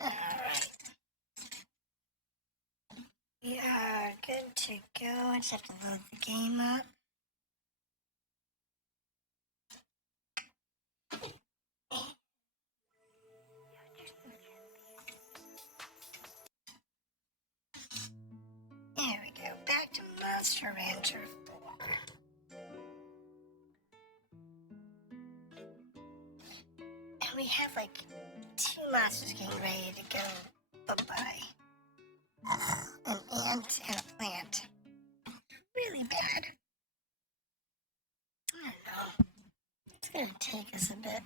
Alright. We are good to go. I just have to load the game up. There we go. Back to Monster Rancher 4. And we have like 2 monsters getting ready to go bye-bye. An ant and a plant. Really bad. I don't know. It's gonna take us a bit.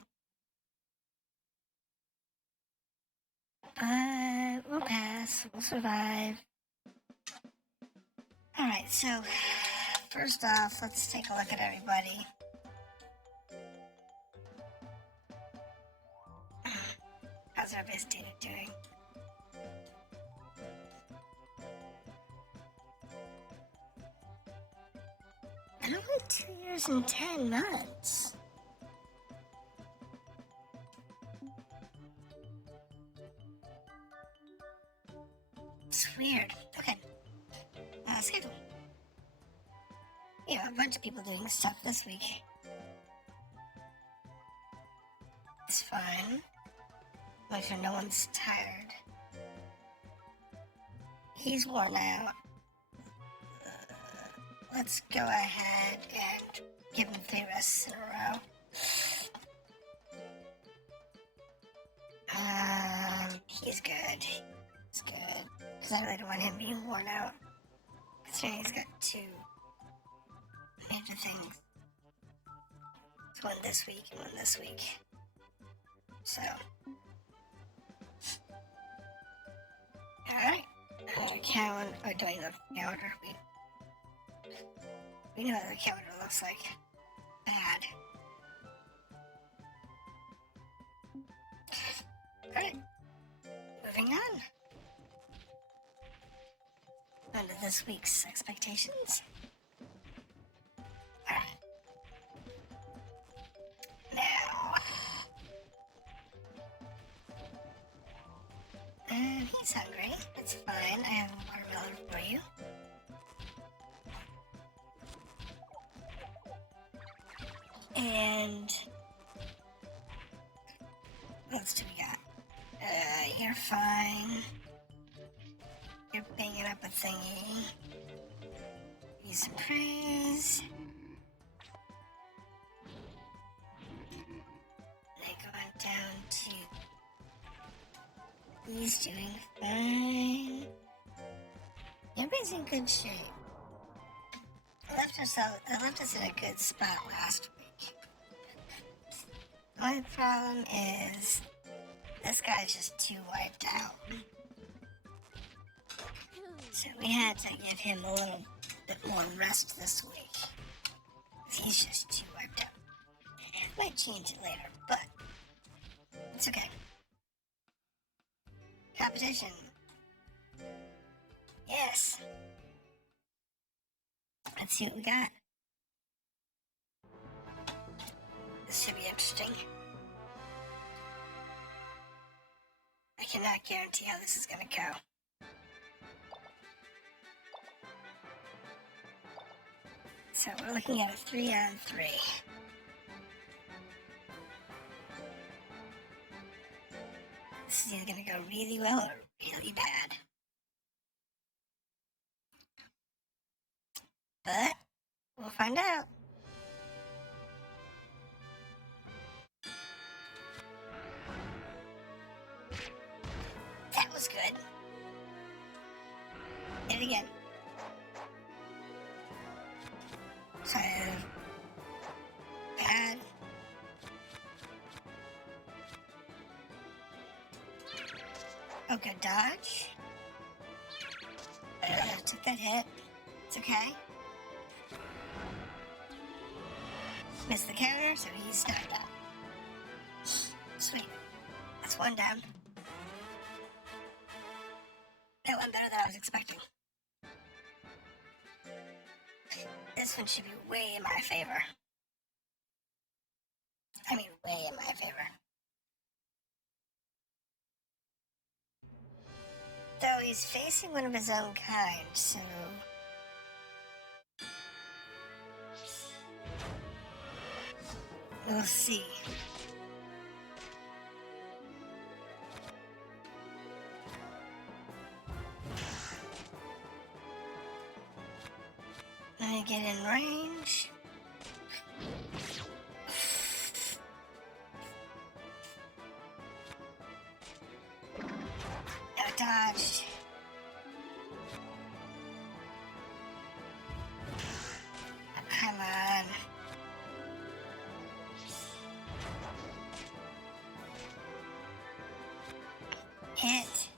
We'll pass. We'll survive. Alright, so first off, let's take a look at everybody. How's everybody's data doing? And only 2 years and 10 months. It's weird. Okay. Schedule. Yeah, a bunch of people doing stuff this week. It's fine. Make sure no one's tired. He's worn out. Let's go ahead and give him 3 rests in a row. He's good. He's good. Because I really don't want him being worn out. Considering he's got 2 major things. It's one this week and one this week. So. Alright. Calendar. Oh, doing the calendar. We know what the calendar looks like. Bad. Alright. Moving on. On to this week's expectations. Alright. Now. He's hungry. It's fine. I have a watermelon for you. And what else do we got? You're fine. You're banging up a thingy. Give you some praise. Then going down to he's doing fine. Everybody's in good shape. I left us in a good spot last week. The only problem is this guy's just too wiped out. So we had to give him a little bit more rest this week. He's just too wiped out. Might change it later, but it's okay. Competition. Yes. Let's see what we got. This should be interesting. I cannot guarantee how this is going to go. So we're looking at a 3-on-3. This is either going to go really well or really bad. But we'll find out. That was good. Hit it again. So bad. Oh, good dodge. Took that hit. It's okay. Missed the counter, so he's knocked out. Sweet. That's 1 down. That went better than I was expecting. This one should be way in my favor. I mean, way in my favor. he's facing one of his own kind, so... we'll see. Let me get in range. No, dodged. Oh, come on. Hit.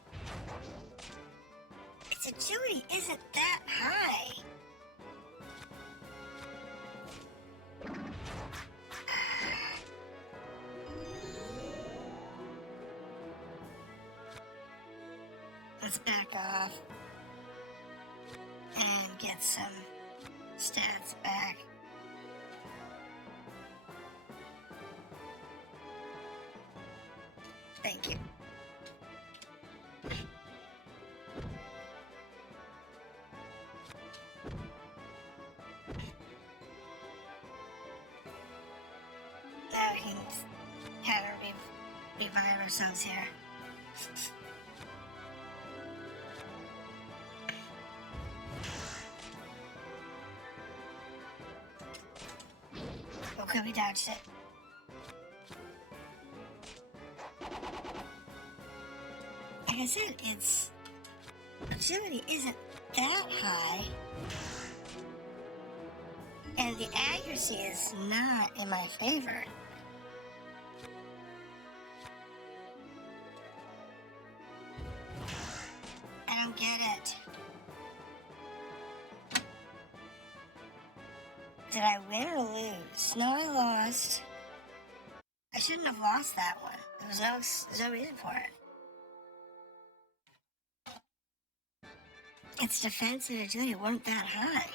Its agility isn't that high. Let's back off and get some stats back. Thank you. Now we can kind of revive ourselves here. Okay, we dodged it. Like I said, its agility isn't that high. And the accuracy is not in my favor. I don't get it. Did I win or lose? No, I lost. I shouldn't have lost that one. There was no reason for it. Its defense and agility weren't that high.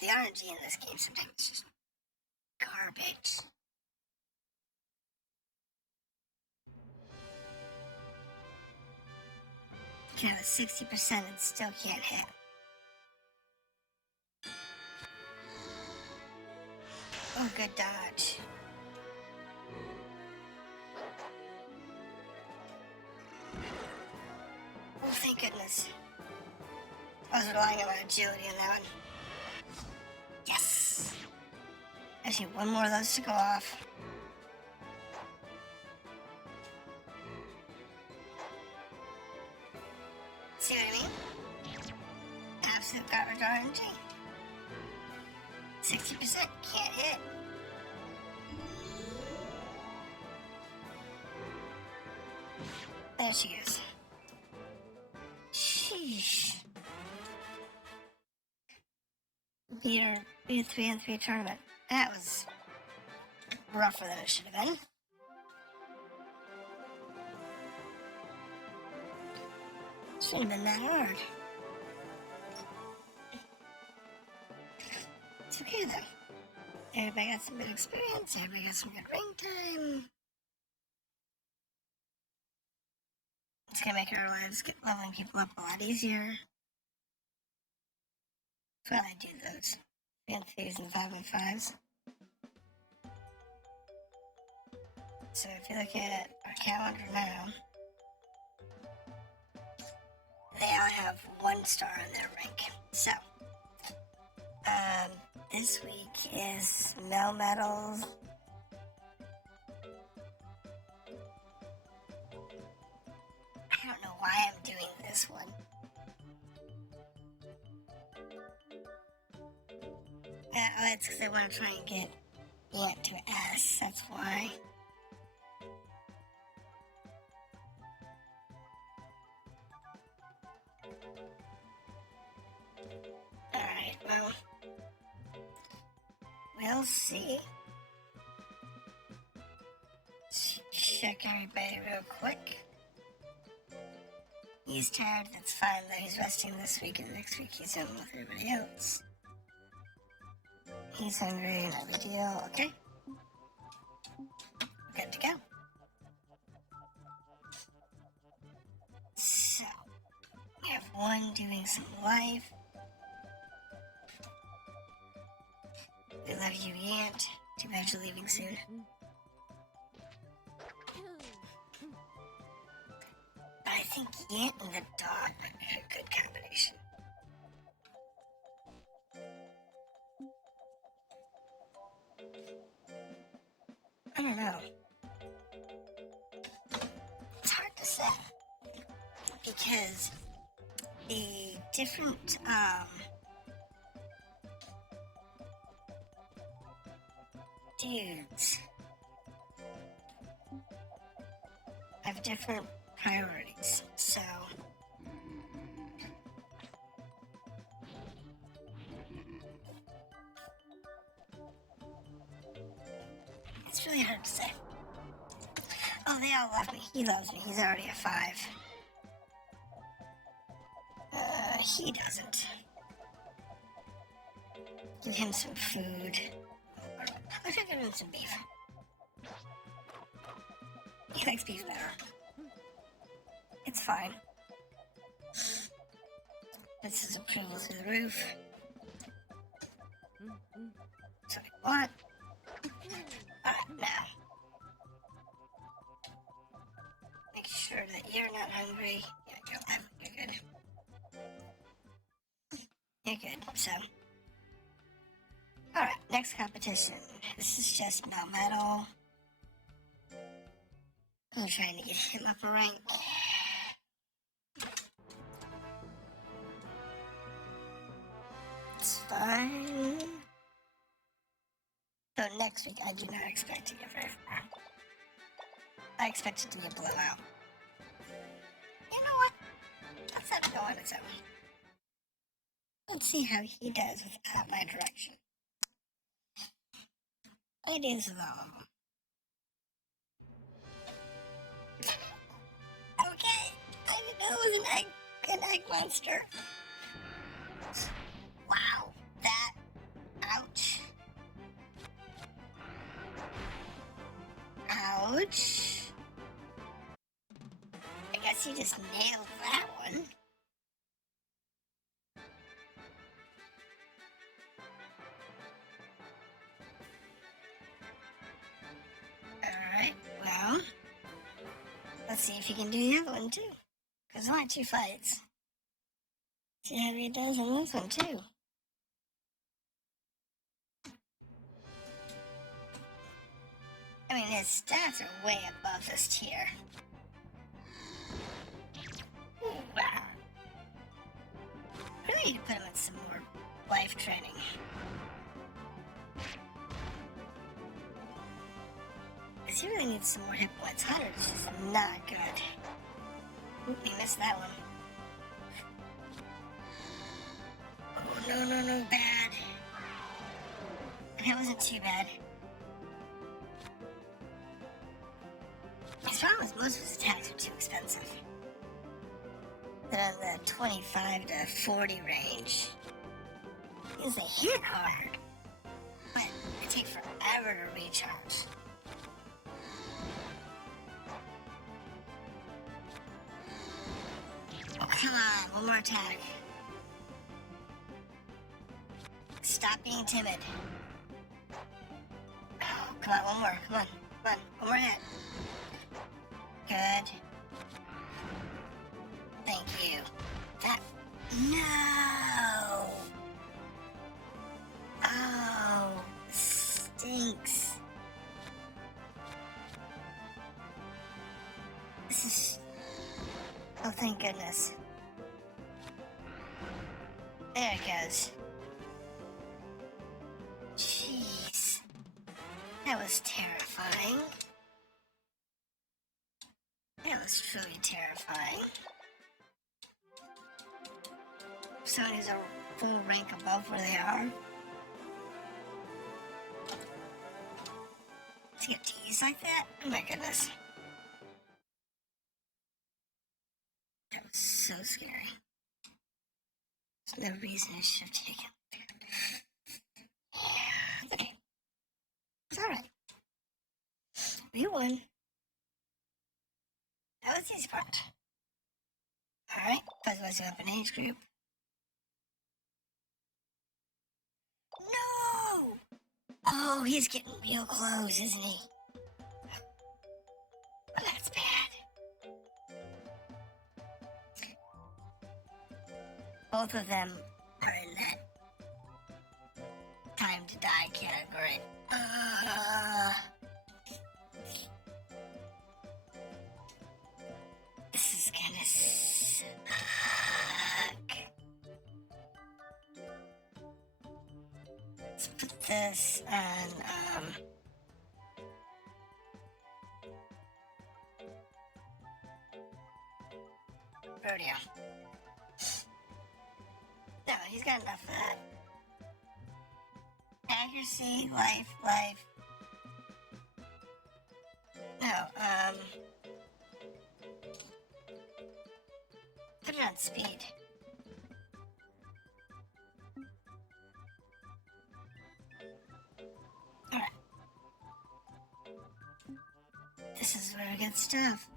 The RNG in this game sometimes is just garbage. You can have a 60% and still can't hit. Oh, good dodge. Oh, thank goodness. I was relying on my agility on that one. Yes! I just need one more of those to go off. See what I mean? Absolute garbage RNG. 60% can't hit. There she goes. Sheesh. Beat a 3-on-3 tournament. That was rougher than it should have been. Shouldn't have been that hard. It's okay though. Everybody got some good experience, everybody got some good ring time. It's gonna make our lives get leveling people up a lot easier. That's why I do those. 3-on-3s and 5-on-5s. So if you look at our calendar now, they all have 1 star on their rank. So, this week is Mel Medals. I don't know why I'm doing this one. It's because I want to try and get Ant to S, that's why. Alright, well, we'll see. Let's check everybody real quick. He's tired, that's fine though. He's resting this week, and next week he's in with everybody else. He's hungry, not a big deal. Okay. Good to go. one doing some life. We love you, Yant. Too bad you're leaving soon. But I think Yant and the dog might be a good combination. I don't know. It's hard to say. Because the different, dudes have different priorities, so it's really hard to say. Oh, they all love me. He loves me. He's already a 5. He doesn't. Give him some food. I should give him some beef. He likes beef better. It's fine. This is approval through the roof. That's what I want. Alright, now. Make sure that you're not hungry. Yeah, you're good. You're good, so. Alright, next competition. This is just no medal. I'm trying to get him up a rank. It's fine. So next week, I do not expect to get very far. I expect it to be a blowout. You know what? Let's have it go on its own. Let's see how he does without my direction. It is long. Okay, I didn't know it was an egg monster. Wow, that, ouch. Ouch. I guess you just nailed that one. Alright, well, let's see if you can do the other one too. Because only 2 fights. See how he does in this one too. I mean, his stats are way above this tier. Ooh, wow. Really need to put him in some more life training. Because he really needs some more hit points. 100 is just not good. Oop, he missed that one. Oh, no, bad. That wasn't too bad. His problem is most of his attacks are too expensive. They're in the 25 to 40 range. Because they hit hard, but they take forever to recharge. Oh, come on, one more attack. Stop being timid. Oh, come on, one more, come on, one more hit. Good. Thank you. That... No! Oh, stinks. This is... Oh, thank goodness. There it goes. Jeez. That was terrifying. That was truly terrifying. Someone who's a full rank above where they are. To get teased like that? Oh my goodness. That was so scary. There's no reason I should have taken it. Okay. It's alright. We won. That was the easy part. Alright, Buzz was up an age group. No! Oh, he's getting real close, isn't he? That's bad. Both of them are in that time to die category. This is gonna suck. Let's put this on, rodeo. No, he's got enough of that. Accuracy, life. No, put it on speed. Alright. This is where we get stuff.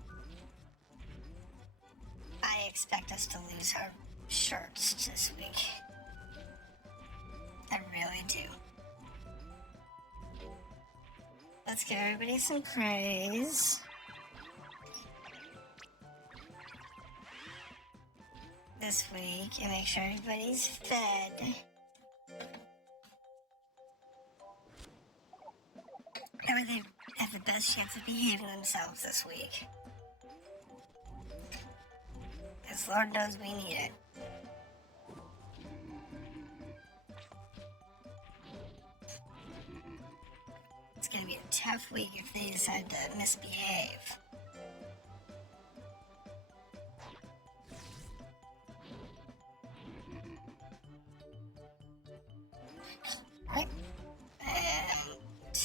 I expect us to lose our shirts this week. I really do. Let's give everybody some praise. This week and make sure everybody's fed. That way they have the best chance of behaving themselves this week. Because Lord knows we need it. It's gonna be a tough week if they decide to misbehave. Right. And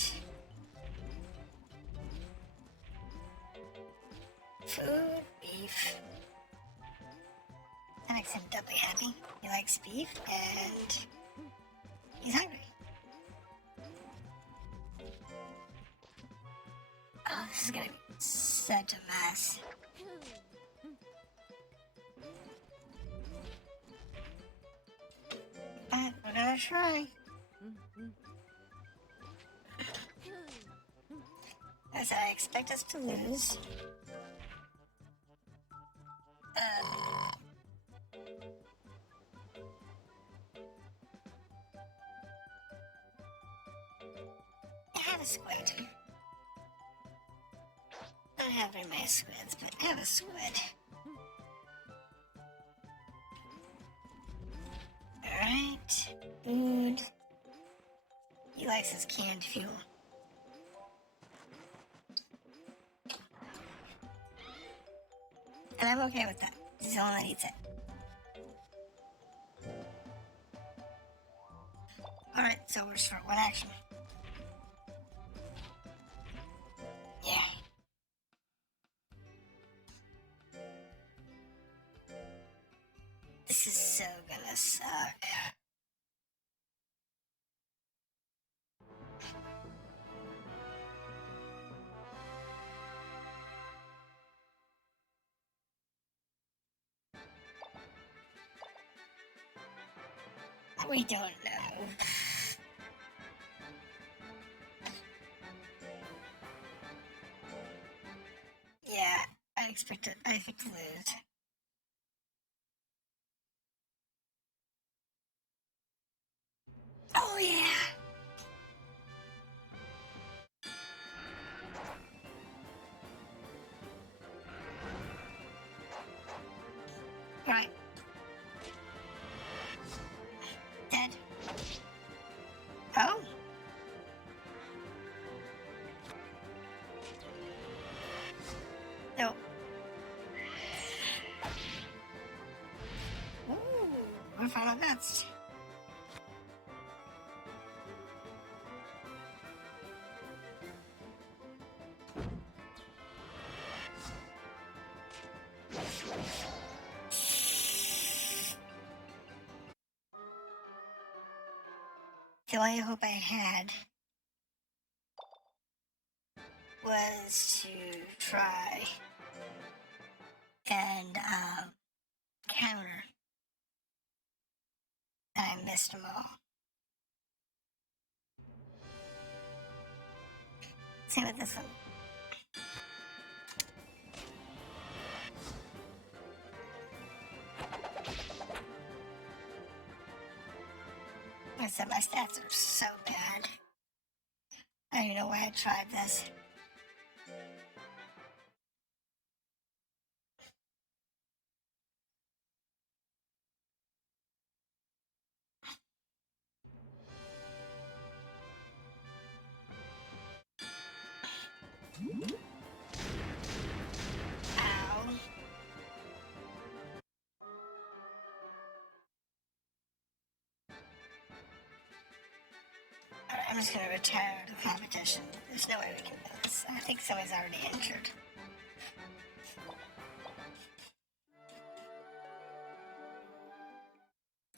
food, beef. That makes him doubly happy. He likes beef and he's hungry. Oh, this is gonna be such a mess. But we're gonna try. As I expect us to lose. I have a squid. I don't have very many squids, but I have a squid. Alright. Food. He likes his canned fuel. And I'm okay with that. He's the one that eats it. Alright, so we're short one action. Yeah. This is so gonna suck. We don't know. Yeah, I expect to lose. Oh yeah! Right. Dead. Oh. No. Ooh, we're final best. The only hope I had was to try and counter. And I missed them all. Same with this one. I said my stats are so bad. I don't even know why I tried this. Ow. Alright, I'm just gonna retire the competition. There's no way we can win this. I think somebody's already injured.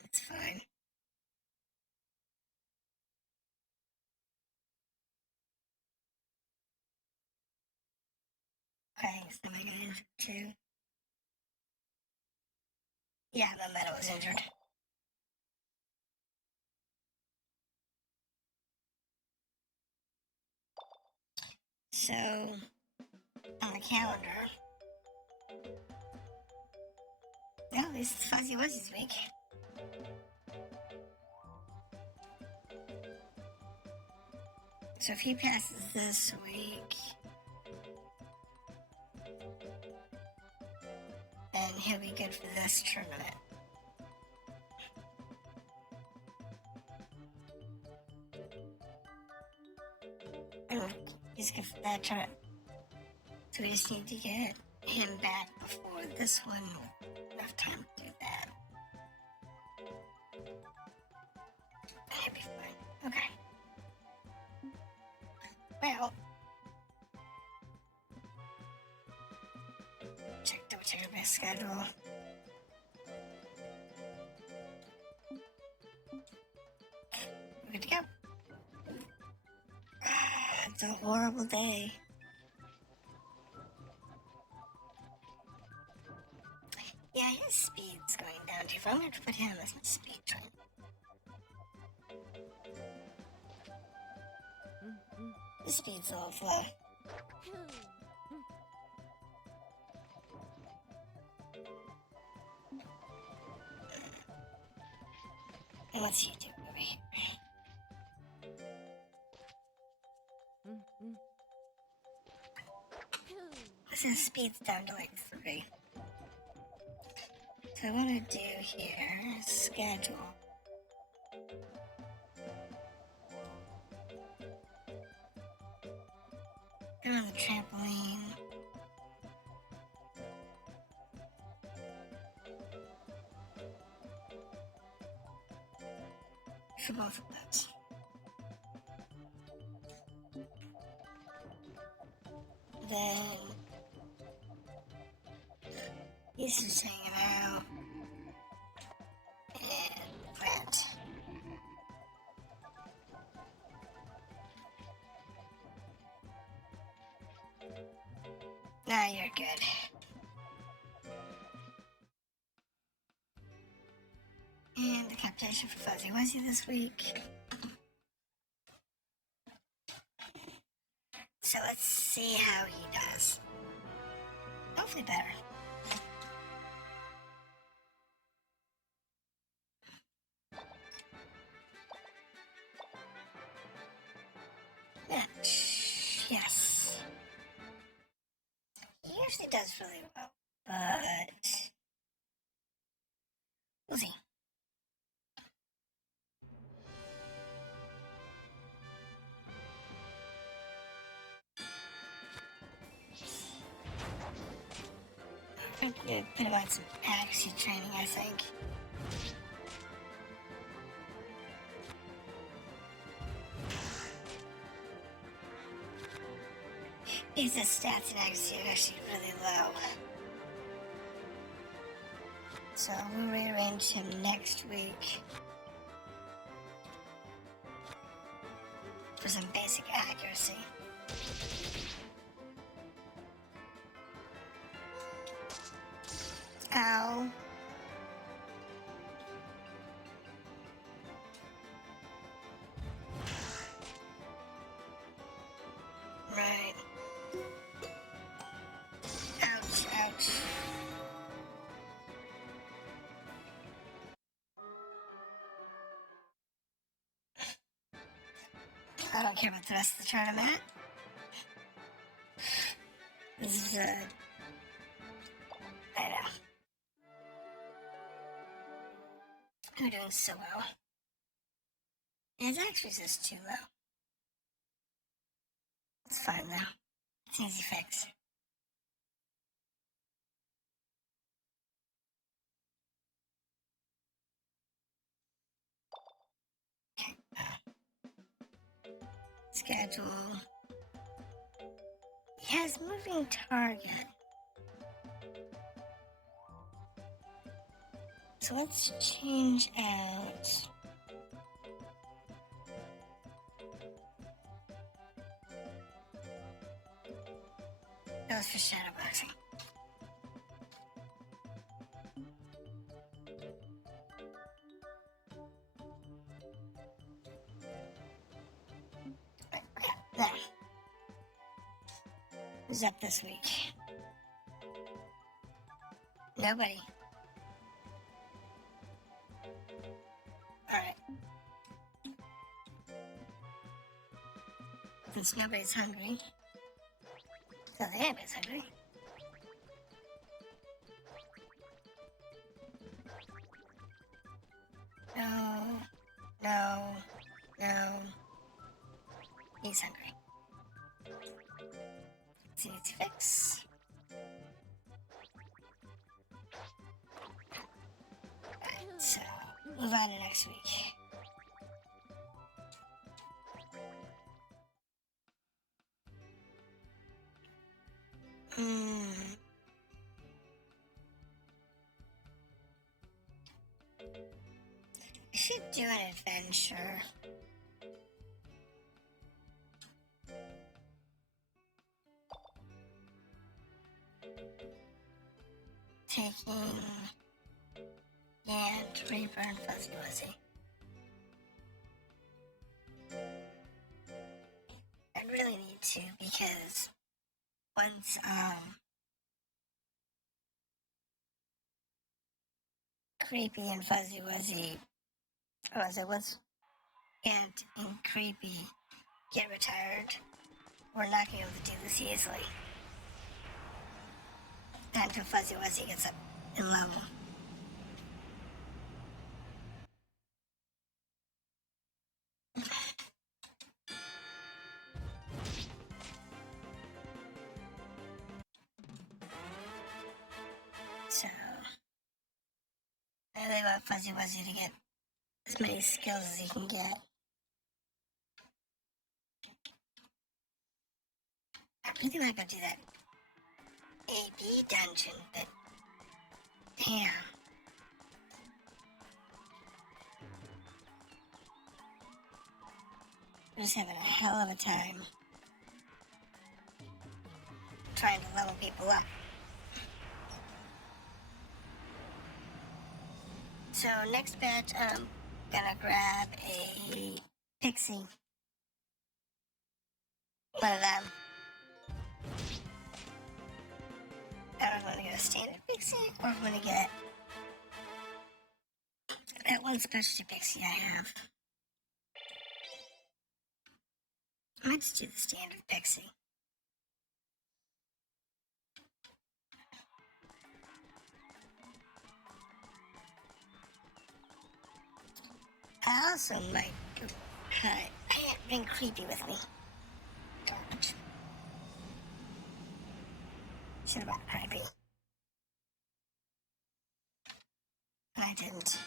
It's fine. Okay, somebody got injured too. Yeah, the metal was injured. So, on the calendar, well, at least it's Fuzzy Wuzzy's week. So if he passes this week, then he'll be good for this tournament. He's good for that tournament. So we just need to get him back before this one. Enough time to do that. He'll be fine. Okay. Well, check the vtuber schedule. We're good to go. It's a horrible day. Yeah, his speed's going down too far. I'm going to put him as my speed train. His speed's a little slow. And what's he do over here? His speed's down to like 3. So I want to do here is schedule. Go on the trampoline. For both of those. Then he's just hanging out. And Brent. Nah, you're good. And the competition for Fuzzy Wuzzy this week. So let's see how he does. Hopefully better. Match. Yes. He usually does really well, but we'll see. I'm gonna put him on some accuracy training, I think. Because his stats and accuracy are actually really low. So we'll rearrange him next week for some basic accuracy. Ow. I don't care about the rest of the tournament. This is I know. We're doing so well. His actually just too low. It's fine though. It's an easy fix. Schedule. He has moving target. So let's change out. That was for shadowboxing. There. Who's up this week? Nobody. Alright. Since nobody's hungry. So anybody's hungry. No. No. No. He's hungry. It's an easy fix. Right, so move on to next week. I should do an adventure. Taking and Reaper and Fuzzy Wuzzy. I really need to because once Creepy and Fuzzy Wuzzy, once Ant and Creepy get retired, we're not gonna be able to do this easily. Not until Fuzzy Wuzzy gets up in level. So I really want Fuzzy Wuzzy to get as many skills as he can get. I really want to go do that AB dungeon, but damn. We're just having a hell of a time trying to level people up. So next batch, I'm gonna grab a pixie. One of them. I don't know if I'm gonna get a standard pixie or if I'm gonna get that one specialty pixie I have. I might just do the standard pixie. I also might bring Creepy with me. Don't. Should have brought Creepy. But I didn't.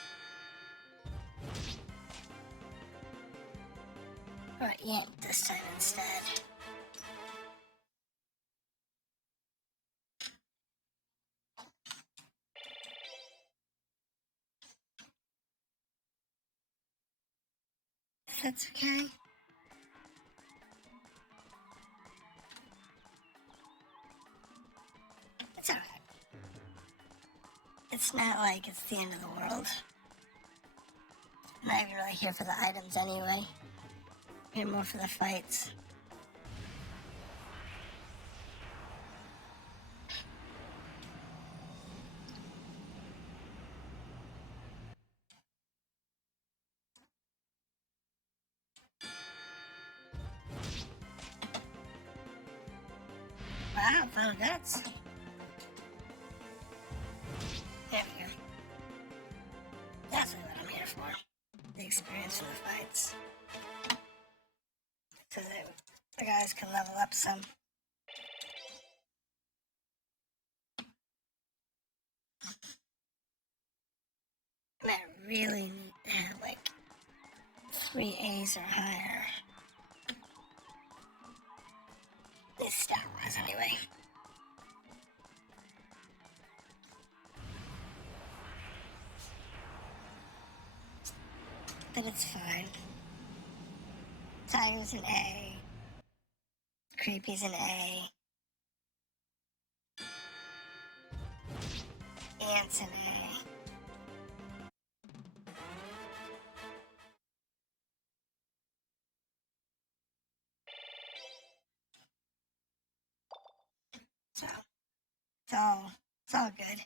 Alright, yeah, this time instead. If that's okay. It's alright. It's not like it's the end of the world. I'm not even really here for the items anyway. I'm here more for the fights. Wow, found guts. There we go. That's what I'm here for. The experience from the fights. So that the guys can level up some. I really need to have like 3 A's or higher. This stat wise anyway. But it's fine. Tiger's an A. Creepy's an A. Ant's an A. So, it's all good.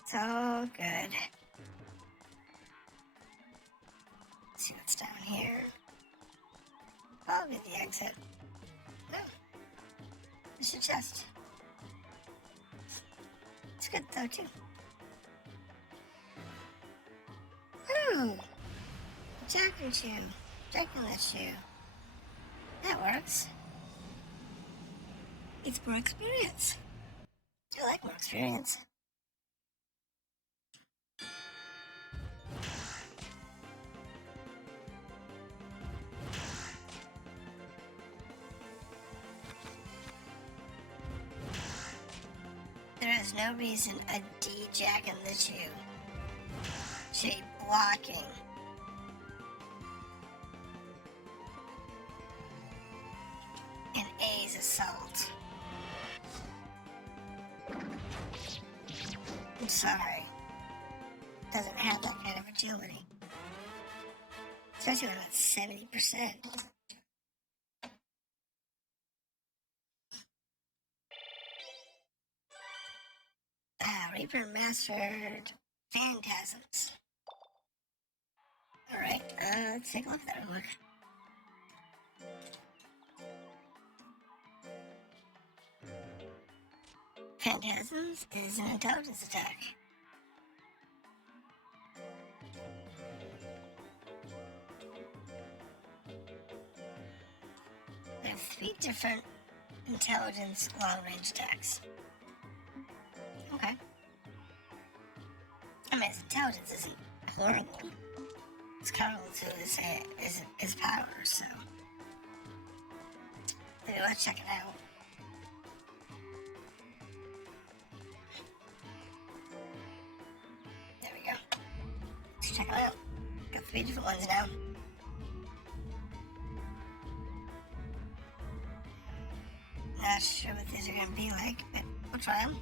It's all good. Let's see what's down here. I'll get the exit. No. It's a chest. It's good though too. Ooh! Jacket shoe. Drinking shoe. That works. It's more experience. I like more experience. There is no reason a D Jack in the shoe should be blocking an A's assault. I'm sorry. Doesn't have that kind of agility. Especially when it's 70%. Reaper mastered phantasms. Alright, let's take a look at that real quick. Phantasms is an intelligence attack. There are 3 different intelligence long-range attacks. Okay. I mean, his intelligence isn't horrible. It's comparable to his power, so maybe let's check it out. There we go. Let's check it out. Got 3 different ones now. Not sure what these are gonna be like, but we'll try them.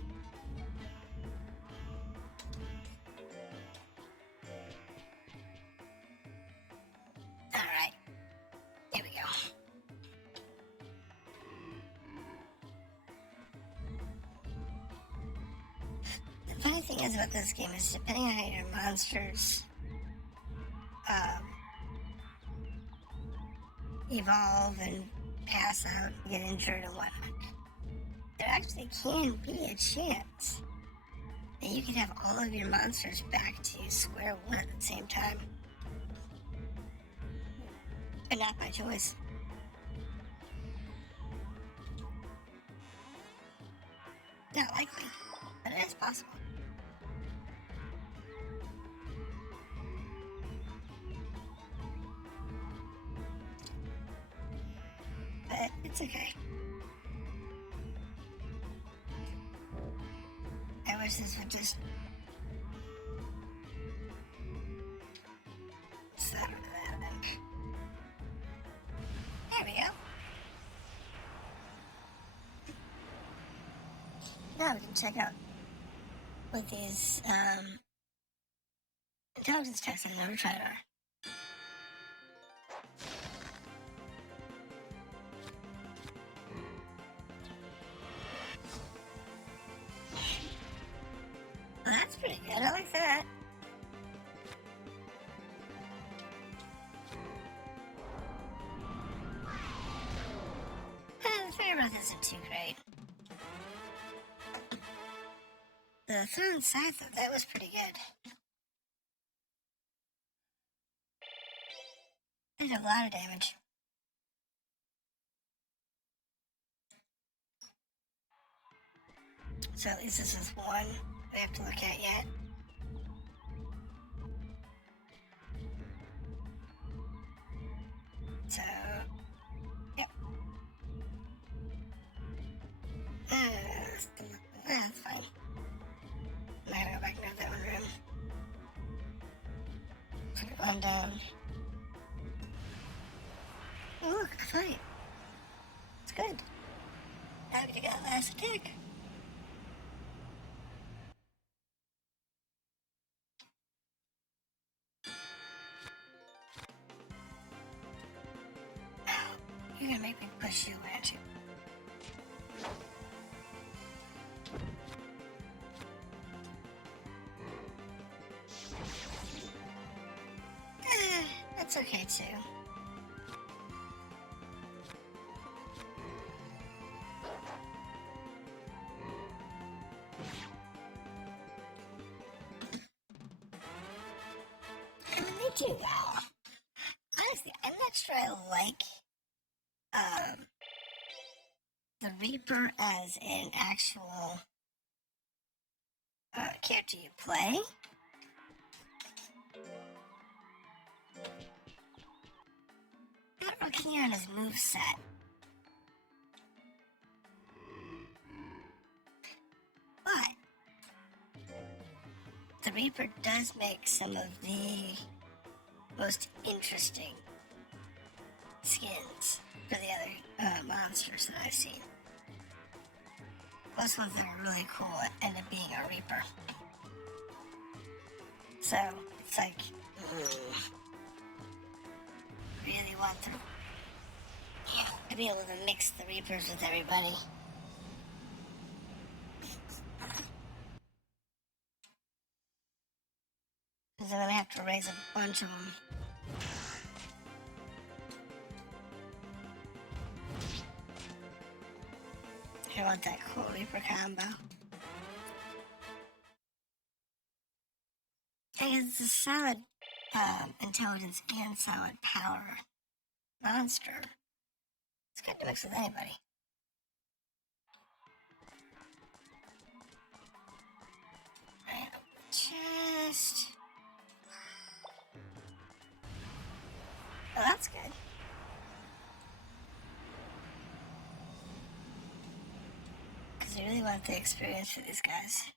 Alright. Here we go. The funny thing is about this game is depending on how your monsters evolve and pass out, get injured and whatnot, there actually can be a chance that you can have all of your monsters back to square one at the same time. But not by choice. Not likely, but it is possible. But it's okay. I wish this would just stop it. There we go. Now we can check out what these intelligence tests I've never tried are. Well, that's pretty good. I like that. growth isn't too great. The throwing scythe, that was pretty good. Did a lot of damage. So at least this is one we have to look at yet. So, yep. That's fine. I'm gonna go back into that one room. Put it on down. Oh, look, a fight. It's good. Now we got last attack. You're gonna make me push you, aren't you? That's okay too. I mean, they do well. Honestly, I'm not sure I like the Reaper as an actual character you play. Not real keen on his moveset. But the Reaper does make some of the most interesting skins for the other monsters that I've seen. Most ones that are really cool end up being a Reaper. So, it's like, really want to be able to mix the Reapers with everybody. Because then I have to raise a bunch of them. I want that cool Reaper combo. I guess it's a solid intelligence and solid power monster. It's good to mix with anybody. Right, chest. Oh, that's good. Because I really want the experience for these guys.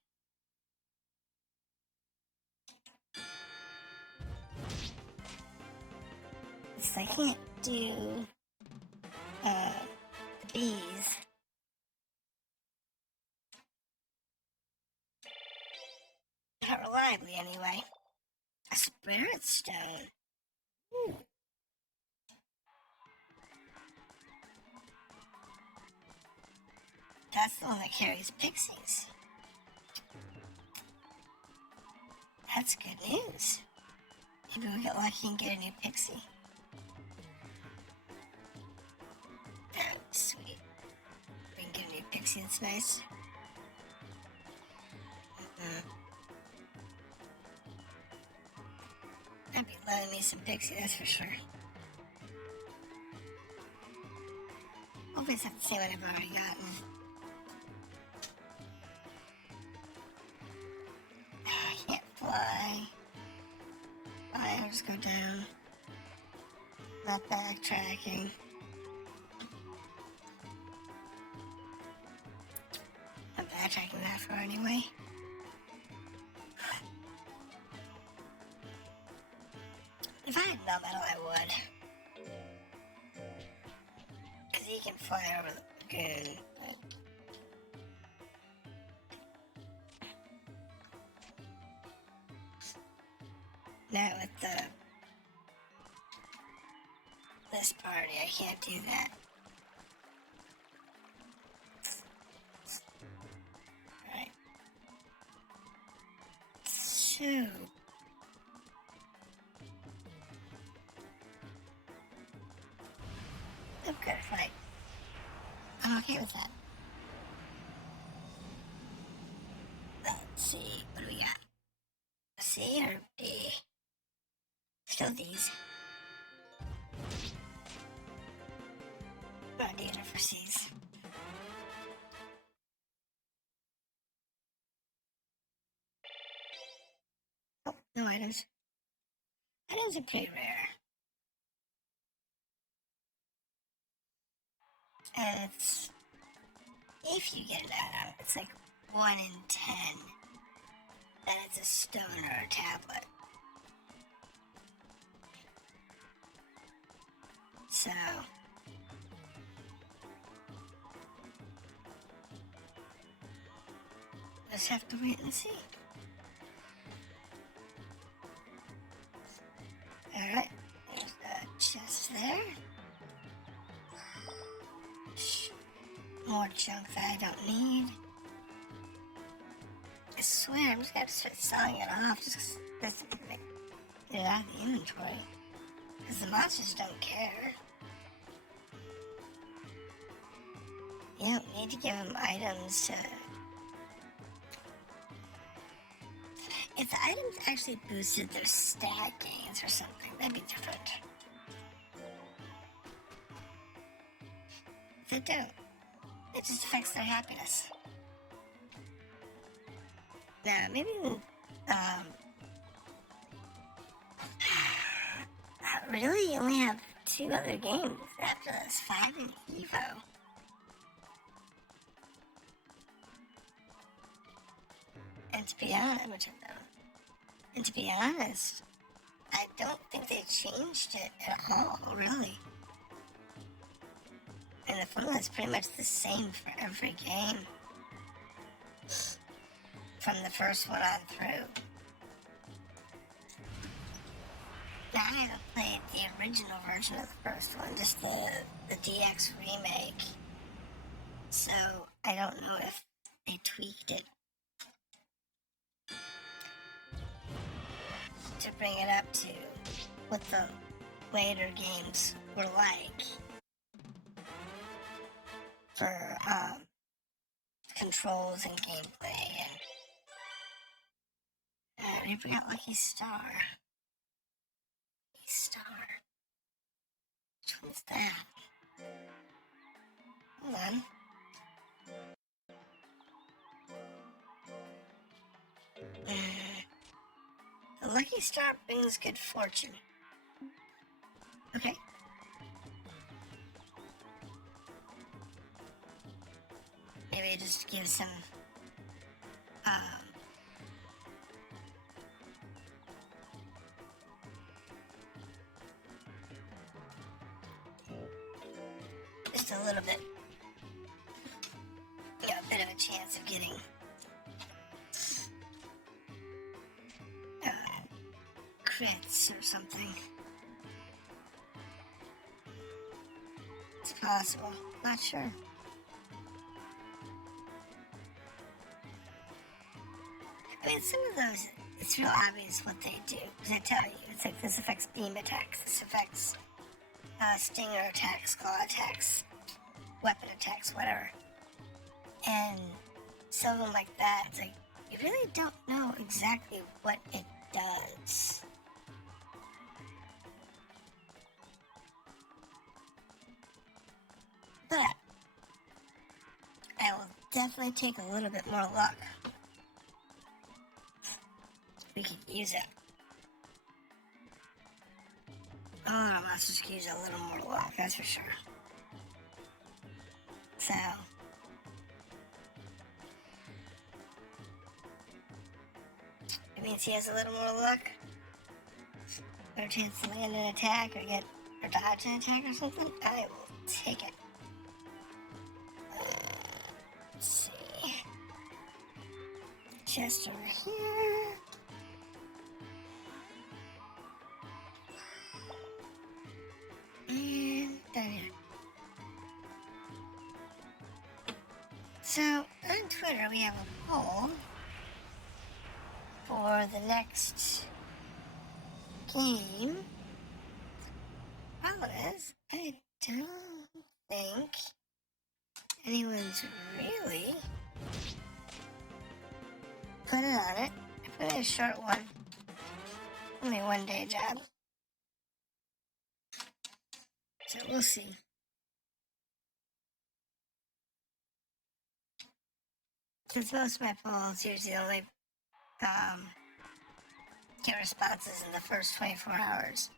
It's I can't do the bees. Not reliably, anyway. A spirit stone. Ooh. That's the one that carries pixies. That's good news. Maybe we'll get lucky and get a new pixie. Oh, sweet. We can get a new pixie, that's nice. I'd be loving me some pixie, that's for sure. Hopefully it's not the same one I've already gotten. I can't fly. Fine, I'll just go down. Not backtracking. Not backtracking that far anyway. If I had no metal, I would. Because he can fly over the lagoon. Not with this party, I can't do that. Alright. So... I'm good at fight. I'm okay with that. Let's see, what do we got? C or D? Still these. Not D for C's. Oh, no items. Items are pretty rare. And it's, if you get an item, it's like 1 in 10 that it's a stone or a tablet. So, just have to wait and see. Alright, there's a chest there. More junk that I don't need. I swear, I'm just gonna have to start selling it off just to get it out of the inventory. Because the monsters don't care. You don't need to give them items to... If the items actually boosted their stat gains or something, that'd be different. If they don't, it just affects their happiness. Now, maybe really, you only have 2 other games after this, Phayne and Rio. And to be honest, I don't think they changed it at all, really. And the formula is pretty much the same for every game. From the first one on through. Now, I haven't played the original version of the first one, just the DX remake. So, I don't know if they tweaked it to bring it up to what the later games were like for controls and gameplay. And we forgot Lucky Star. Lucky Star. Which one's that? Hold on. The Lucky Star brings good fortune. Okay. Maybe it just gives some just a little bit, a bit of a chance of getting crits or something. It's possible. Not sure. I mean, some of those, it's real obvious what they do. Because I tell you, it's like this affects beam attacks, this affects stinger attacks, claw attacks, weapon attacks, whatever. And some of them like that, it's like, you really don't know exactly what it does. But I will definitely take a little bit more luck. We could use it. Oh, let's just use a little more luck, that's for sure. So, it means he has a little more luck. Better chance to land an attack or dodge an attack or something. I will take it. Let's see. Chest over here. And there. So, on Twitter we have a poll for the next game. Problem is, I don't think anyone's really put it on it. I put in a short one. Only 1 day job. So we'll see. Since most of my polls usually only get responses in the first 24 hours.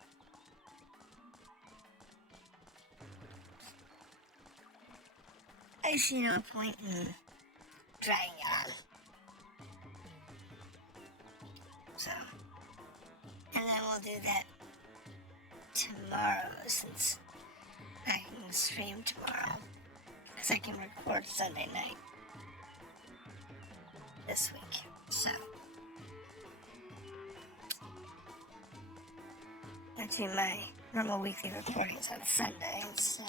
I see no point in dragging it on. So, and then we'll do that tomorrow since I can stream tomorrow. Because I can record Sunday night this week. So, I do my normal weekly recordings on Sunday instead.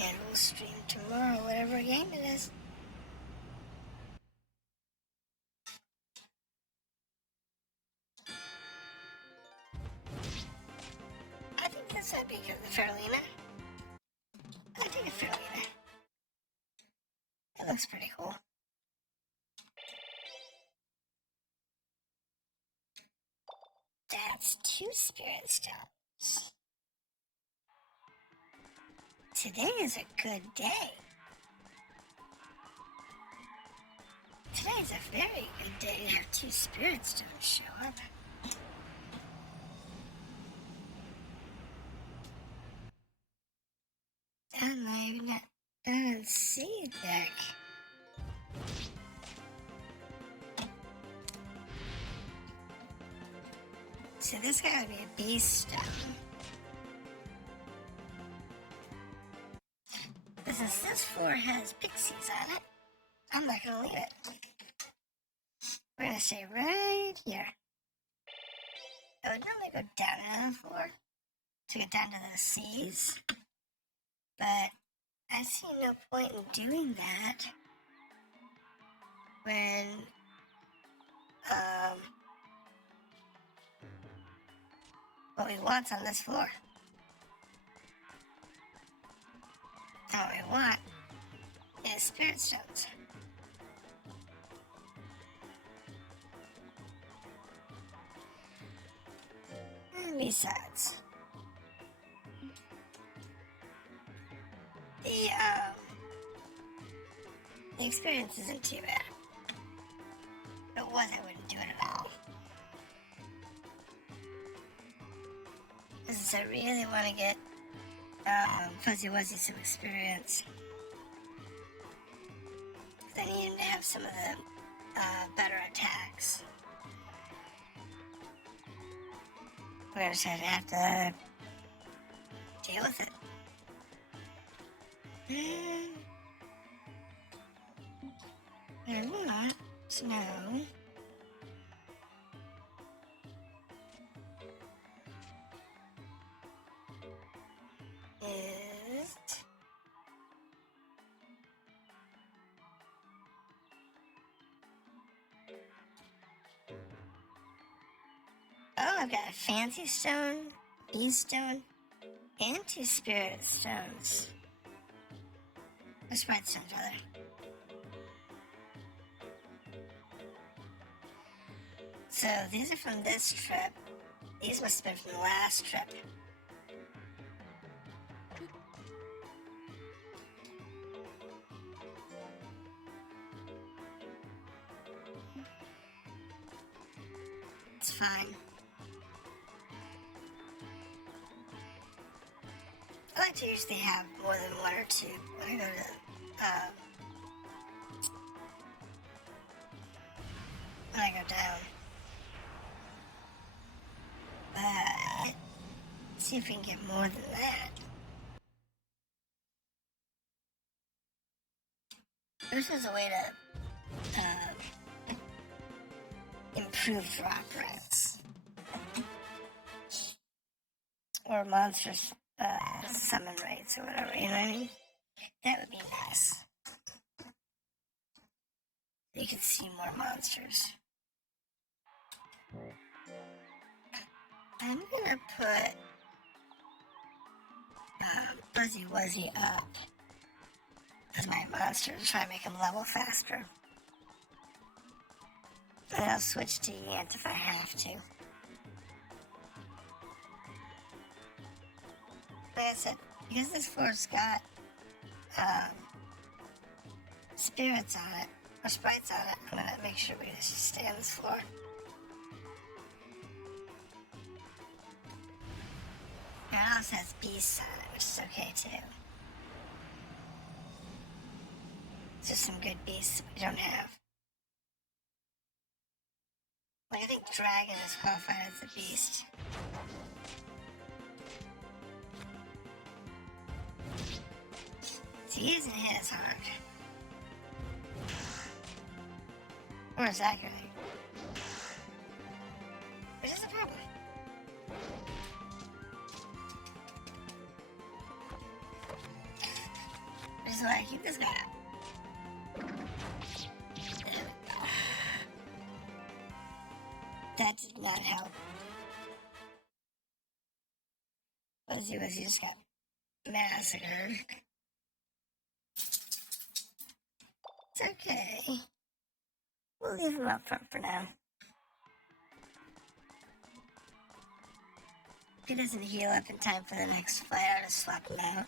And we'll stream tomorrow, whatever game it is. I think this might be good, the Farolina. I think a Farolina. It looks pretty cool. That's 2 spirit stones. Today is a good day. Today is a very good day to have 2 spirit stones show up. I'm not even done seed deck. So this gotta be a beast stone. But since this floor has pixies on it, I'm not gonna leave it. We're gonna stay right here. I would normally go down another floor to get down to the seas, but I see no point in doing that when what we want's on this floor. And what we want is spirit stones. And besides, the experience isn't too bad. If it was, I wouldn't do it at all. Since I really want to get Fuzzy Wuzzy some experience. I need him to have some of the better attacks. We're just gonna have to deal with it. I want snow. Oh, I've got a fancy stone, beast stone, and 2 spirit stones. Or sprite stones, rather. So these are from this trip. These must have been from the last trip. It's fine. I like to usually have more than 1 or 2 when I go to when I go down. But let's see if we can get more than that. This is a way to improve drop rates. Or monsters summon rates or whatever, you know what I mean? That would be nice. You could see more monsters. I'm gonna put Fuzzy Wuzzy up as my monster to try and make him level faster. And I'll switch to Yant if I have to. Like I said, because this floor's got spirits on it, or sprites on it, I'm gonna make sure we just stay on this floor. And it also has beasts on it, which is okay too. It's just some good beasts we don't have. Like, I think Dragon is qualified as a beast. So he isn't hit as hard. Or as accurately. Which is the problem. Which is why I keep this guy up. That did not help. Fuzzy Wuzzy just got massacred. It's okay. We'll leave him up front for now. If he doesn't heal up in time for the next fight, I'll just swap him out.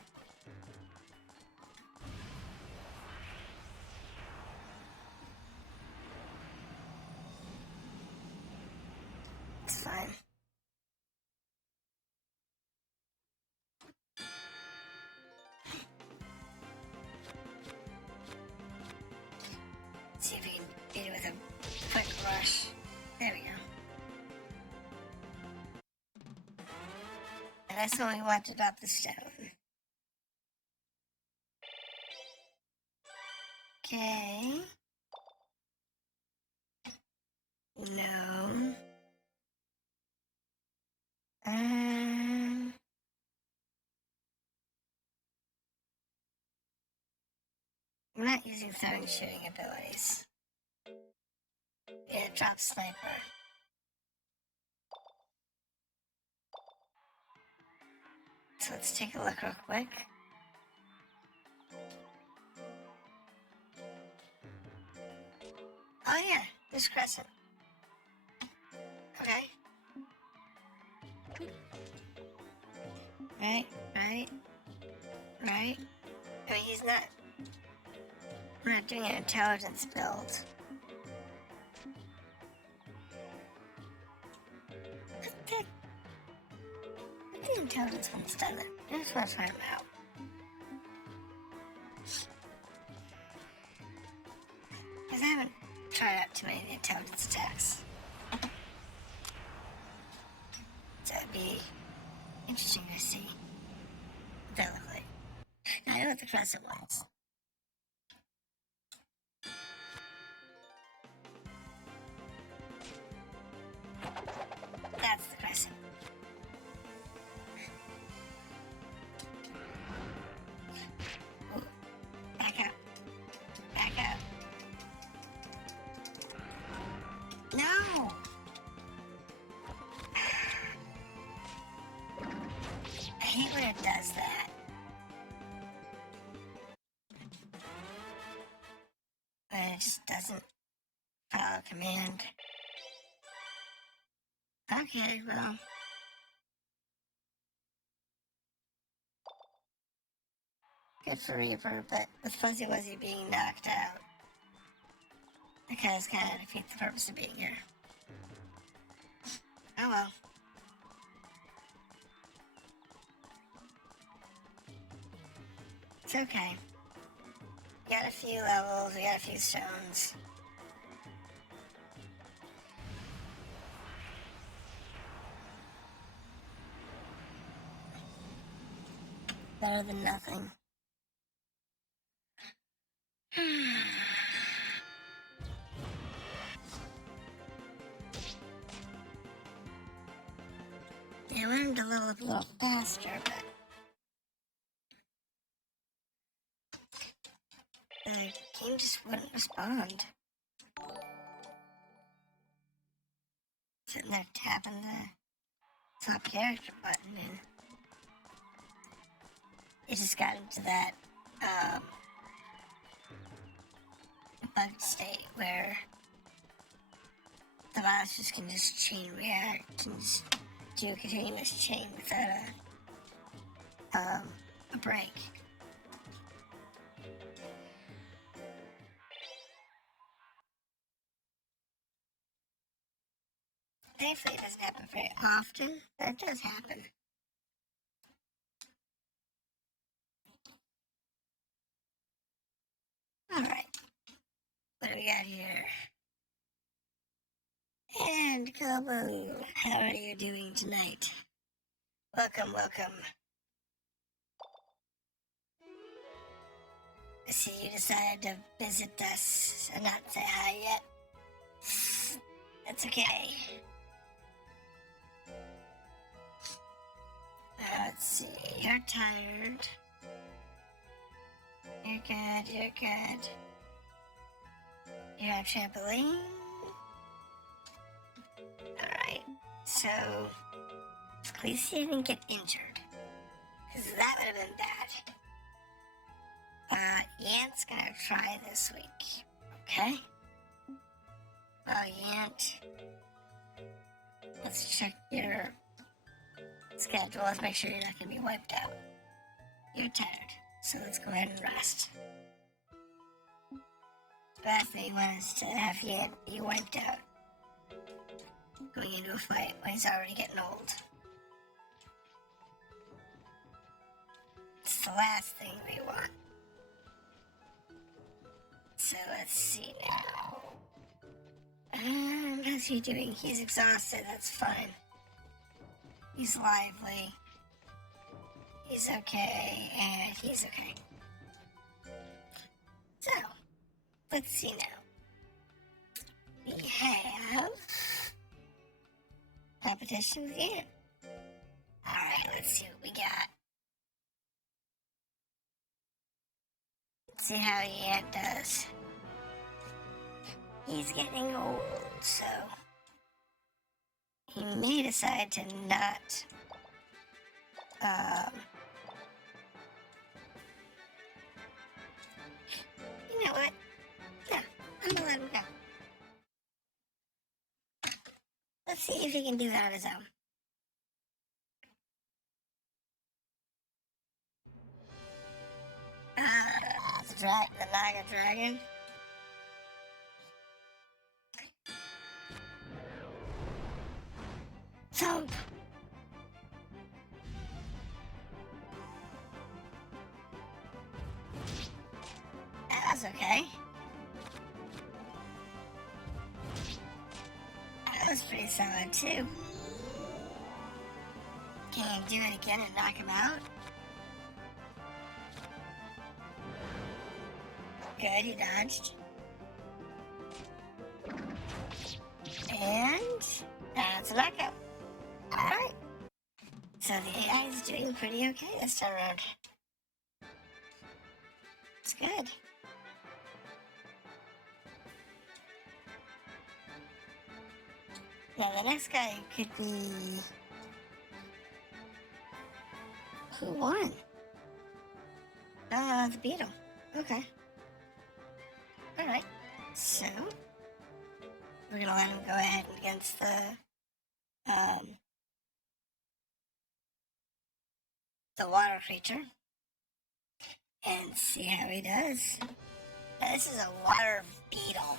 It's fine. Let's see if we can beat it with a quick rush. There we go. And that's when we want to drop the stone. Okay. No. I'm not using throwing shooting abilities. Yeah, drop sniper. So let's take a look real quick. Oh yeah, this crescent. Okay. Right. I mean, he's not... We're not doing an intelligence build. What's the intelligence when it's done? I just want to find him out. Because I haven't tried out too many of the intelligence attacks. So it'd be interesting to see what they look like. Now, I know what the crescent was. That's the crescent. Ooh. Back up. Back up. No! I hate when it does that. When it just doesn't follow command. Okay, well. Good for Reaper, but with Fuzzy Wuzzy being knocked out, that kind of defeats the purpose of being here. Oh well. It's okay. We got a few levels, we got a few stones. Better than nothing. Yeah, I want him to level up a little faster, but the game just wouldn't respond. Sitting there tapping the top character button and it just got into that bugged state where the monsters can just chain react and just do a continuous chain without a break. Thankfully, it doesn't happen very often, but it does happen. Alright, what do we got here? And Kobo, how are you doing tonight? Welcome, welcome. I see you decided to visit us and not say hi yet. That's okay. Let's see, you're tired. You're good, you're good. You're on trampoline. Alright, so at least you didn't get injured, because that would have been bad. Yant's gonna try this week, okay? Well, Yant, let's check your schedule. Let's make sure you're not gonna be wiped out. You're tired, so let's go ahead and rest. The last thing you want is to have Yant be wiped out going into a fight when he's already getting old. It's the last thing we want. So let's see now. How's he doing? He's exhausted, that's fine. He's lively. He's okay, and he's okay. So, let's see now. We have competition with Ant. Alright, let's see what we got. Let's see how Ant does. He's getting old, so he may decide to not you know what? No, I'm gonna let him go. Let's see if he can do it on his own. The Naga Dragon. Thump! That's okay. That was pretty solid too. Can you do it again and knock him out? Good, you dodged. And that's a knockout. Alright. So the AI is doing pretty okay this time around. It's good. Now the next guy could be... Who won? The beetle. Okay. Alright. So we're gonna let him go ahead against the water creature and see how he does. Now, this is a water beetle.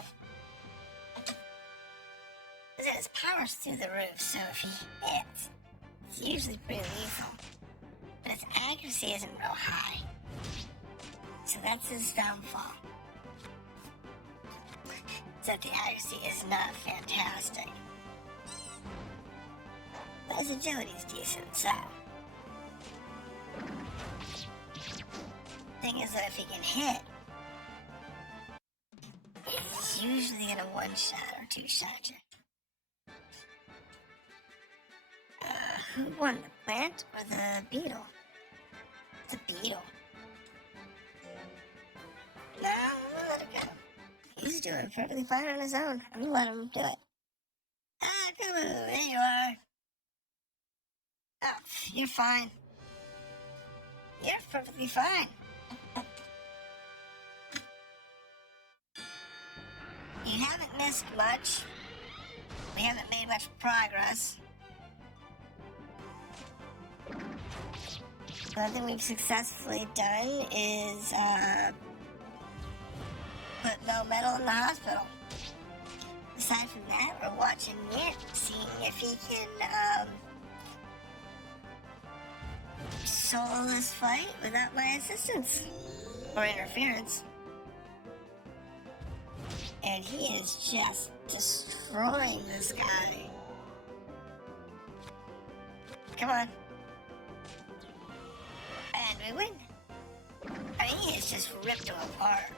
His power's through the roof, so if he hits, it's usually pretty lethal. But his accuracy isn't real high. So that's his downfall. So the accuracy is not fantastic. But his agility's decent, so. Thing is that if he can hit, he's usually gonna one-shot or two-shot you. Who won, the plant or the beetle? The beetle. No, I'm gonna let it go. He's doing perfectly fine on his own. I'm gonna let him do it. Ah, come on, there you are. Oh, you're fine. You're perfectly fine. You haven't missed much. We haven't made much progress. The other thing we've successfully done is put Low Metal in the hospital. Aside from that, we're watching it, seeing if he can solo this fight without my assistance or interference. And he is just destroying this guy. Come on. And we win. I mean, he has just ripped him apart.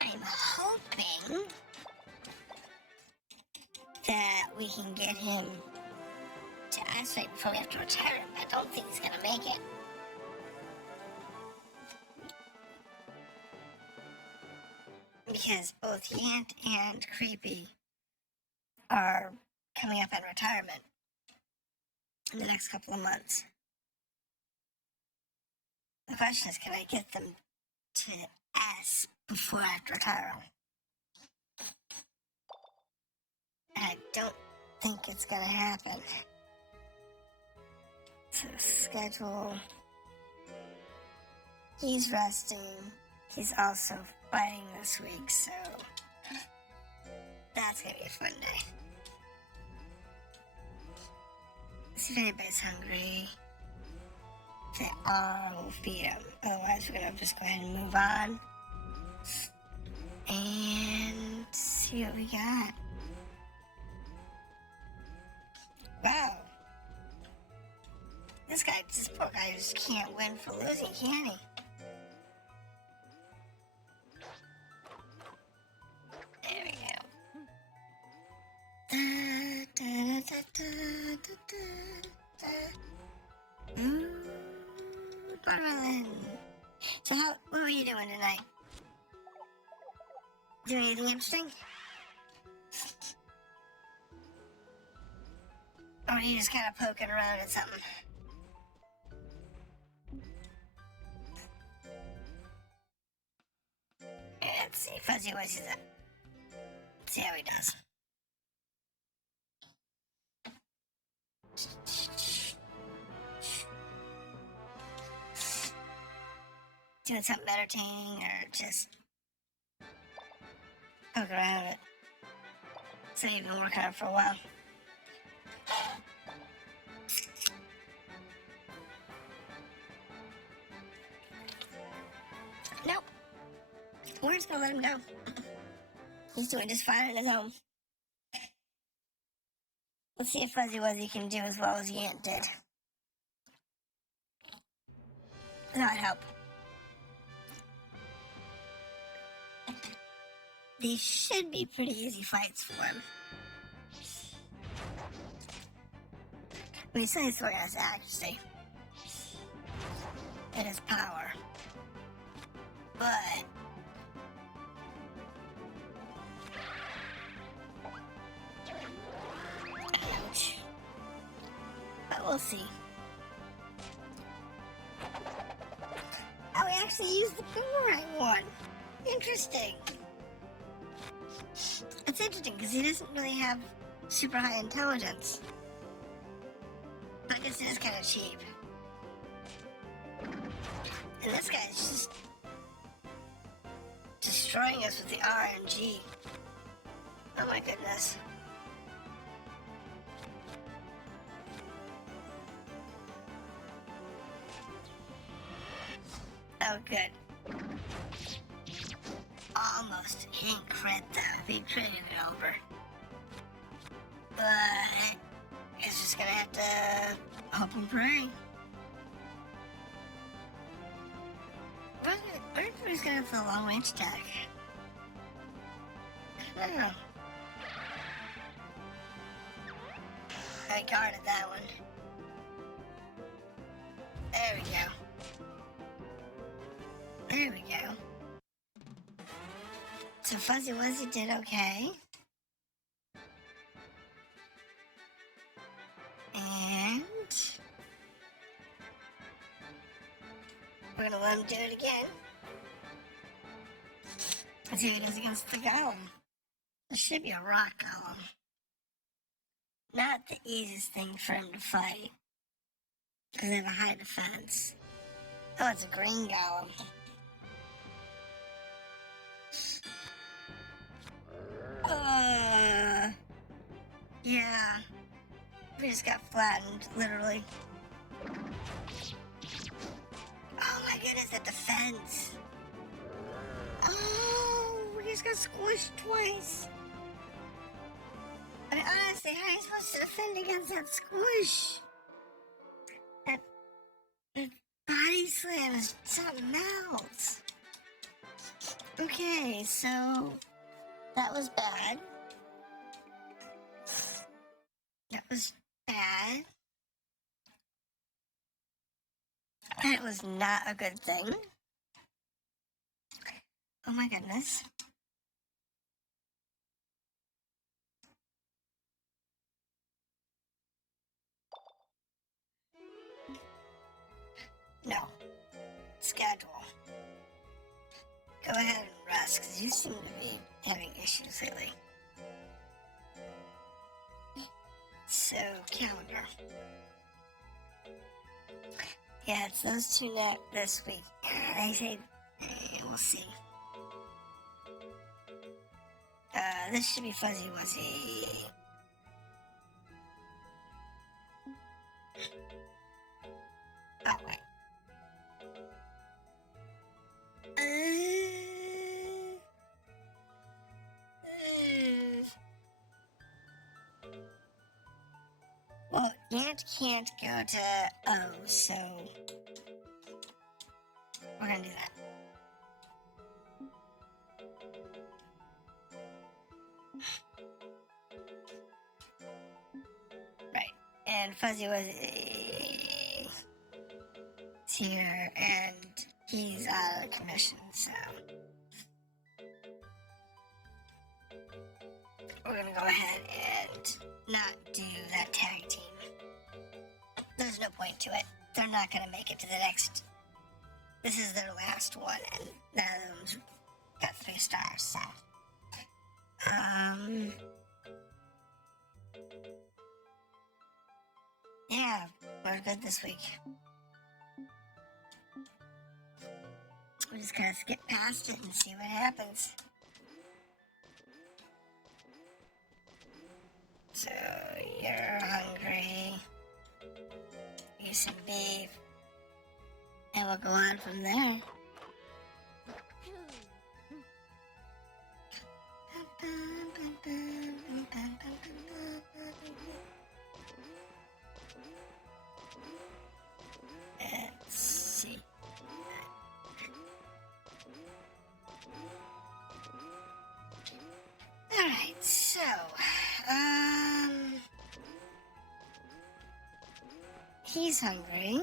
I'm hoping that we can get him to isolate before we have to retire him. I don't think he's gonna make it. Because both Yant and Creepy are coming up in retirement in the next couple of months. The question is, can I get them to S before I have to retire them? I don't think it's gonna happen. So schedule. He's resting. He's also fighting this week, so that's gonna be a fun day. See if anybody's hungry. If they are, we'll feed them. Otherwise, we're gonna just go ahead and move on and see what we got. Wow. This poor guy just can't win for losing, can he? There we go. Da, da, da, da, da, da. Watermelon. So what were you doing tonight? Doing anything interesting? Or are you just kind of poking around at something? Let's see, Fuzzy Wuzzy's up. Let's see how he does. Doing something entertaining or just poke around it. So you've been working on it for a while. Nope. We're just gonna let him go. He's doing just fine on his own. Let's see if Fuzzy Wuzzy can do as well as Yant did. That would help. These should be pretty easy fights for him. We still need to work on his accuracy and his power. But ouch. But we'll see. Oh, we actually used the boomerang one. Interesting. It's interesting because he doesn't really have super high intelligence. But I guess it is kind of cheap. And this guy's just destroying us with the RNG. Oh my goodness. Oh good. Almost. He didn't crit though. If he critted it over. But it's just gonna have to hope and pray. What if he's gonna have the long range attack? I don't know. I guarded that one. There we go. There we go. So So Fuzzy Wuzzy did okay. And we're gonna let him do it again. Let's see how he does against the golem. This should be a rock golem. Not the easiest thing for him to fight, because they have a high defense. Oh, it's a green golem. Yeah. We just got flattened, literally. Oh my goodness, the defense. Oh, we just got squished twice. But honestly, how are you supposed to defend against that squish? That body slam is something else. Okay, so that was bad. That was bad. That was not a good thing. Oh my goodness. No. Schedule. Go ahead and rest, because you seem to be having issues lately. So, calendar. Yeah, it's those two this week. They say, we'll see. This should be Fuzzy Wuzzy. Oh, wait. Well, Gant can't go to O, so we're gonna do that. Right, and Fuzzy was here, and he's out of commission, so we're gonna go ahead and not do that tag team. There's no point to it. They're not gonna make it to the next. This is their last one, and none of them's got 3 stars, so. Yeah, we're good this week. We just gotta skip past it and see what happens. So, you're hungry. Eat some beef. And we'll go on from there. Let's see. Alright, so, he's hungry.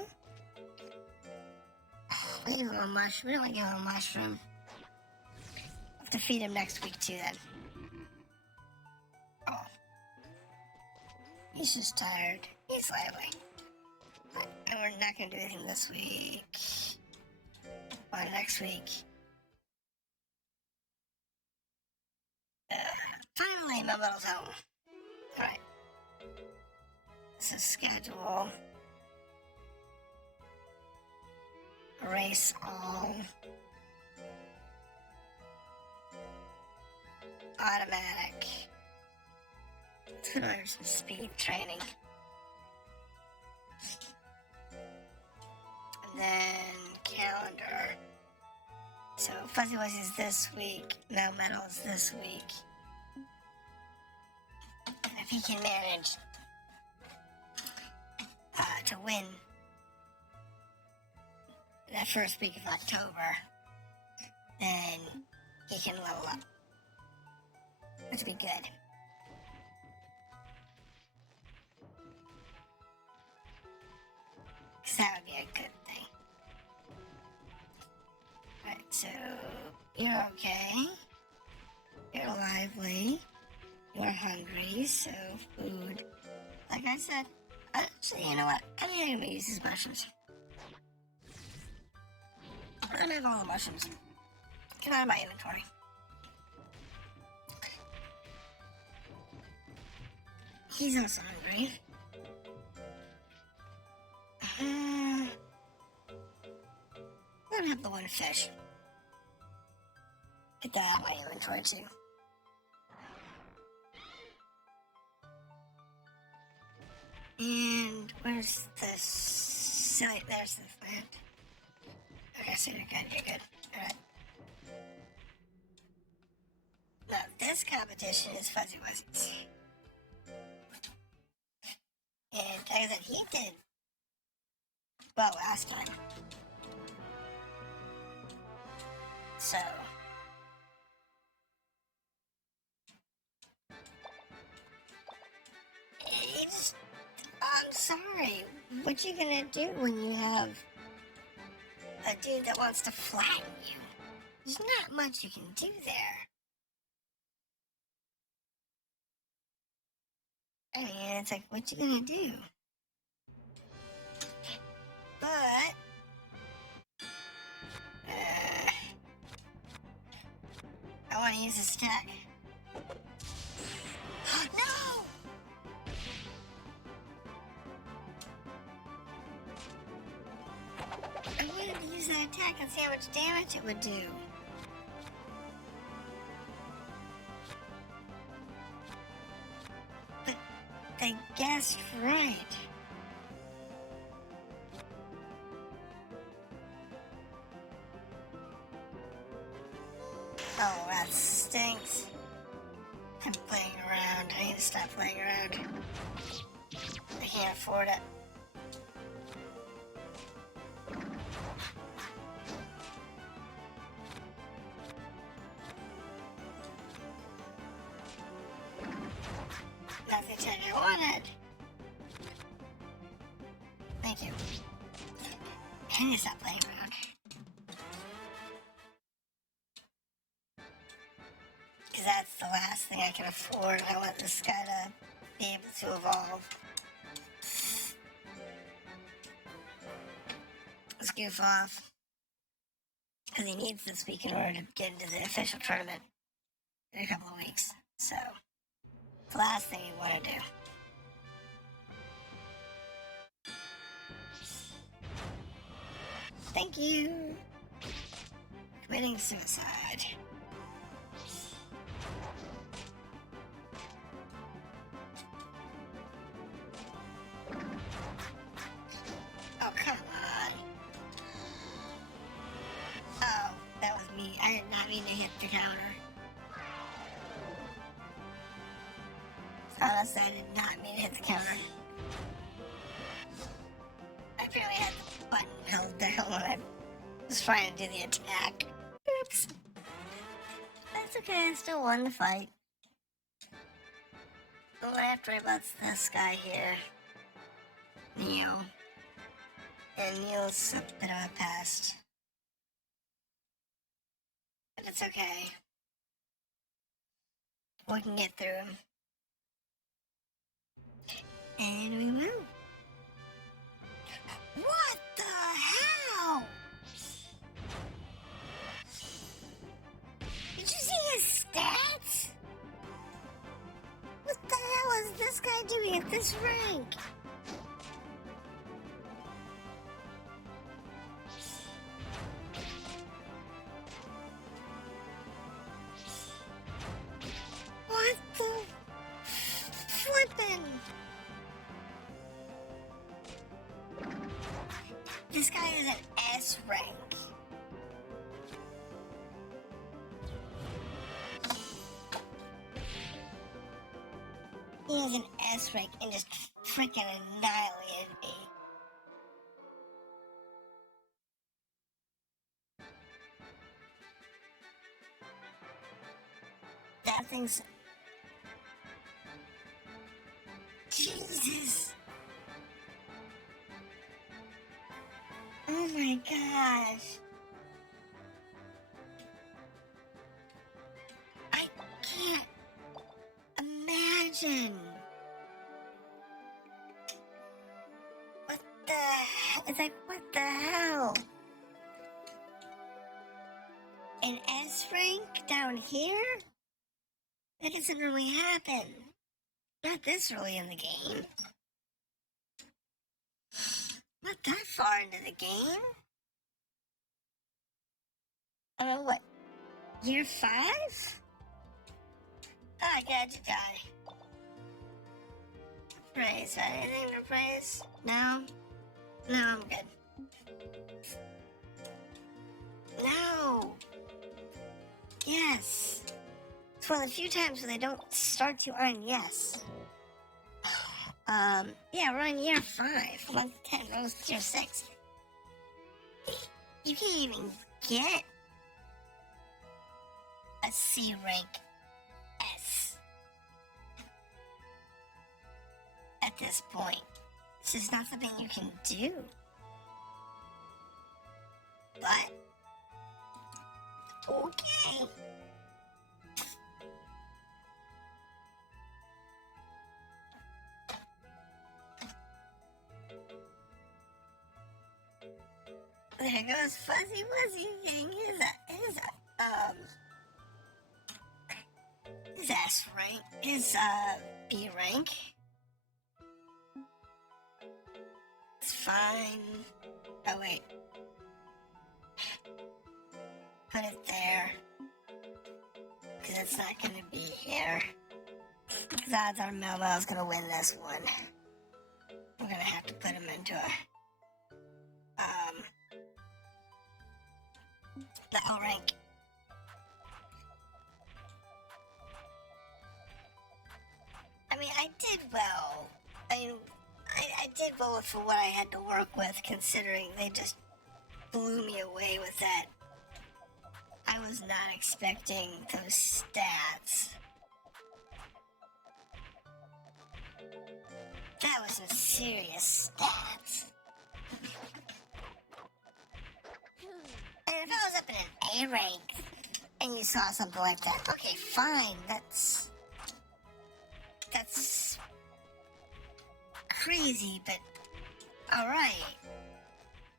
We give him a mushroom. We don't give him a mushroom. We'll have to feed him next week too then. Oh. He's just tired. He's lively. And we're not gonna do anything this week. Or next week. Finally, my little's home. Alright. This is schedule. Erase all. Automatic. Let's put on some speed training. And then calendar. So Fuzzy Wuzzy's this week. Now Metal's this week. And if he can manage to win that first week of October, then he can level up. Which would be good. Because that would be a good thing. Alright, so you're okay. you're lively. You're hungry, so food. Like I said, actually, you know what? I think I'm gonna use these mushrooms. I'm gonna have all the mushrooms. Get out of my inventory. He's also hungry. I'm gonna have the one fish. Get that out of my inventory too. And where's the site? There's the plant. Okay, so you're good, you're good. Alright. Now, this competition is Fuzzy Wuzzies. And like I said, he did well last time. So. I'm sorry. What you gonna do when you have a dude that wants to flatten you? There's not much you can do there. I mean, it's like, what you gonna do? But, I want to use this attack. No! I wanted to use that attack and see how much damage it would do. But I guessed right. Oh, that stinks. I'm playing around. I need to stop playing around. I can't afford it. Not the check I wanted. Thank you. I need to stop playing around. Because that's the last thing I can afford. I want this guy to be able to evolve. Let's goof off. Because he needs this week in order to get into the official tournament in a couple of weeks. So, it's the last thing you want to do. Thank you. Committing suicide. Oh, come on. Oh, that was me. I did not mean to hit the counter. Honestly, I did not mean to hit the counter. I apparently had the button held down when I was trying to do the attack. Oops. That's okay, I still won the fight. All I have to worry about is this guy here. Neil. And Neil's a bit of a pest. But it's okay. We can get through him. And we will. What the hell? Did you see his stats? What the hell is this guy doing at this rank? What the flippin'? This guy is an S rank. He is an S rank and just freaking annihilated me. That thing's... Jesus! Oh my gosh! I It's like, what the hell? An S rank down here? That doesn't really happen. Not this early in the game. Not that far into the game. What? Year 5? Ah, gotcha, guy. Praise. Anything to praise? No? No, I'm good. No! Yes! It's one of the few times when they don't start you on yes. Yeah, we're on year 5, month 10, rose year 6. You can't even get a C rank S at this point. This is not something you can do. But, okay. There goes Fuzzy Wuzzy getting his S rank, his B rank. It's fine. Oh wait. Put it there. Cause it's not gonna be here. Cause odds are Melmo's gonna win this one. We're gonna have to put him into a the L rank. I mean, I did well. I did well for what I had to work with, considering they just blew me away with that. I was not expecting those stats. That was some serious stats. And if I was up in an A rank and you saw something like that, okay, fine, that's crazy, but alright.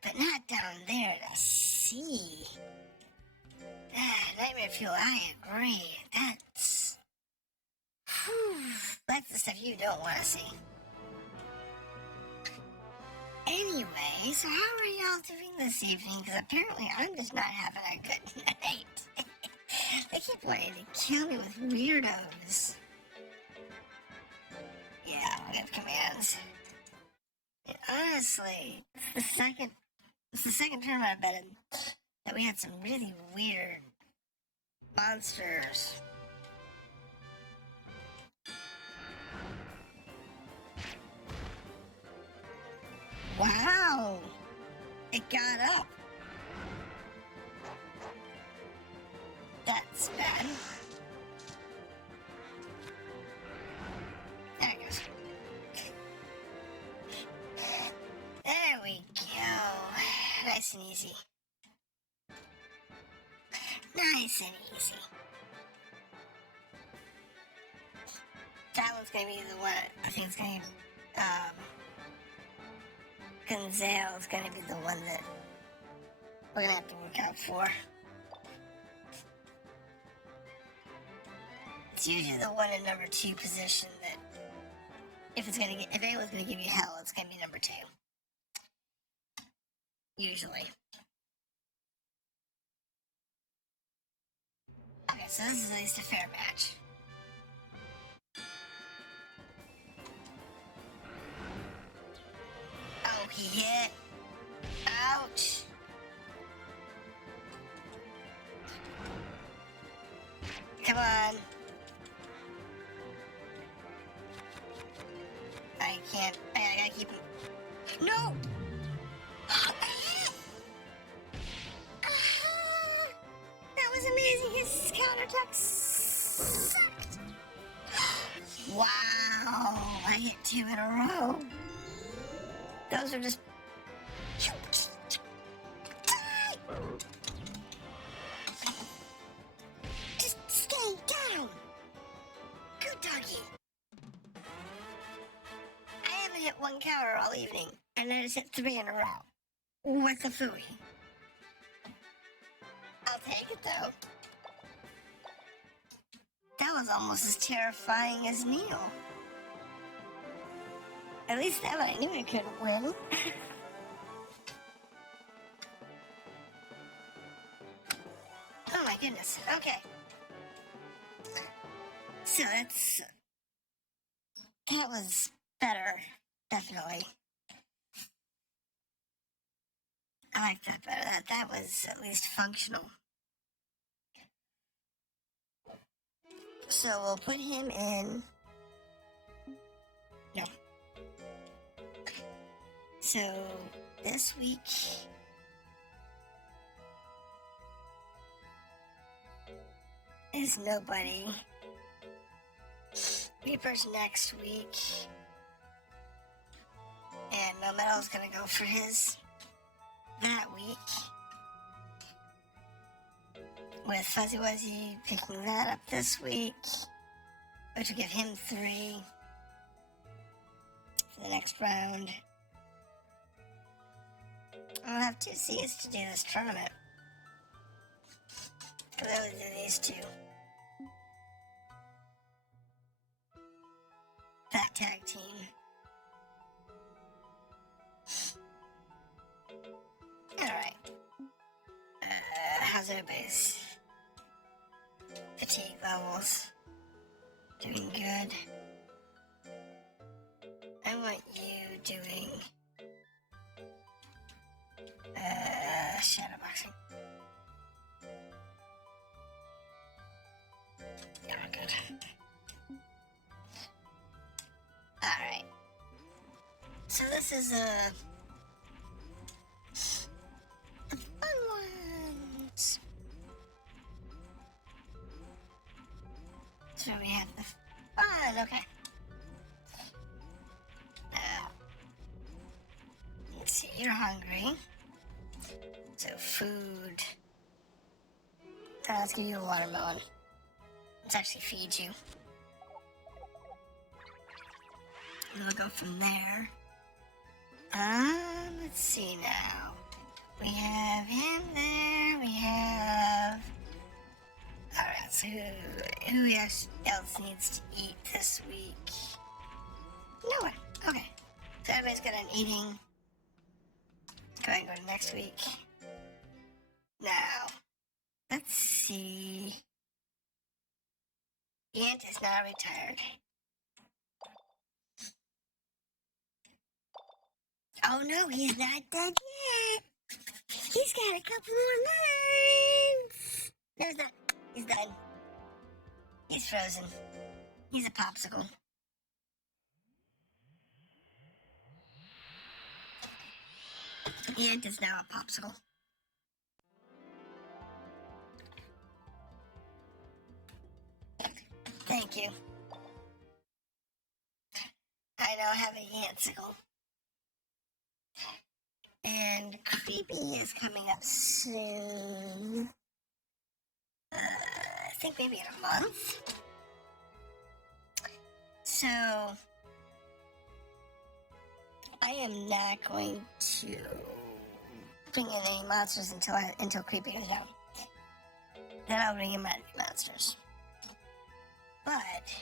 But not down there to see. Nightmare Fuel, I agree. That's the stuff you don't want to see. Anyway, so how are y'all doing this evening? Because apparently I'm just not having a good night. They keep wanting to kill me with weirdos. Yeah, we have commands. And honestly, it's the second tournament I've been in that we had some really weird monsters. Wow! It got up. That's bad. There it goes. There we go. Nice and easy. Nice and easy. That one's gonna be the one, I think it's gonna be, Gonzale is gonna be the one that we're gonna have to work out for. It's usually the one in number 2 position that if anyone's gonna give you hell, it's gonna be number 2. Usually. Okay, so this is at least a fair match. Oh, he hit. Ouch. Come on. I can't. I gotta keep him. No! That was amazing. His counterattack sucked. Wow. I hit 2 in a row. Those are just... Just stay down. Good doggy. I haven't hit one encounter all evening, and I just hit 3 in a row. With the Phooey. I'll take it though. That was almost as terrifying as Neil. At least that one I knew I couldn't win. Oh my goodness. Okay. So that was better, definitely. I like that better. That was at least functional. So we'll put him in. No. So this week is nobody. Reaper's next week. And No Metal's gonna go for his that week. With Fuzzy Wuzzy picking that up this week, which will give him 3 for the next round. I'll have 2 C's to do this tournament. Because I would do these 2. That tag team. Alright. How's everybody's fatigue levels? Doing good. I want you doing shadowboxing. Yeah, we're good. Alright. So this is a fun one. So we have the fun, okay. Let's see, you're hungry. So food. Let's give you a watermelon. Let's actually feed you. And we'll go from there. Let's see now. We have him there. We have. Alright, so who else needs to eat this week? No one. Okay. So everybody's got an eating. Go ahead and go to next week. Now, let's see. Ant is not retired. Oh no, he's not dead yet. He's got a couple more lines. No, he's not. He's done. He's frozen. He's a popsicle. Ant is now a popsicle. Thank you. I now have a Yantsicle. And Creepy is coming up soon. I think maybe in a month. So I am not going to bring in any monsters until Creepy goes down. Then I'll bring in my monsters. But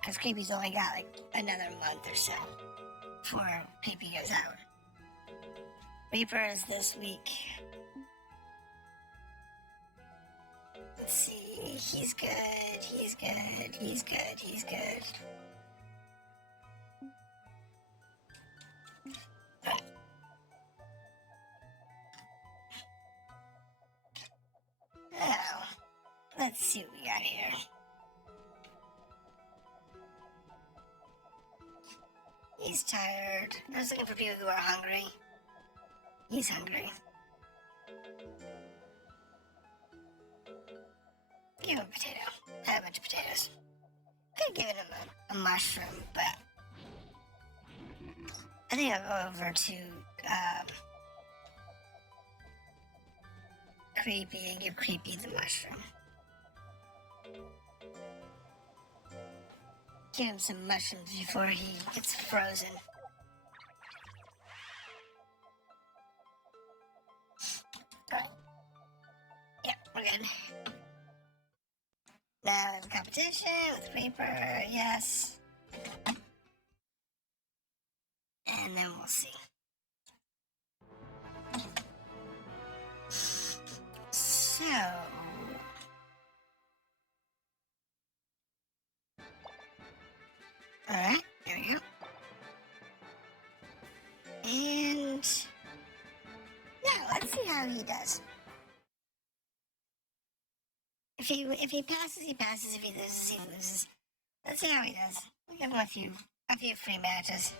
because Creepy's only got like another month or so before Creepy goes out. Reaper is this week. Let's see. He's good. He's good. He's good. He's good. Now, let's see what we got here. He's tired. I was looking for people who are hungry. He's hungry. Give him a potato. I have a bunch of potatoes. Could have given him a mushroom, but I think I'll go over to Creepy and give Creepy the mushroom. give him some mushrooms before he gets frozen. Alright. Yep, we're good. Now there's a competition with Reaper, yes. And then we'll see. So... Alright, there we go. And... now, let's see how he does. If he passes, he passes. If he loses, he loses. Let's see how he does. We'll give him a few free matches.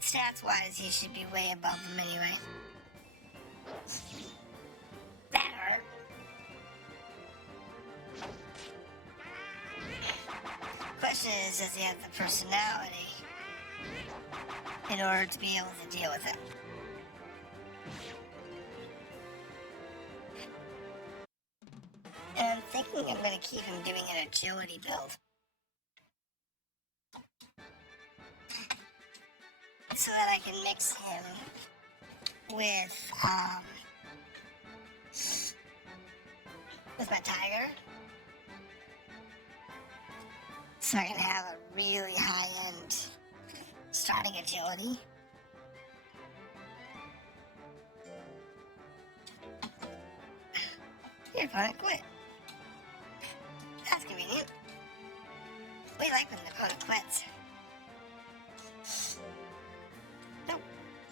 Stats-wise, he should be way above him anyway. That hurt. Question is, does he have the personality in order to be able to deal with it? And I'm thinking I'm going to keep him doing an agility build. So that I can mix him with my tiger. So I can have a really high-end starting agility. Your opponent quit. That's convenient. We like when the opponent quits. Nope.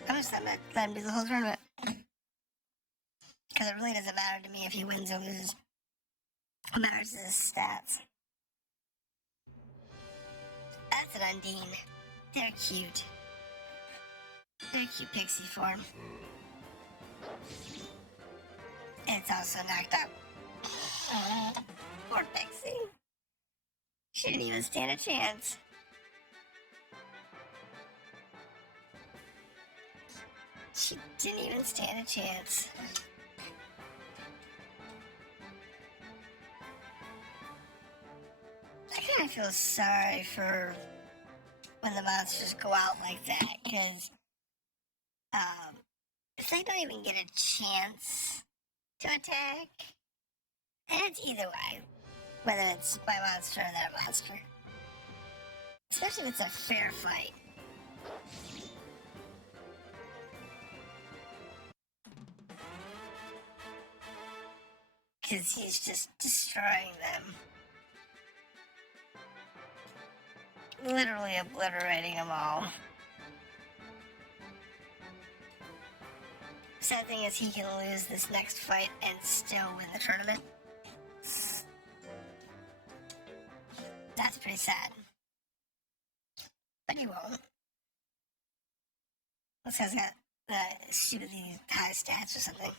I'm just let him do the whole tournament. Because it really doesn't matter to me if he wins or loses. What matters is his stats. That's an Undine. They're cute. They're cute pixie form. And it's also knocked up. Poor Pixie. She didn't even stand a chance. She didn't even stand a chance. I kind of feel sorry for when the monsters go out like that, because if they don't even get a chance to attack, and it's either way, whether it's my monster or their monster. Especially if it's a fair fight. Because he's just destroying them. Literally obliterating them all. Sad thing is he can lose this next fight and still win the tournament. That's pretty sad. But he won't. This guy's got stupidly high stats or something.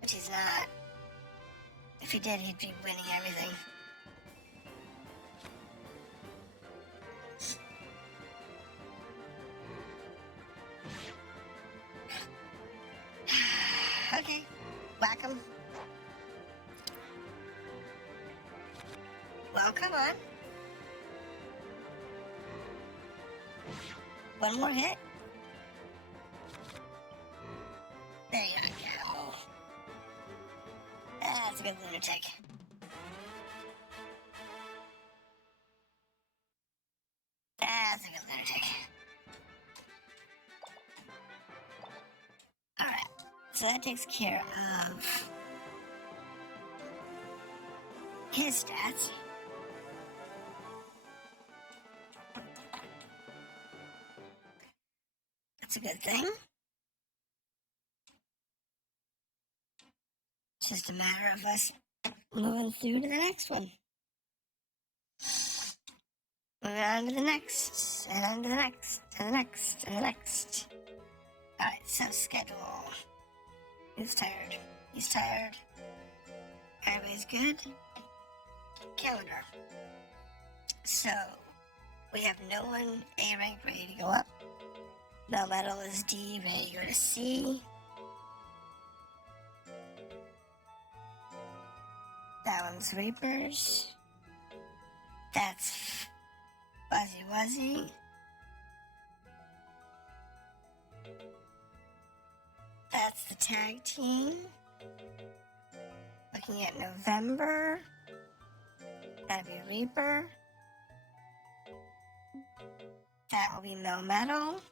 Which he's not. If he did, he'd be winning everything. Okay, whack him. Well, come on. One more hit. There you go. That's a good lunatic. That's a good lunatic. Alright, so that takes care of his stats. That's a good thing. It's just a matter of us moving through to the next one. Moving on to the next, and on to the next, and the next, and the next. Alright, so schedule. He's tired. He's tired. Everybody's good. Calendar. So, we have no one A rank ready to go up. No metal is D ready to go to C. That one's Reapers. That's Fuzzy Wuzzy. That's the tag team. Looking at November. That'll be Reaper. That will be No Metal.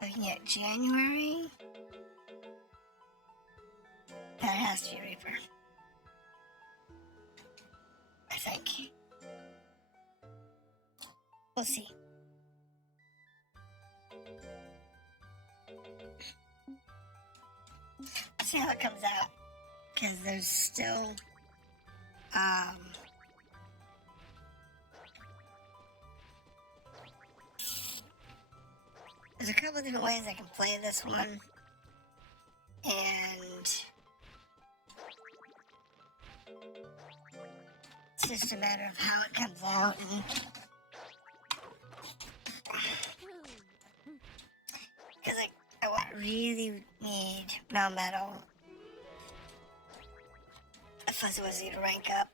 Looking at January. That has to be Reaper. I think. We'll see. Let's see how it comes out. Because there's still, there's a couple of different ways I can play this one. And it's just a matter of how it comes out. Because I really need No Metal, a Fuzzy Wuzzy to rank up,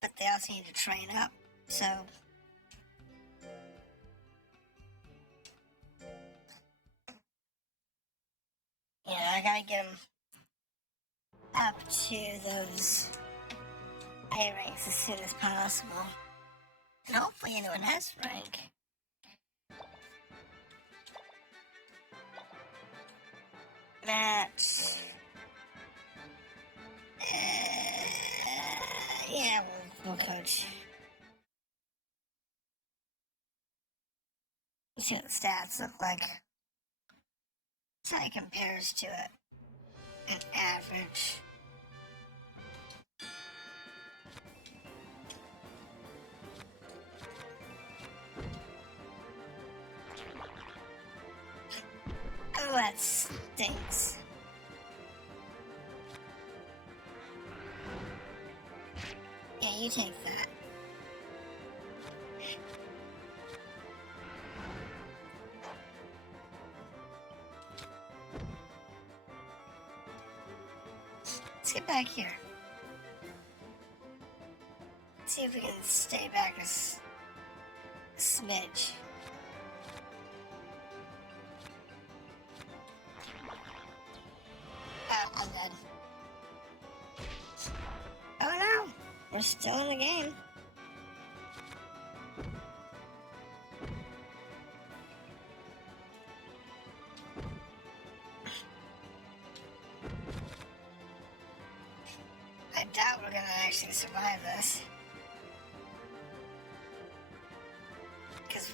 but they also need to train up, so yeah, I gotta get them up to those A ranks as soon as possible, and hopefully into an S rank. Match. Yeah, we'll coach. Let's see what the stats look like. That's how it compares to an average. Oh, that stinks. Yeah, you take that. Let's get back here. Let's see if we can stay back a smidge. Oh, I'm dead. Oh no! We're still in the game. I doubt we're gonna actually survive this. Because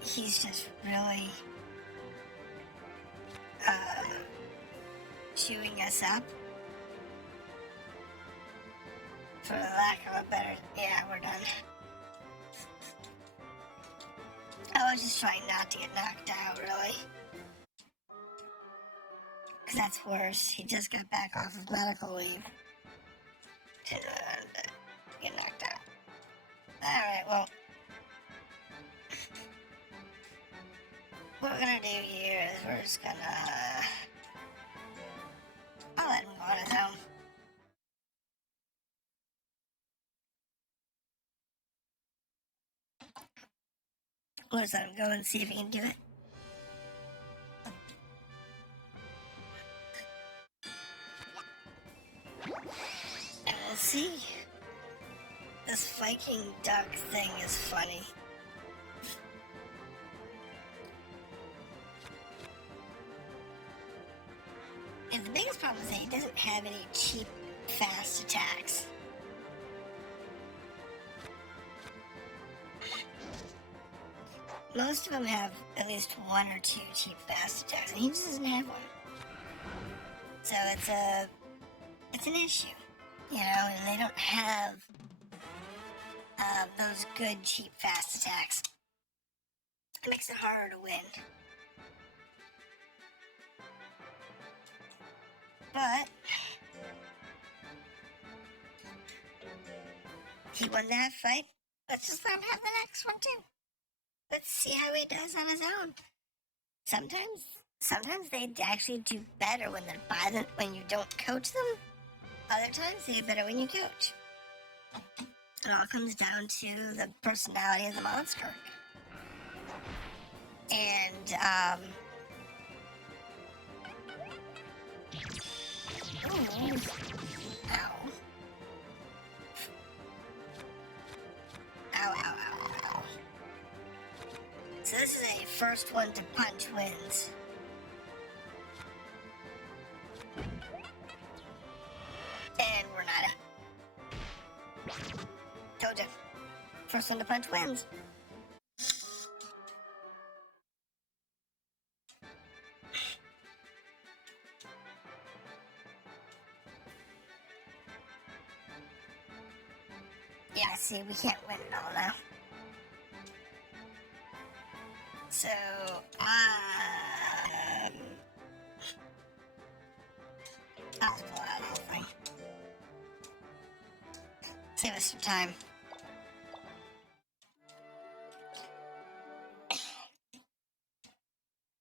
he's just really chewing us up. For lack of a better... Yeah, we're done. I was just trying not to get knocked out, really. Because that's worse. He just got back off of medical leave. To get knocked out. Alright, well. What we're gonna do here is we're just gonna... I'll let him go on his own. We'll just let him go and see if he can do it. And we'll see. This Viking duck thing is funny. And the biggest problem is that he doesn't have any cheap, fast attacks. Most of them have at least one or two cheap, fast attacks, and he just doesn't have one. So it's an issue, you know, and they don't have those good, cheap, fast attacks. It makes it harder to win. But he won that fight. Let's just let him have the next one too. Let's see how he does on his own. Sometimes sometimes they actually do better when they're by them, when you don't coach them. Other times they do better when you coach. It all comes down to the personality of the monster. And, ooh, ow. Ow, ow, ow, ow. So this is a first one to punch wins. And we're not up. Told you. First one to punch wins. Yeah, see, we can't win it all now. So, I'll just pull out the whole thing. Save us some time.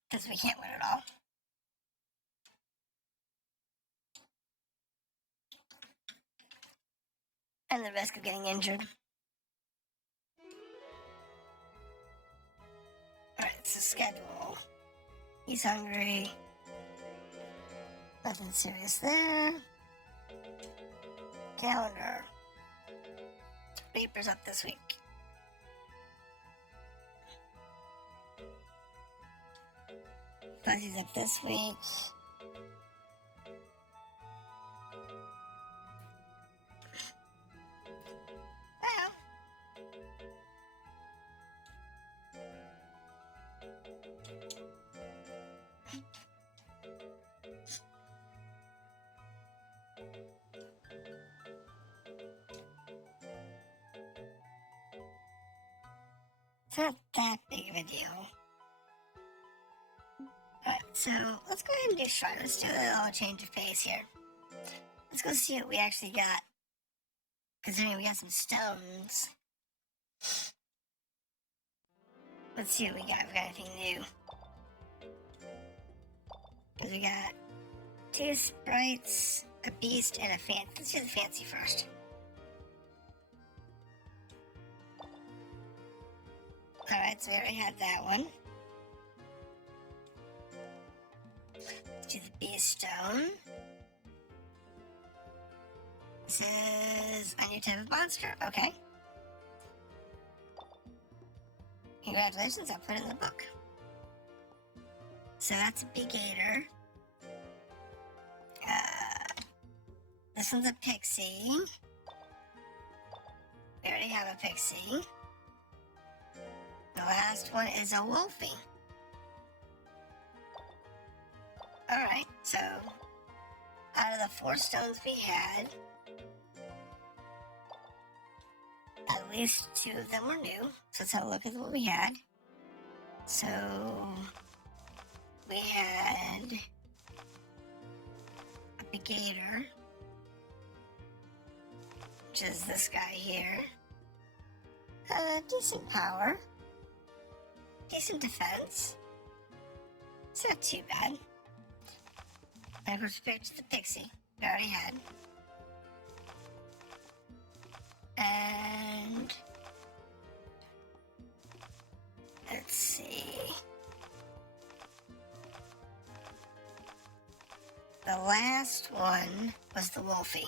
Because we can't win it all. And the risk of getting injured. Alright, it's a schedule. He's hungry. Nothing serious there. Calendar. Reaper's up this week. Fuzzy's up this week. Well. It's not that big of a deal. Alright, so let's go ahead and do shrine. Let's do a little change of pace here. Let's go see what we actually got. Considering we got some stones. Let's see what we got. If we got anything new. Because we got 2 sprites, a beast, and a fancy. Let's do the fancy first. Alright, so we already have that one. Let's do the beast stone. This is a new type of monster. Okay. Congratulations, I put it in the book. So that's a big gator. This one's a pixie. We already have a pixie. The last one is a wolfie. Alright, so out of the 4 stones we had, at least 2 of them were new. So let's have a look at what we had. So we had a big gator, which is this guy here. Decent power. Decent defense. It's not too bad. And of course, we picked the pixie we already had. And let's see. The last one was the wolfie,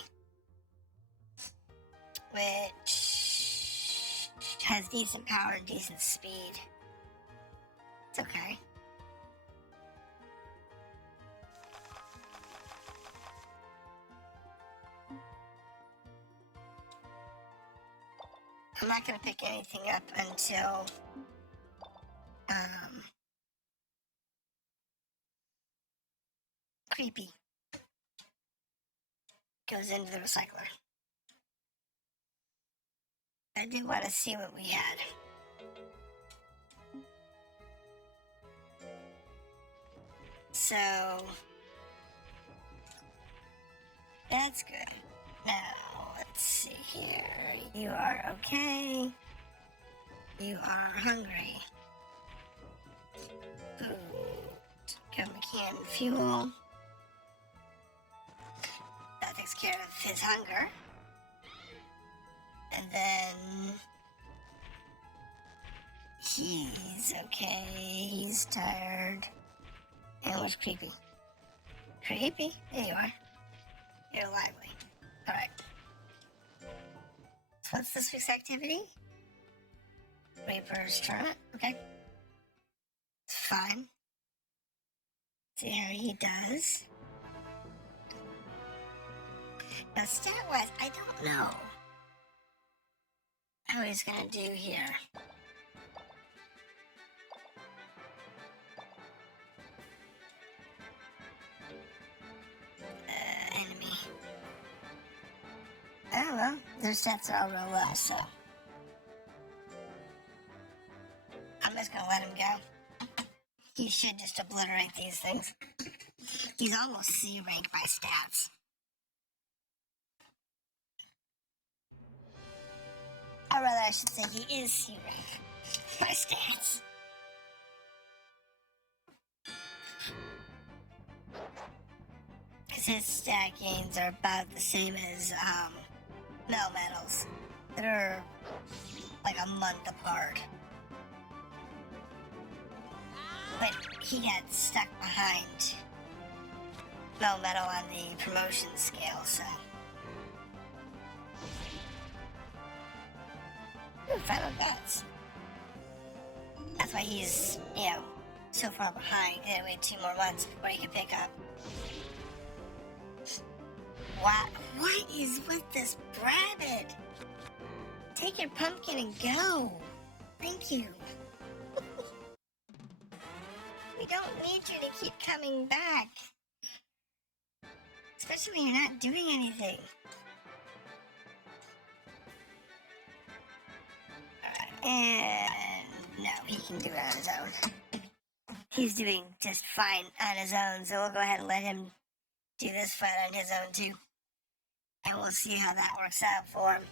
which has decent power and decent speed. It's okay. I'm not going to pick anything up until Creepy goes into the recycler. I do want to see what we had. So that's good. Now let's see here. You are okay. You are hungry. Food. Come and fuel. That takes care of his hunger. And then he's okay. He's tired. And what's creepy? Creepy? There you are. You're lively. Alright. So what's this week's activity? Reaper's tournament. Okay. It's fine. See how he does. Now, stat-wise, I don't know how he's gonna do here. Enemy. Oh, well, their stats are all real low, so I'm just gonna let him go. He should just obliterate these things. He's almost C rank by stats. Or rather, I should say he is C rank by stats. Because his stat gains are about the same as Melmetal's. They're like a month apart. But he got stuck behind Melmetal on the promotion scale, so. Ooh, final bets. That's why he's, so far behind. He had to wait 2 more months before he could pick up. What is with this rabbit? Take your pumpkin and go. Thank you. We don't need you to keep coming back. Especially when you're not doing anything. And no, he can do it on his own. He's doing just fine on his own, so we'll go ahead and let him do this fight on his own too. And we'll see how that works out for him.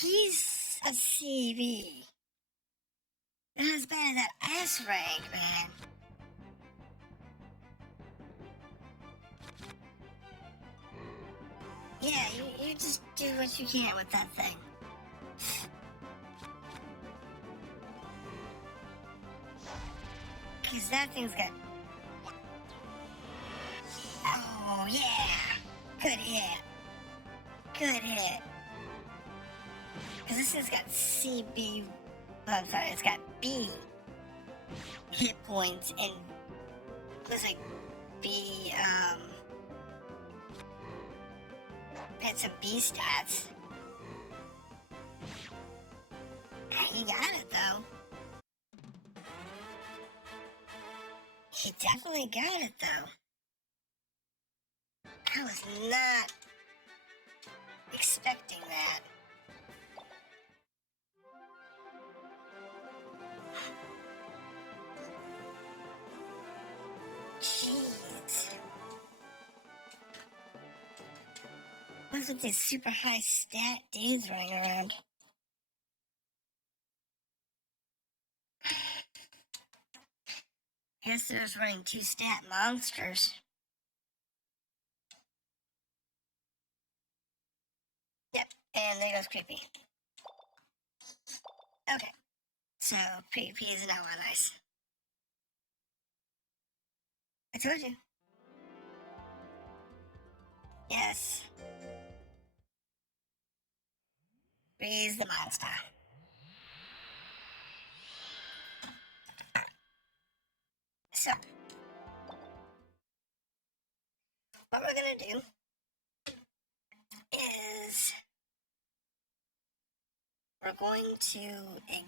He's a CV. Not as bad as that S rank, man. Yeah, you just do what you can with that thing. Because that thing's got... Oh, yeah! Good hit. Good hit. Because this thing's got CB... Oh, I'm sorry, it's got B hit points and... Looks like B, had some B stats. He got it, though. He definitely got it, though. I was not expecting that. Jeez. What's with these super high stat dudes running around? Guess they're just running 2 stat monsters. Yep, and there goes Creepy. Okay, so Creepy is now on ice. I told you. Yes. Freeze the monster. So, what we're gonna do is we're going to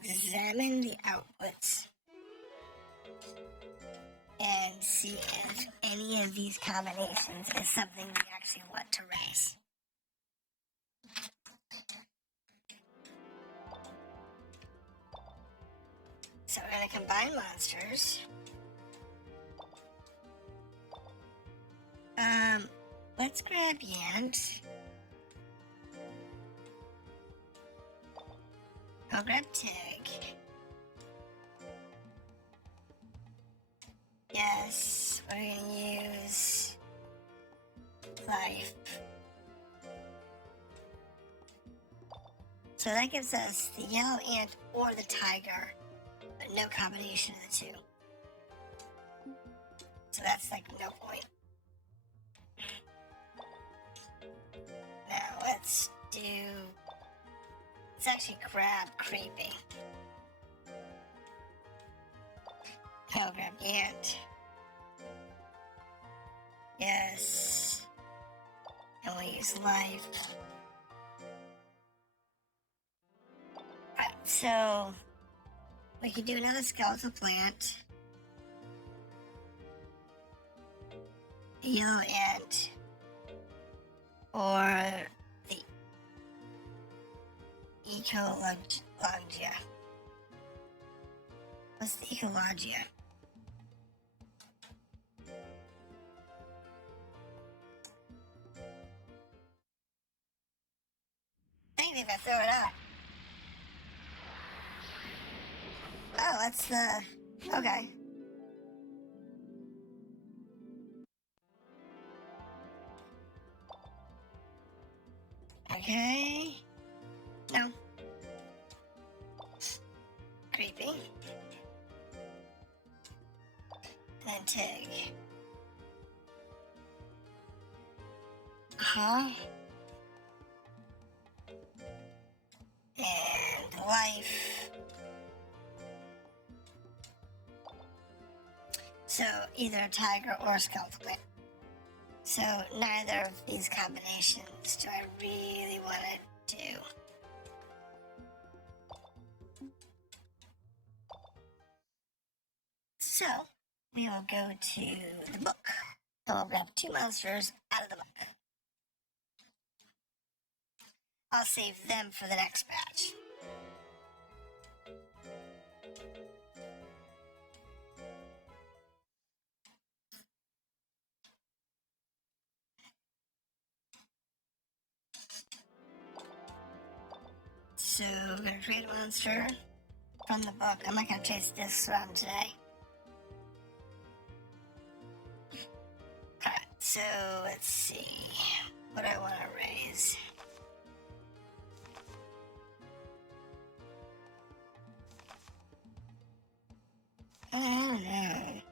examine the outputs and see if any of these combinations is something we actually want to race. So we're going to combine monsters. Let's grab Yant. I'll grab Tig. Yes, we're gonna use life. So that gives us the yellow ant or the tiger, but no combination of the two. So that's like no point. Now let's actually grab creepy. I'll grab the ant. Yes. And we'll use life. Alright, so we can do another skeletal plant. The yellow ant. Or the ecologia. What's the ecologia? I think if I throw it out. Oh, that's the... Okay. Okay. No. Creepy. And Tig. Huh? And life. So either a tiger or a skeletal plant. So neither of these combinations do I really want to do. So we will go to the book and we'll grab 2 monsters out of the book. I'll save them for the next batch. So we're gonna create a monster from the book. I'm not gonna chase this around today. Alright, so let's see. What do I want to raise? I don't know.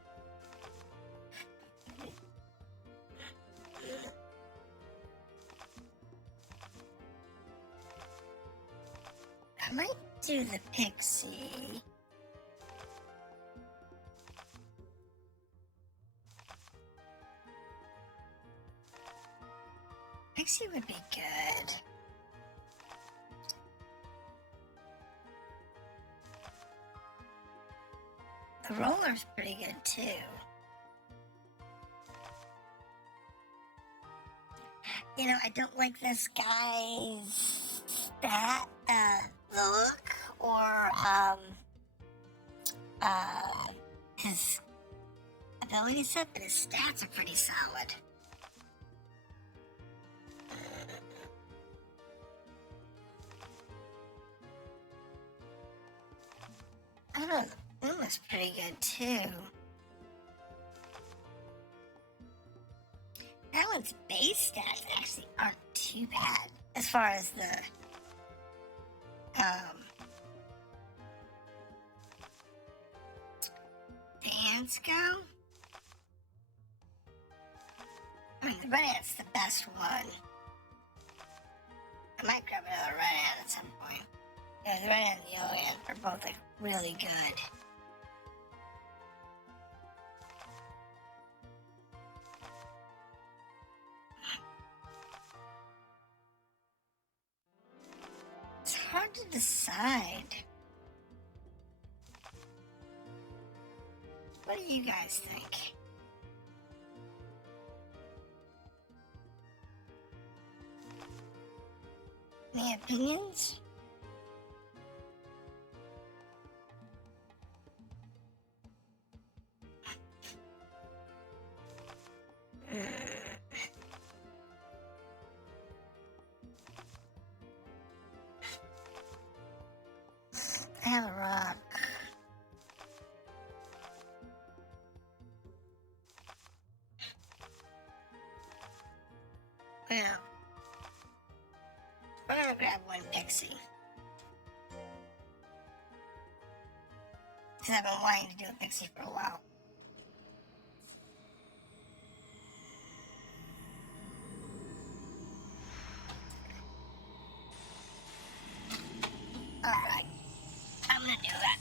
I might do the pixie. Pixie would be good. The roller's pretty good too. You know, I don't like this guy's stat, look, or, his ability set, but his stats are pretty solid. I don't know, the boom is pretty good too. That one's base stats actually aren't too bad as far as the ants go. I mean, the red ant's the best one. I might grab another red ant at some point. Yeah, the red ant and the yellow ant are both like really good. It's hard to decide. What do you guys think? Any opinions? I have a rock. Well, we're gonna grab one pixie. Because I've been wanting to do a pixie for a while. Alright, I'm gonna do that.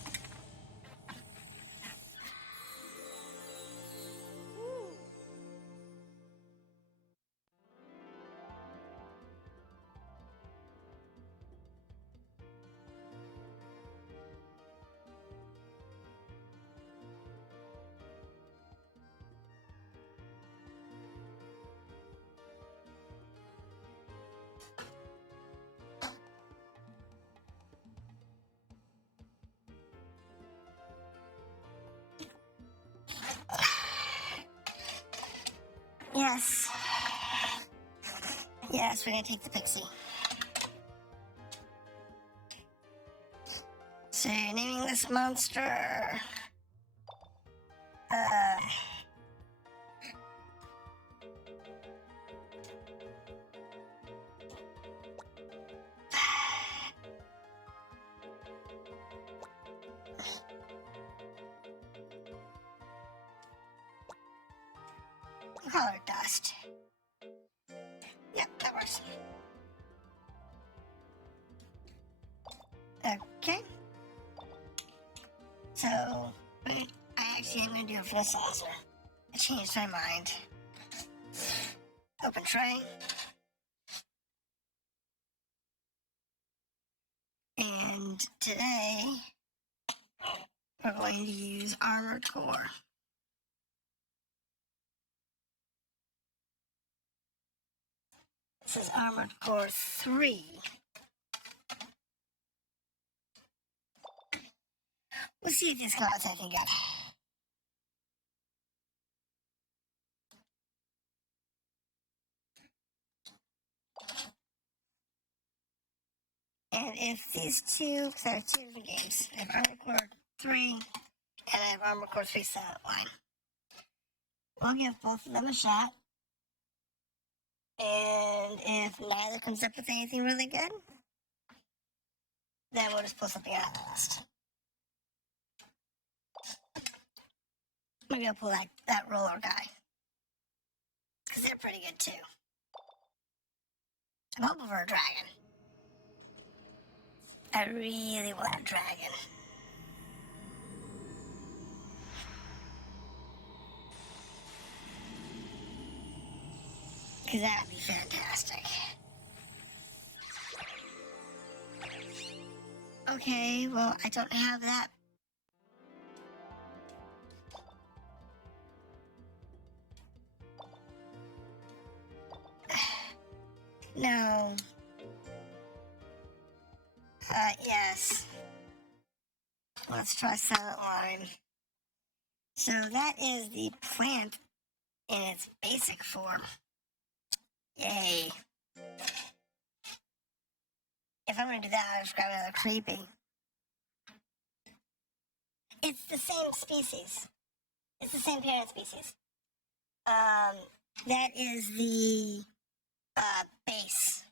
Yes. Yes, we're gonna take the pixie. So you're naming this monster. Call her Dust. Yep, that works. Okay. So, I actually am going to do it for the saucer. I changed my mind. Open tray. And today, we're going to use Armored Core. This is Armored Core 3. We'll see if this class I can get. And if these two, because I have two different games, I have Armored Core 3 and I have Armored Core 3 Silent Line. We'll give both of them a shot. And if neither comes up with anything really good, then we'll just pull something out of the list. Maybe I'll pull that roller guy. Because they're pretty good too. I'm hoping for a dragon. I really want a dragon. Because that would be fantastic. Okay, well, I don't have that. No. Yes. Let's try Silent Line. So that is the plant in its basic form. Yay. If I'm going to do that, I'll just grab another creepy. It's the same species. It's the same parent species. That is the base.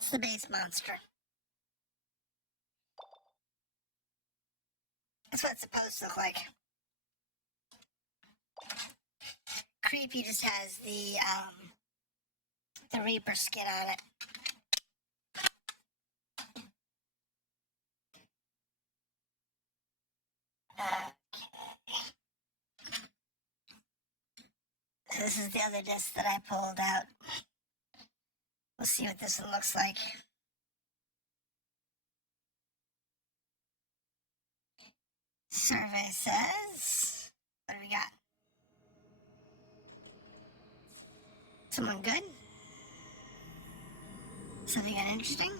It's the base monster. That's what it's supposed to look like. Creepy just has the Reaper skin on it. This is the other disc that I pulled out. We'll see what this one looks like. Survey says, what do we got? Someone good? Something uninteresting?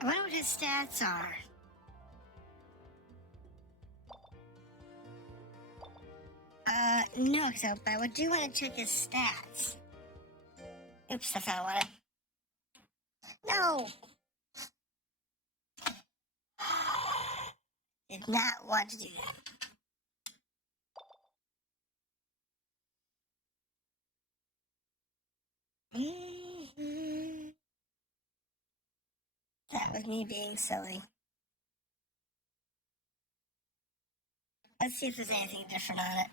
I wonder what his stats are. No, but I do want to check his stats. Oops, that's not what I wanted. No! Did not want to do that. That was me being silly. Let's see if there's anything different on it.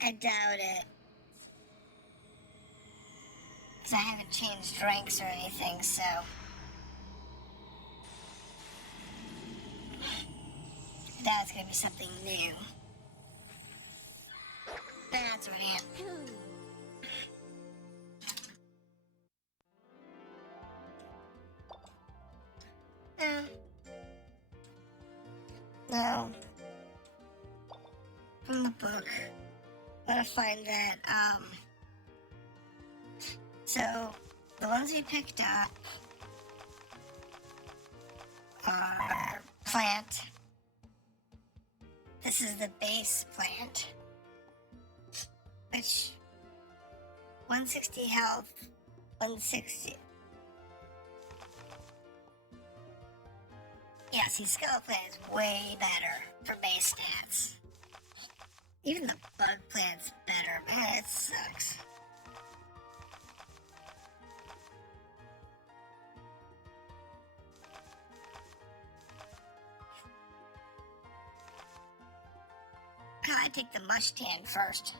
I doubt it. Because I haven't changed ranks or anything, so... That's gonna be something new. That's what I am. No. From the book. I want to find that, So, the ones we picked up are plant. This is the base plant. Which, 160 health, 160. Yeah, see, Skull Plant is way better for base stats. Even the Bug Plant's better, man, it sucks. I take the Mushtan first.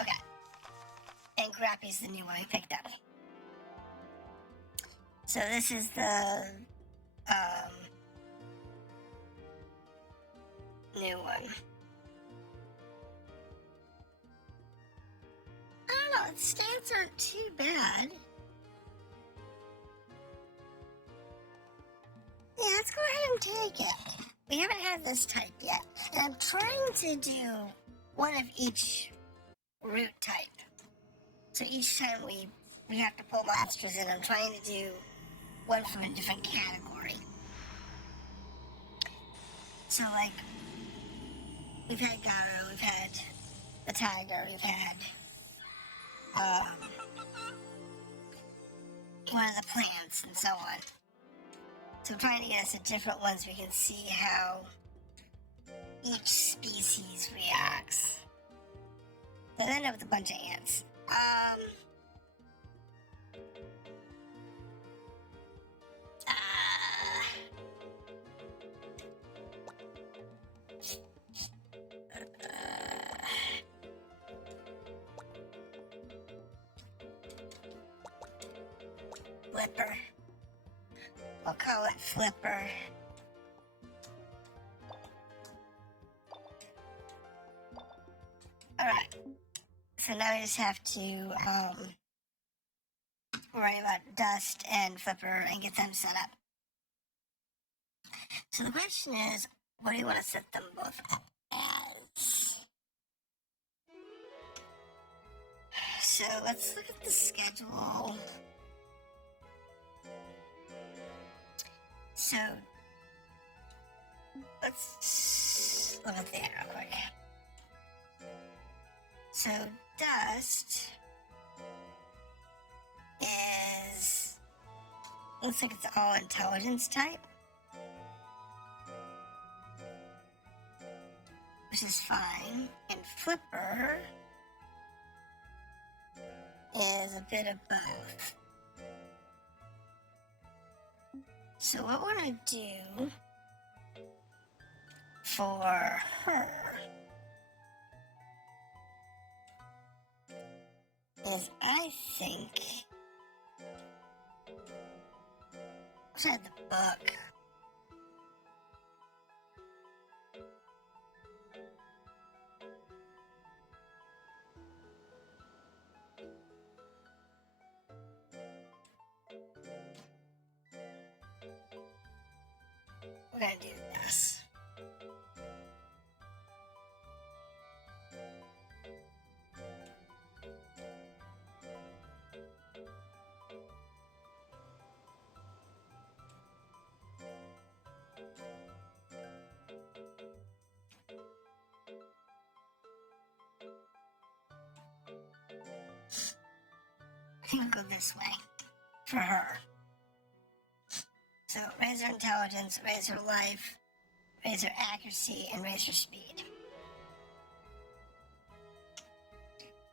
Okay. And Grappy's the new one I picked up. So this is the new one. I don't know, its stats aren't too bad. Yeah, let's go ahead and take it. We haven't had this type yet. And I'm trying to do one of each root type. So each time we have to pull monsters in, I'm trying to do one from a different category. So like, we've had Garo, we've had the Tiger, we've had one of the plants, and so on. So I'm trying to get us to different ones so we can see how each species reacts. Then end up with a bunch of ants. Flipper. I'll call it Flipper. Alright. So now we just have to worry about Dust and Flipper and get them set up. So the question is, what do you want to set them both up as? So let's look at the schedule. So let's look at that real quick. So Dust is, looks like it's all intelligence type, which is fine. And Flipper is a bit of both. So what we're gonna do for her is, I think, let's add the book. We're gonna do this. think we'll go this way for her. So raise her intelligence, raise her life, raise her accuracy, and raise her speed.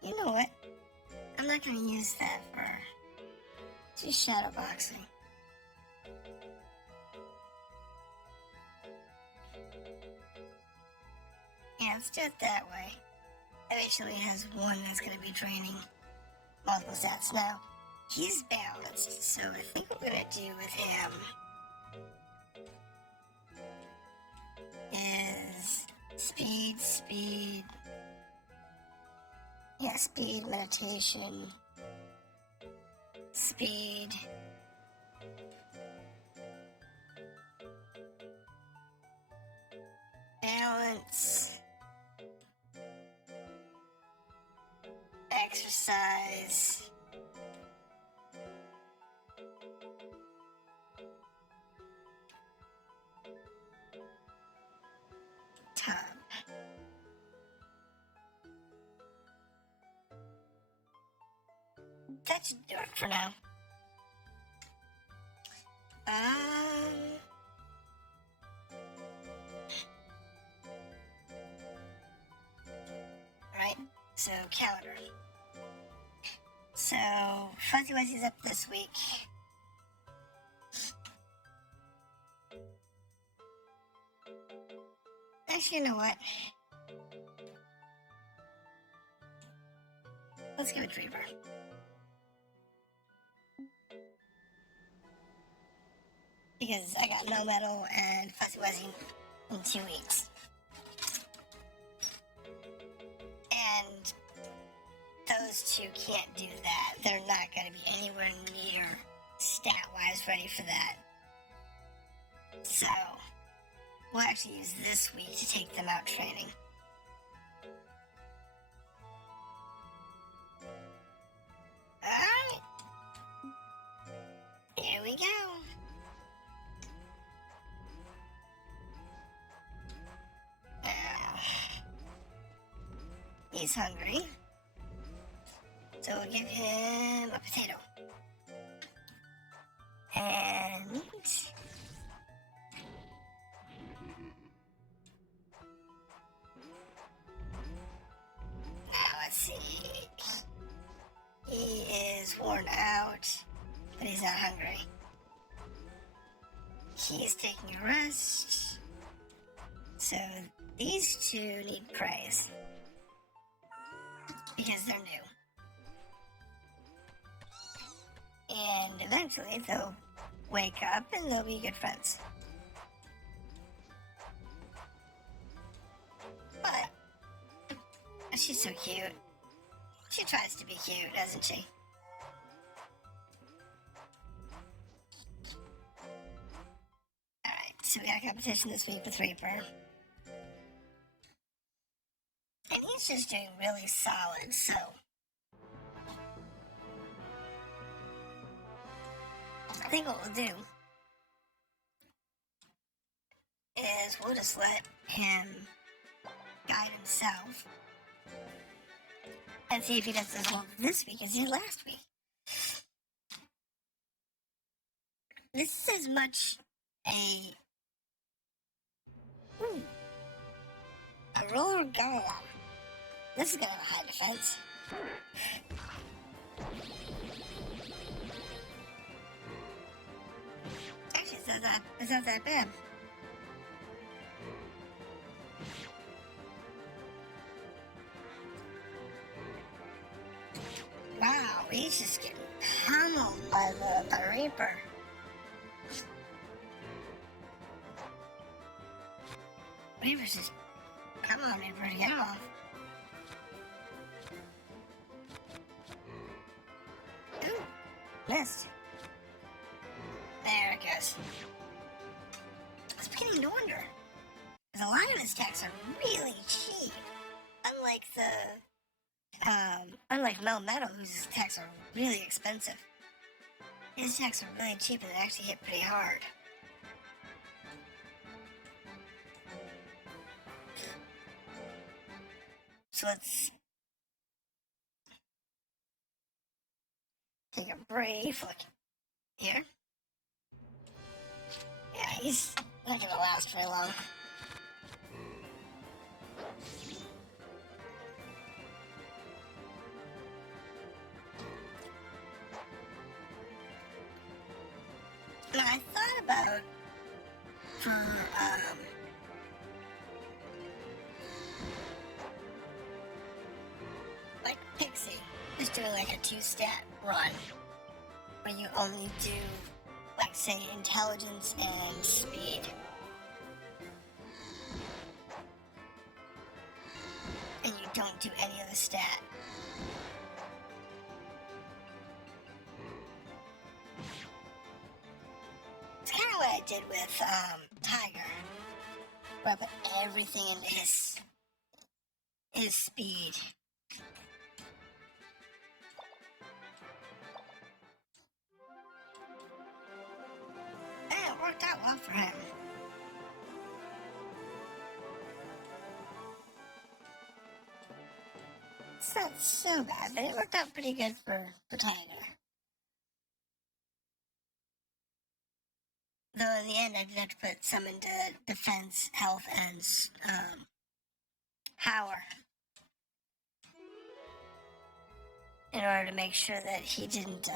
You know what? I'm not going to use that for her. She's shadowboxing. Yeah, let's do it that way. That actually has one that's going to be draining multiple stats. Now, he's balanced, so I think what we're going to do with him is speed, meditation, speed, balance, exercise, tub. That should do it for now. Right, so calendar. So, Fuzzy Wuzzy's up this week. Actually, you know what? Let's give it Dreamer. Because I got no medal and Fuzzy Wuzzy in 2 weeks. And those two can't do that. They're not going to be anywhere near stat-wise ready for that. So, we'll actually use this week to take them out training. Alright. Here we go. He's hungry. So we'll give him a potato. And now let's see. He is worn out, but he's not hungry. He's taking a rest. So these two need praise. Because they're new. And eventually they'll wake up and they'll be good friends. But she's so cute. She tries to be cute, doesn't she? Alright, so we got a competition this week with Reaper. And he's just doing really solid, so I think what we'll do is we'll just let him guide himself and see if he does as well this week as he did last week. This is as much a roller golem. This is gonna have a high defense. Actually, it's not that bad. Wow, he's just getting pummeled by the Reaper. Reaper's just, come on, Reaper, get him off. Ooh, missed. There it goes. I was beginning to wonder. The line of his attacks are really cheap. Unlike Mel Metal, whose attacks are really expensive. His attacks are really cheap and they actually hit pretty hard. So let's take a brief look here. Yeah, he's not gonna last very long. Now, I thought about for like Pixie, just doing like a 2-stat run where you only do like say intelligence and speed. And you don't do any other stat. It's kind of what I did with Tiger, where I put everything into his speed. And it worked out well for him. It's not so bad, but it worked out pretty good for Tiger. Though in the end, I did have to put some into defense, health, and power in order to make sure that he didn't.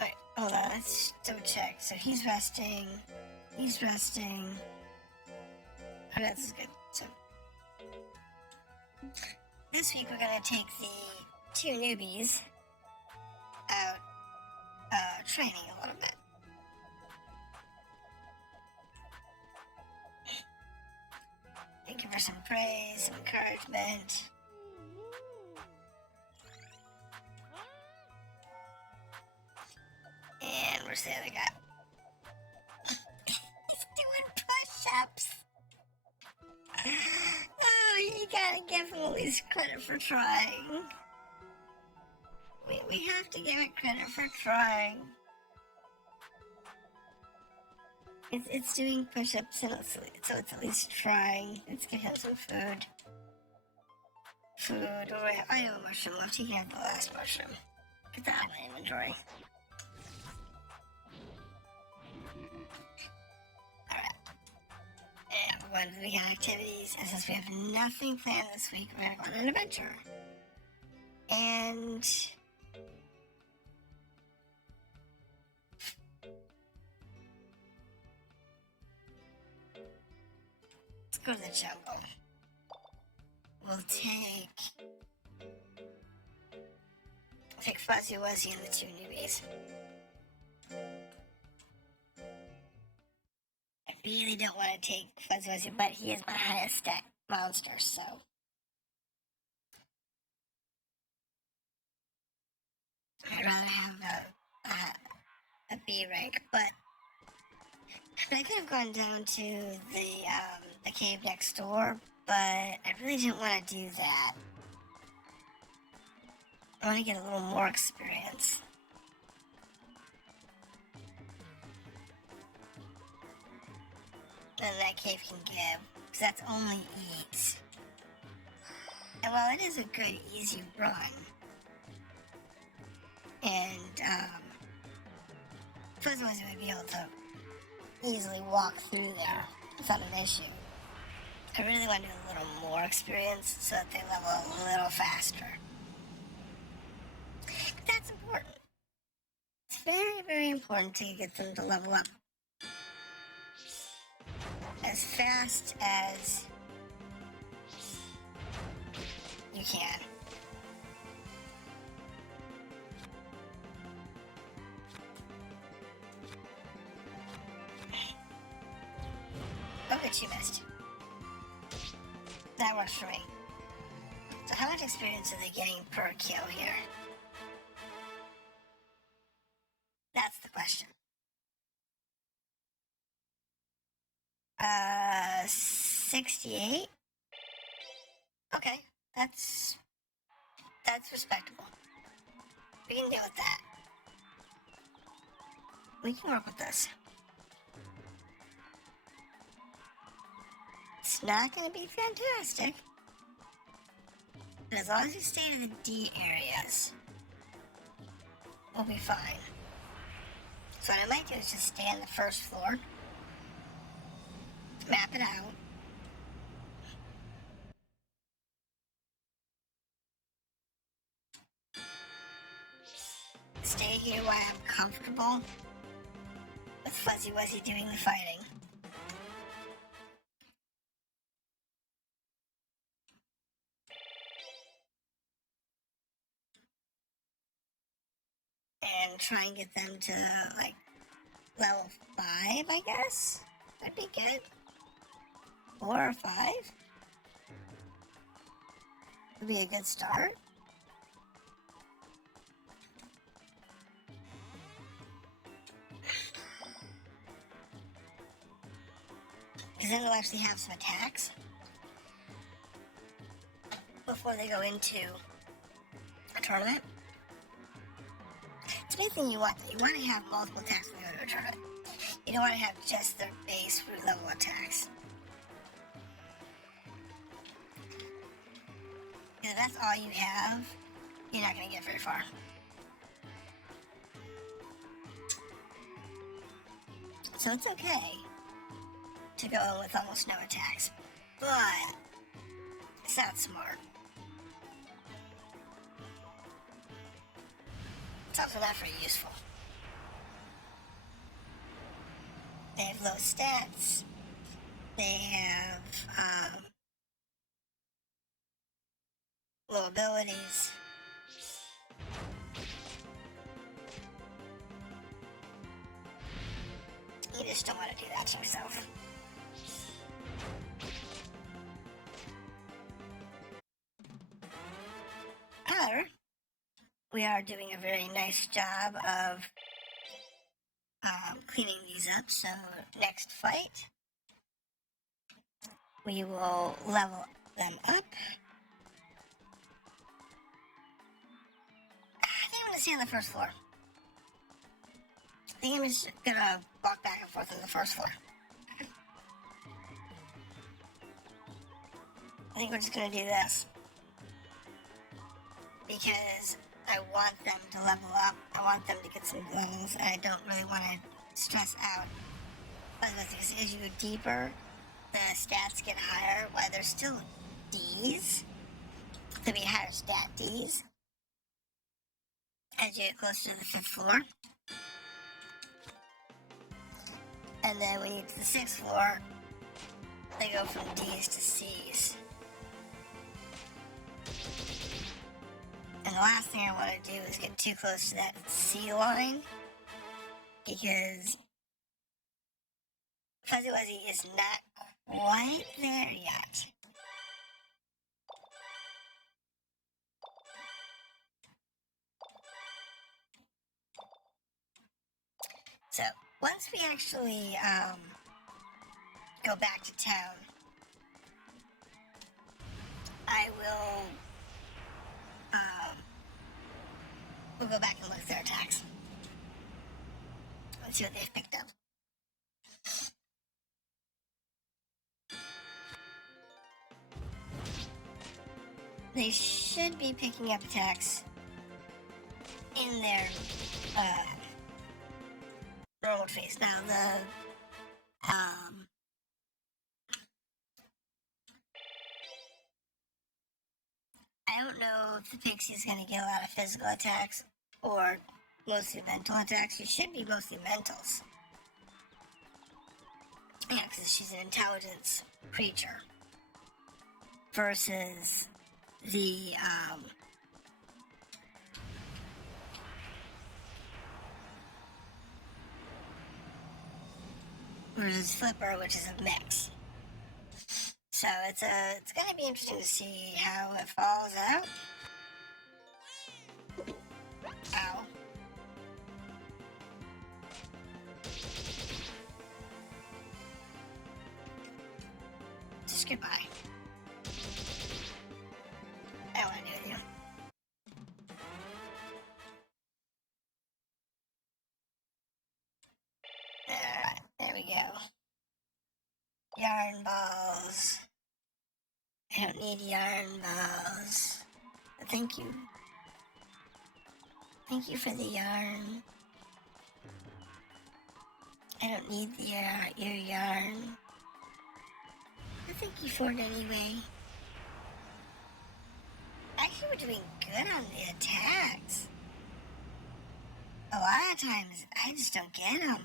Wait, hold on. Let's double check. So he's resting. He's resting. Oh, that's good. So this week we're gonna take the 2 newbies out training a little bit. Thank you for some praise, some encouragement. And where's the other guy? He's doing push-ups. Oh, you gotta give him at least credit for trying. We have to give it credit for trying. It's doing push-ups, and so it's at least trying. Let's give him some food. Food. Oh, I have a mushroom left. He can have the last mushroom. Put that in my inventory. Alright. And we're going to the weekend activities. And since we have nothing planned this week, we're going to go on an adventure. And let's go to the jungle. We'll take Fuzzy Wuzzy and the 2 newbies. I really don't want to take Fuzzy Wuzzy, but he is my highest stat monster, so. I'd rather have a B rank, but I could have gone down to the cave next door, but I really didn't want to do that. I want to get a little more experience. Than that cave can give, because that's only eats. And while it is a good, easy run, and Fuzzy Wuzzy would be able to easily walk through there without an issue, I really want to do a little more experience so that they level a little faster. That's important. It's very, very important to get them to level up as fast as you can. Oh, good, you missed. That works for me. So how much experience are they getting per kill here? That's the question. 68? Okay, that's respectable. We can deal with that. We can work with this. It's not gonna be fantastic, But as long as you stay to the D areas, we'll be fine. So what I might do is just stay on the first floor, map it out. Stay here while I'm comfortable with Fuzzy Wuzzy doing the fighting. And try and get them to, like, level 5, I guess? That'd be good. 4 or 5? Would be a good start. Because then they'll actually have some attacks before they go into a tournament. It's a big thing you want. You want to have multiple attacks when you go to a tournament. You don't want to have just their base root level attacks. Because if that's all you have, you're not going to get very far. So it's okay to go with almost no attacks, but it's not smart. It's also not very useful. They have low stats. They have low abilities. You just don't want to do that to yourself. However, we are doing a very nice job of cleaning these up, so next fight, we will level them up. I think I'm going to stay on the first floor. I think I'm just going to walk back and forth on the first floor. I think we're just going to do this. Because I want them to level up. I want them to get some levels. And I don't really want to stress out. But as you go deeper, the stats get higher. While they're still Ds, there'll be higher stat Ds as you get closer to the 5th floor. And then when you get to the 6th floor, they go from Ds to Cs. And the last thing I want to do is get too close to that C line, because Fuzzy Wuzzy is not quite there yet. So, once we actually go back to town, I will we'll go back and look at their attacks. Let's see what they've picked up. They should be picking up attacks in their normal phase. Now I don't know if the Pixie's going to get a lot of physical attacks or mostly mental attacks. She should be mostly mentals. Yeah, because she's an intelligence creature. Versus the, versus Flipper, which is a mix. So it's going to be interesting to see how it falls out. Ow. Just goodbye. I don't want to do it with you. Alright, there we go. Yarn balls. I don't need yarn balls. Thank you. Thank you for the yarn. I don't need your yarn. But thank you for it anyway. Actually, we're doing good on the attacks. A lot of times, I just don't get them.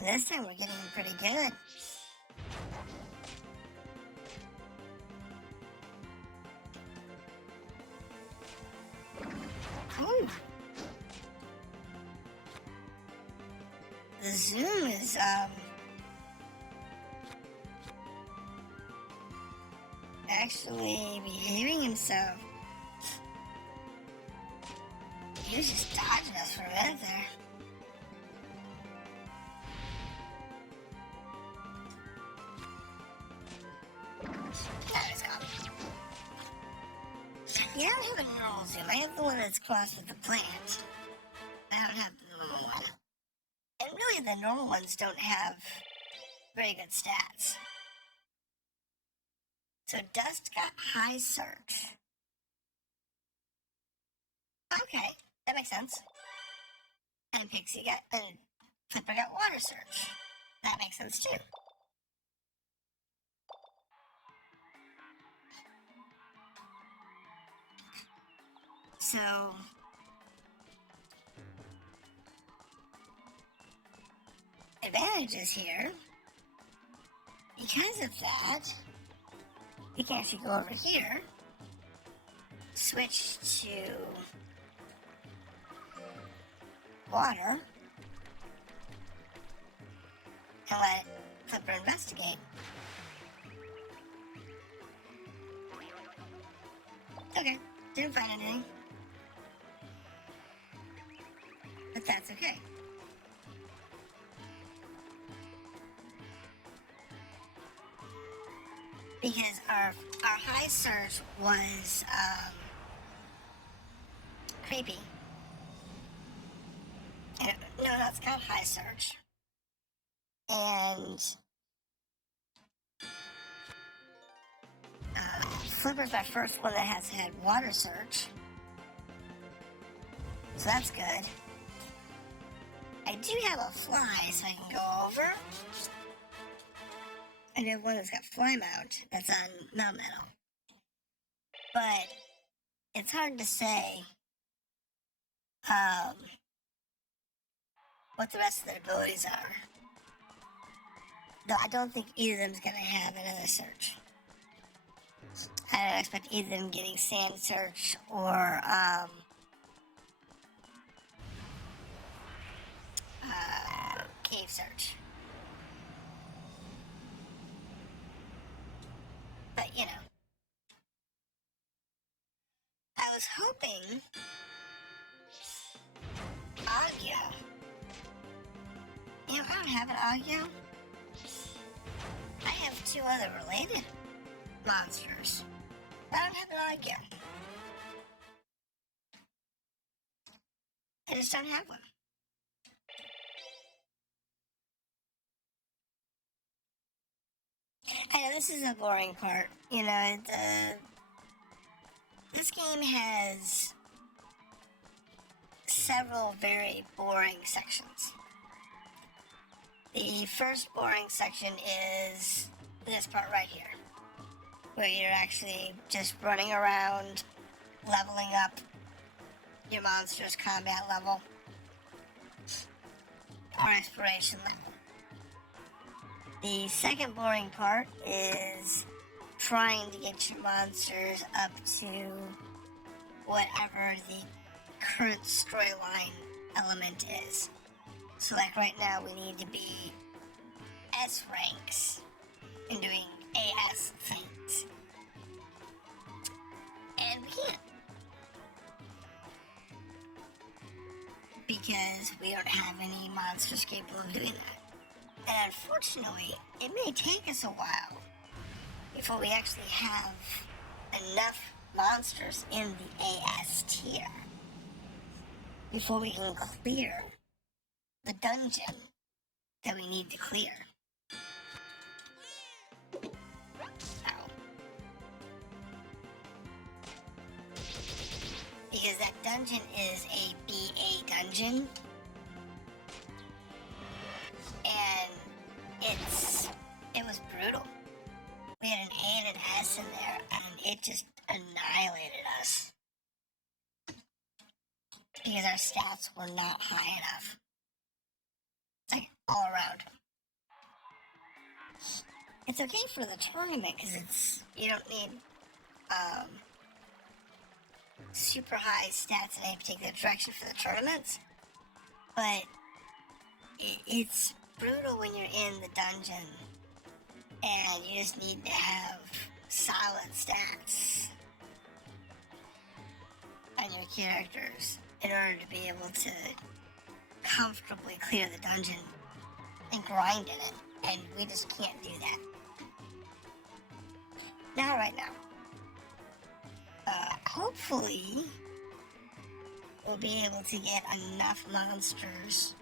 This time, we're getting pretty good. Ooh. The zoom is, actually behaving himself. He was just dodging us for a minute there. Now he's gone. Yeah, I don't have a normal zoom. I have the one that's crossed with the plant. I don't have the normal one. And really, the normal ones don't have very good stats. So Dust got high search. Okay, that makes sense. And Flipper got water search. That makes sense too. So advantages here. Because of that, we can actually go over here, switch to water, and let Flipper investigate. Okay, didn't find anything. But that's okay. Because our high search was creepy. And no, that's got high search. And Flipper's my first one that has had water search. So that's good. I do have a fly, so I can go over. I have one that's got fly mount that's on Melmetal. But it's hard to say what the rest of their abilities are. Though I don't think either of them's gonna have another search. I don't expect either of them getting sand search or cave search. But you know, I was hoping Agyo. You know, I don't have an Agyo. I have two other related monsters. I don't have an Agyo. I just don't have one. I know this is a boring part. You know, this game has several very boring sections. The first boring section is this part right here, where you're actually just running around, leveling up your monster's combat level or exploration level. The second boring part is trying to get your monsters up to whatever the current storyline element is. So like right now we need to be S ranks and doing AS things. And we can't. Because we don't have any monsters capable of doing that. And unfortunately, it may take us a while before we actually have enough monsters in the AS tier before we can clear the dungeon that we need to clear. Ow. dungeon is a BA dungeon, and it was brutal. We had an A and an S in there, and it just annihilated us because our stats were not high enough. It's like all around. It's okay for the tournament because you don't need super high stats in any particular direction for the tournaments, but it's brutal when you're in the dungeon and you just need to have solid stats on your characters in order to be able to comfortably clear the dungeon and grind in it, and we just can't do that. Not right now. Hopefully, we'll be able to get enough monsters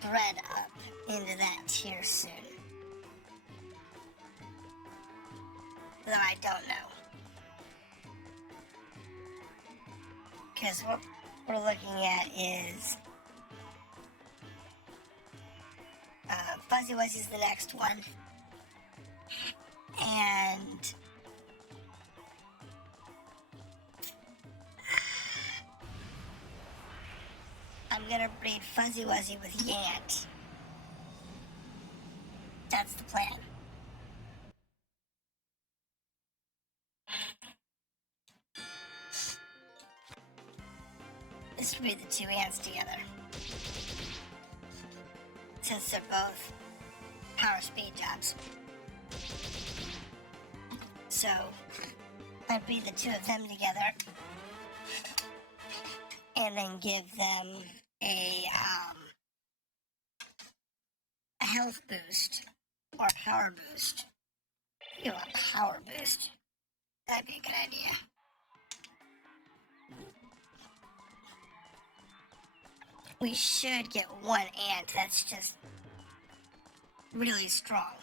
bred up into that tier soon. Though I don't know. Because what we're looking at is Fuzzy Wuzzy's the next one. And I'm gonna breed Fuzzy Wuzzy with Yant. That's the plan. Let's breed the two ants together. Since they're both power speed jobs. So, I breed the two of them together. And then give them a health boost or power boost. You know, a power boost. That'd be a good idea. We should get one ant that's just really strong,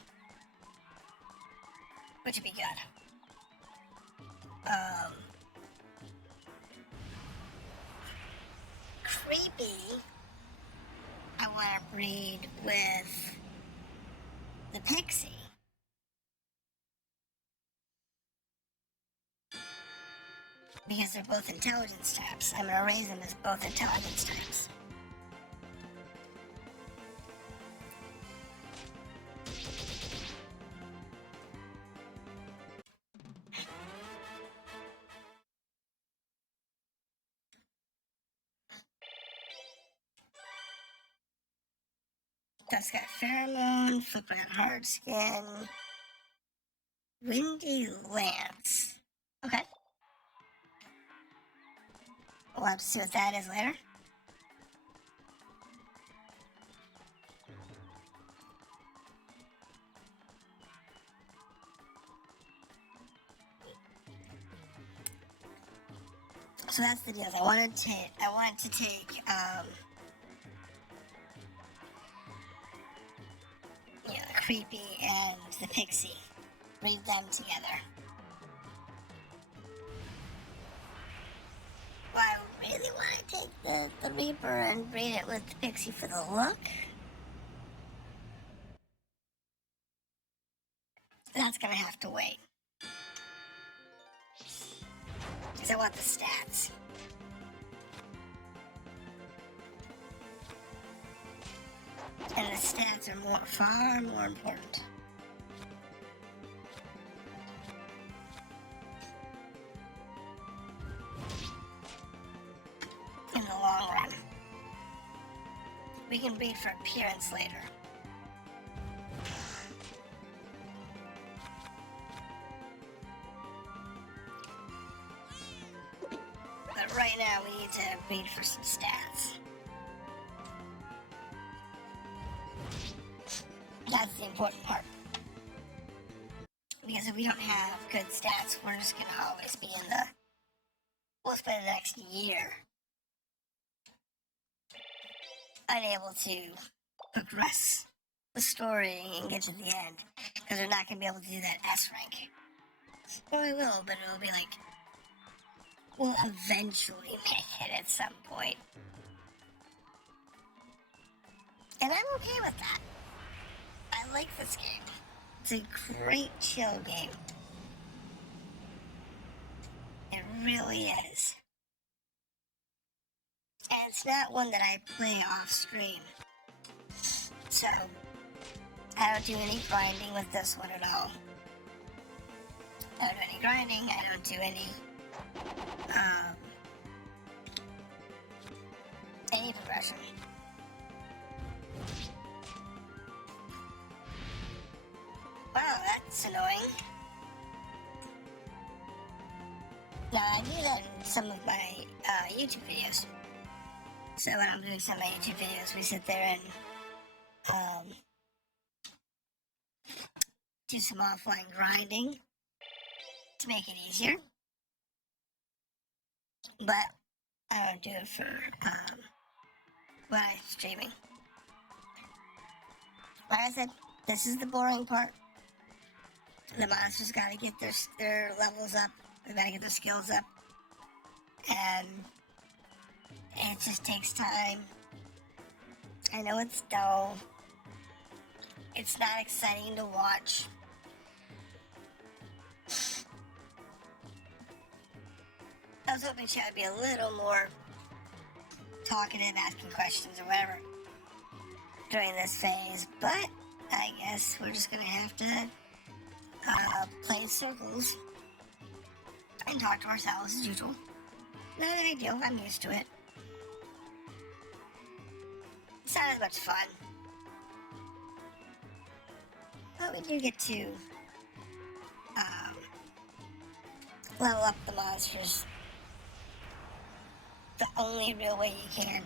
which would be good. Creepy, I want to breed with the pixie. Because they're both intelligence types. I'm going to raise them as both intelligence types. That's got Pheromone, Footprint Hard Skin, Windy Lance. Okay. We'll have to see what that is later. So that's the deal. I wanted to take the creepy and the pixie, breed them together. Well, I really want to take the Reaper and breed it with the pixie for the look. That's gonna have to wait. Because I want the stats. And the stats are far more important. In the long run. We can breed for appearance later. But right now we need to breed for some stats. That's the important part. Because if we don't have good stats, we're just going to always be in the... We'll spend the next year unable to progress the story and get to the end. Because we're not going to be able to do that S rank. Well, we will, but it'll be like will eventually make it at some point. And I'm okay with that. I like this game. It's a great chill game. It really is. And it's not one that I play off stream. So, I don't do any grinding with this one at all. I don't do any grinding, I don't do any progression. Wow, that's annoying. Now, I do that in some of my YouTube videos. So when I'm doing some of my YouTube videos, we sit there and do some offline grinding to make it easier. But I don't do it for when I'm streaming. Like I said, this is the boring part. The monsters gotta get their levels up. They gotta get their skills up. And it just takes time. I know it's dull. It's not exciting to watch. I was hoping she would be a little more talkative, asking questions or whatever during this phase, but I guess we're just gonna have to play in circles and talk to ourselves as usual. Not a big deal, I'm used to it. It's not as much fun. But we do get to level up the monsters the only real way you can.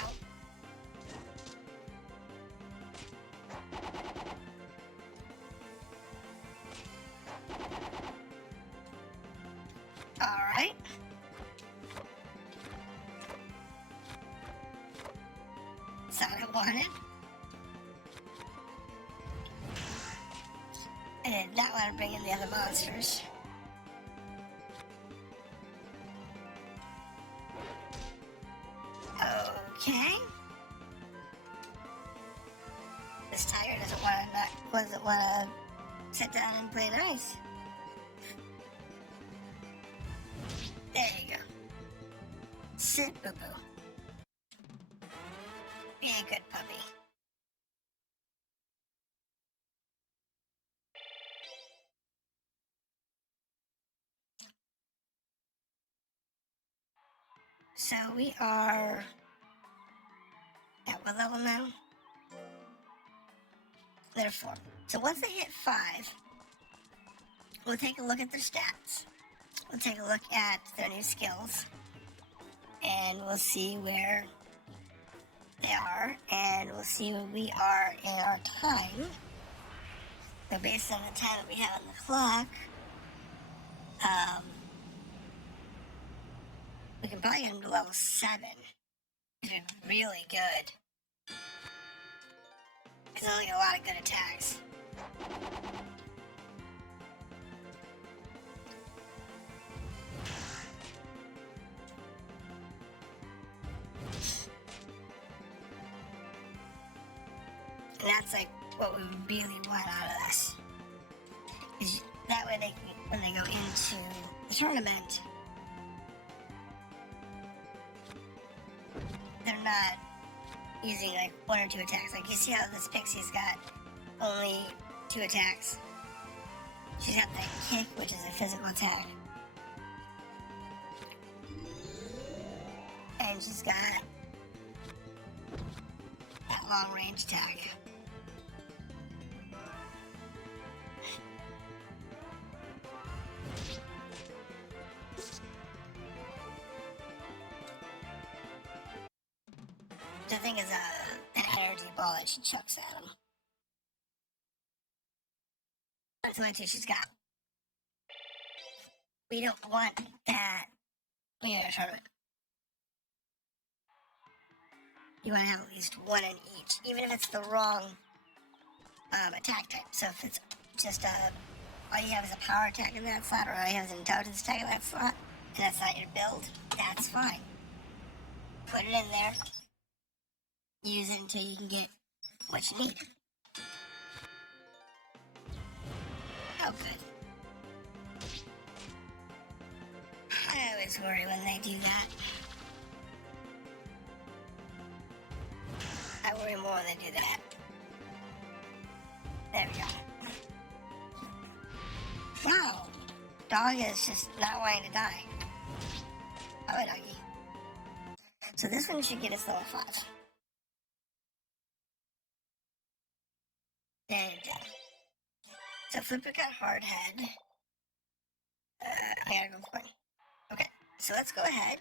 Ow. Alright. That's not what I wanted. I did not want to bring in the other monsters. Okay. This tiger doesn't want to sit down and play nice. There you go. Sit, boo-boo. Be a good puppy. So we are at what level now? They're 4. So once they hit 5, we'll take a look at their stats. We'll take a look at their new skills. And we'll see where they are. And we'll see where we are in our time. So based on the time that we have on the clock, we can probably get them to level 7. Which would be really good. Because they'll get a lot of good attacks. And that's like what we really want out of this. Is that way they can, when they go into the tournament, they're not using like 1 or 2 attacks. Like you see how this Pixie's got only 2 attacks. She's got the kick, which is a physical attack. And she's got that long range attack. The thing is an energy ball that she chucks at him. That's the only 2 she's got. We don't want that in a tournament. you want to have at least one in each, even if it's the wrong attack type. So if it's just all you have is a power attack in that slot, or all you have is an intelligence attack in that slot, and that's not your build, that's fine. Put it in there, use it until you can get what you need. Oh, good. I always worry when they do that. I worry more when they do that. There we go. Wow! Dog is just not wanting to die. Oh, doggy. So this one should get us level 5. There you go. So Flipper got hard head. I gotta go coin. Okay, so let's go ahead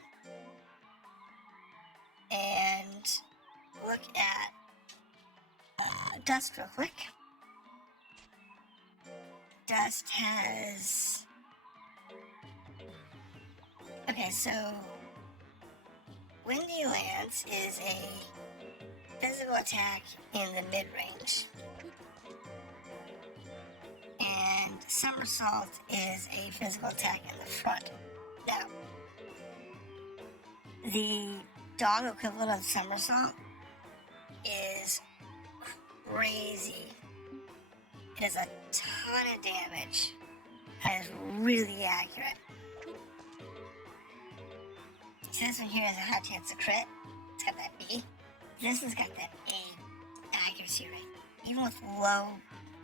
and look at Dust real quick. Dust has... Okay, so Windy Lance is a physical attack in the mid-range. And Somersault is a physical attack in the front. Now, the dog equivalent of Somersault is crazy. It does a ton of damage and is really accurate. So this one here has a high chance of crit. It's got that B. This one's got that A accuracy rate. Even with low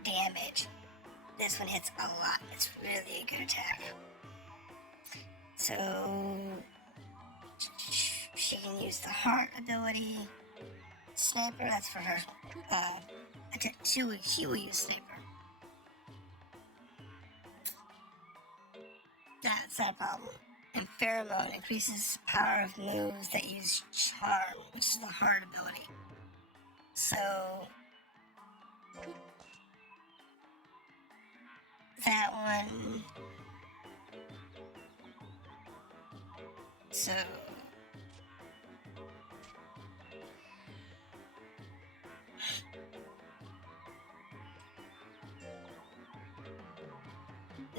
damage, this one hits a lot. It's really a good attack. So she can use the heart ability. Sniper, that's for her. She will use sniper. That's not a problem. And pheromone increases power of moves that use charm, which is the heart ability. So that one. So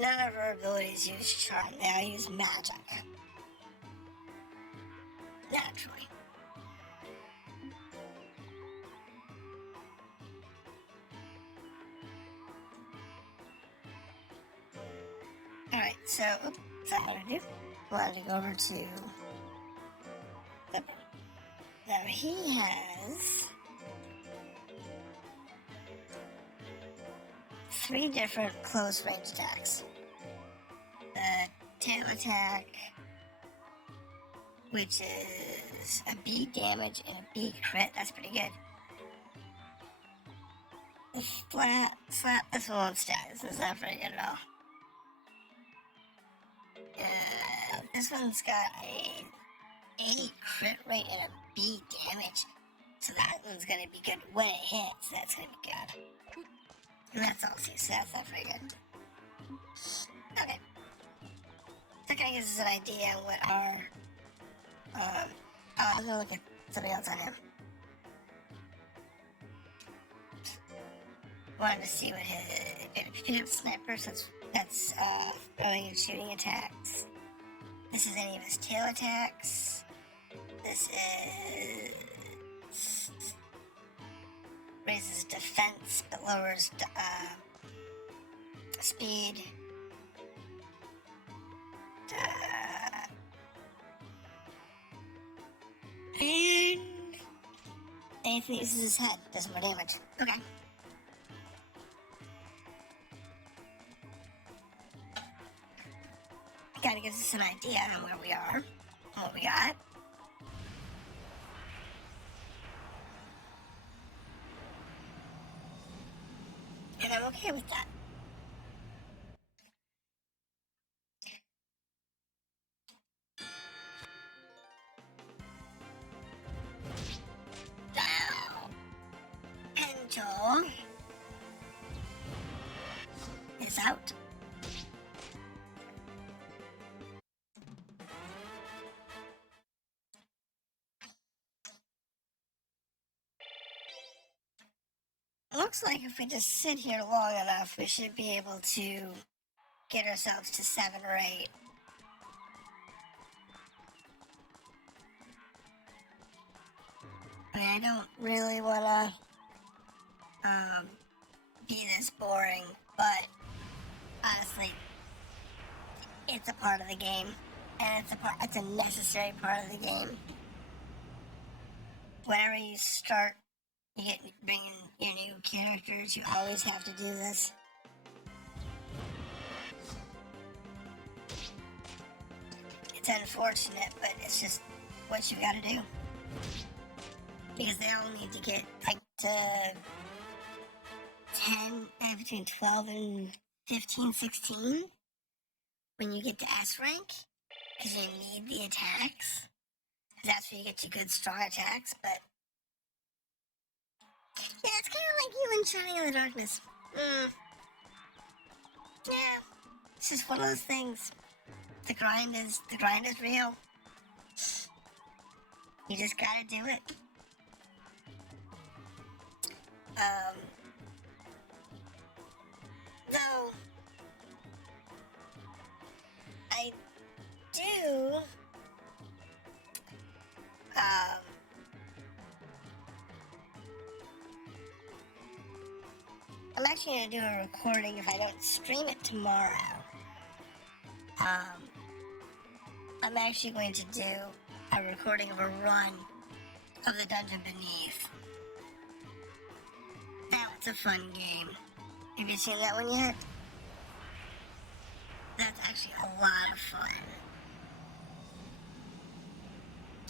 none of her abilities use charm. They all use magic. Naturally. Alright, so, oops, that's what I do. Wanted to go over to the... Now he has 3 different close range attacks. The tail attack, which is a B damage and a B crit. That's pretty good. The slap, this one won't stack. This is not very good at all. This one's got a A crit rate and a B damage. So that one's gonna be good when it hits. That's gonna be good. And that's all C, so that's not very good. Okay. That kind of gives us an idea on what our... I'll go look at something else on him. Wanted to see what his... If you have sniper, so that's throwing and shooting attacks. This is any of his tail attacks. This is... raises defense, but lowers speed. And anything that uses his head does more damage. Okay. Kinda gives us an idea on where we are and what we got. And I'm okay with that. Now, Angel is out. looks like if we just sit here long enough, we should be able to get ourselves to 7 or 8. I mean, I don't really want to be this boring, but honestly, it's a part of the game, and it's a necessary part of the game. Whenever you start, bring in your new characters, you always have to do this. It's unfortunate, but it's just what you gotta do. Because they all need to get like to 10, between 12 and 15, 16 when you get to S rank, because you need the attacks. That's where you get your good strong attacks, but yeah, it's kind of like you in Shining in the Darkness. Yeah, it's just one of those things. The grind is real. You just gotta do it. Though I do I'm actually going to do a recording if I don't stream it tomorrow. I'm actually going to do a recording of a run of the Dungeon Beneath. That was a fun game. Have you seen that one yet? That's actually a lot of fun.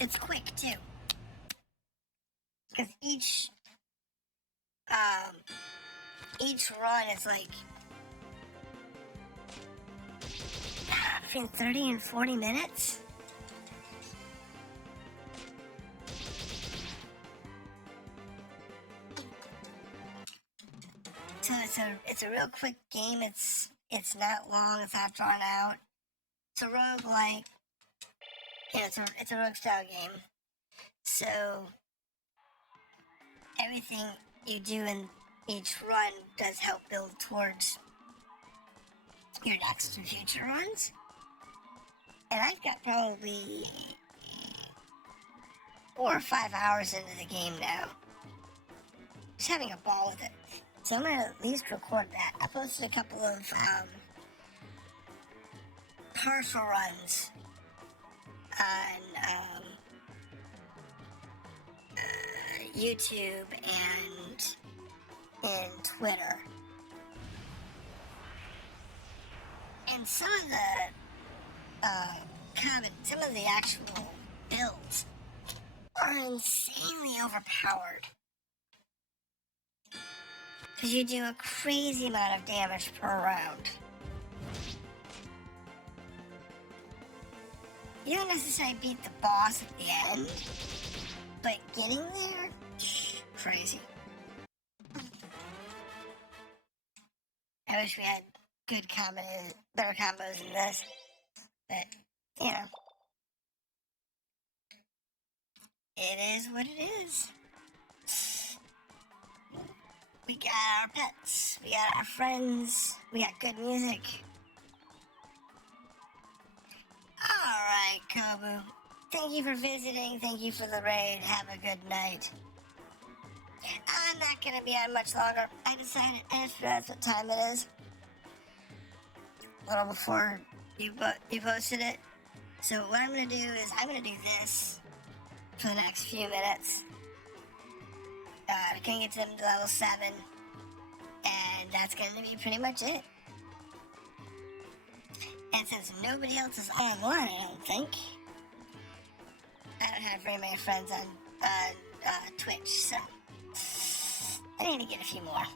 It's quick too. Because each run is like between 30 and 40 minutes. So it's a real quick game. It's not long, it's not drawn out. It's a roguelike. Yeah, it's a rogue style game. So everything you do in each run does help build towards your next and future runs. And I've got probably 4 or 5 hours into the game now. Just having a ball with it. So I'm gonna at least record that. I posted a couple of partial runs on YouTube and Twitter. And some of the actual builds are insanely overpowered. Because you do a crazy amount of damage per round. You don't necessarily beat the boss at the end, but getting there, crazy. I wish we had better combos in this, but, you know, it is what it is. We got our pets, we got our friends, we got good music. Alright, Kobu. Thank you for visiting, thank you for the raid, have a good night. I'm not gonna be on much longer. I decided that's what time it is. A little before you posted it. So what I'm gonna do is I'm gonna do this for the next few minutes. I can get them to level 7, and that's going to be pretty much it. And since nobody else is online, I don't think, I don't have very many friends on Twitch, so I need to get a few more. I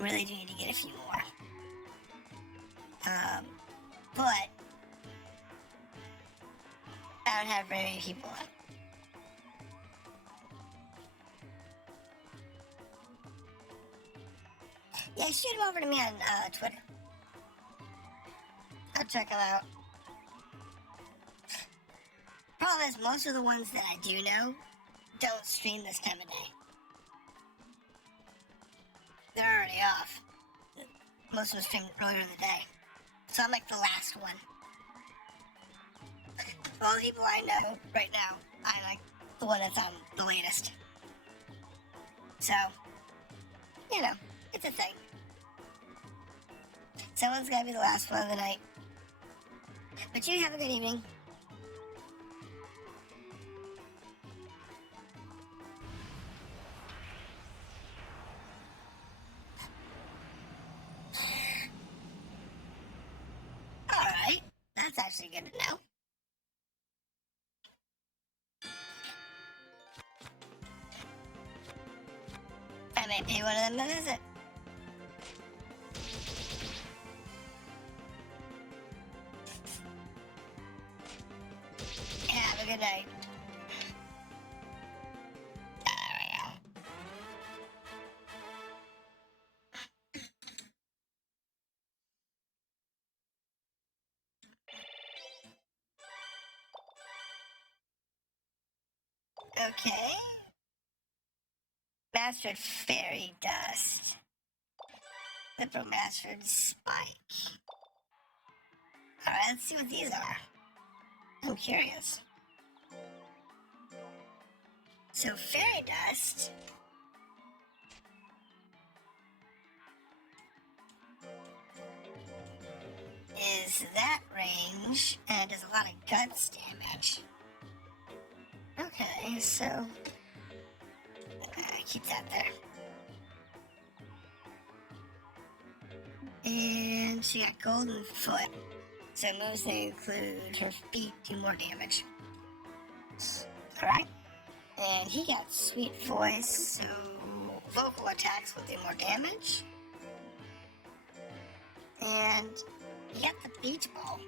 really do need to get a few more. But I don't have very many people on. Yeah, shoot him over to me on Twitter. I'll check him out. Problem is, most of the ones that I do know don't stream this time of day. day off. Most of them stream earlier in the day. So I'm like the last one. Of all the people I know right now, I'm like the one that's on the latest. So, you know, it's a thing. Someone's gotta be the last one of the night. But you have a good evening. Alright, that's actually good to know. I may pay one of them a visit. Have a good night. Okay. Mastered Fairy Dust. Liberal Mastered Spike. Alright, let's see what these are. I'm curious. So, Fairy Dust is that range, and it does a lot of guts damage. Okay, so keep that there. And she got Golden Foot, so moves that include her feet do more damage. Alright. And he got Sweet Voice, so vocal attacks will do more damage. And he got the Beach Ball.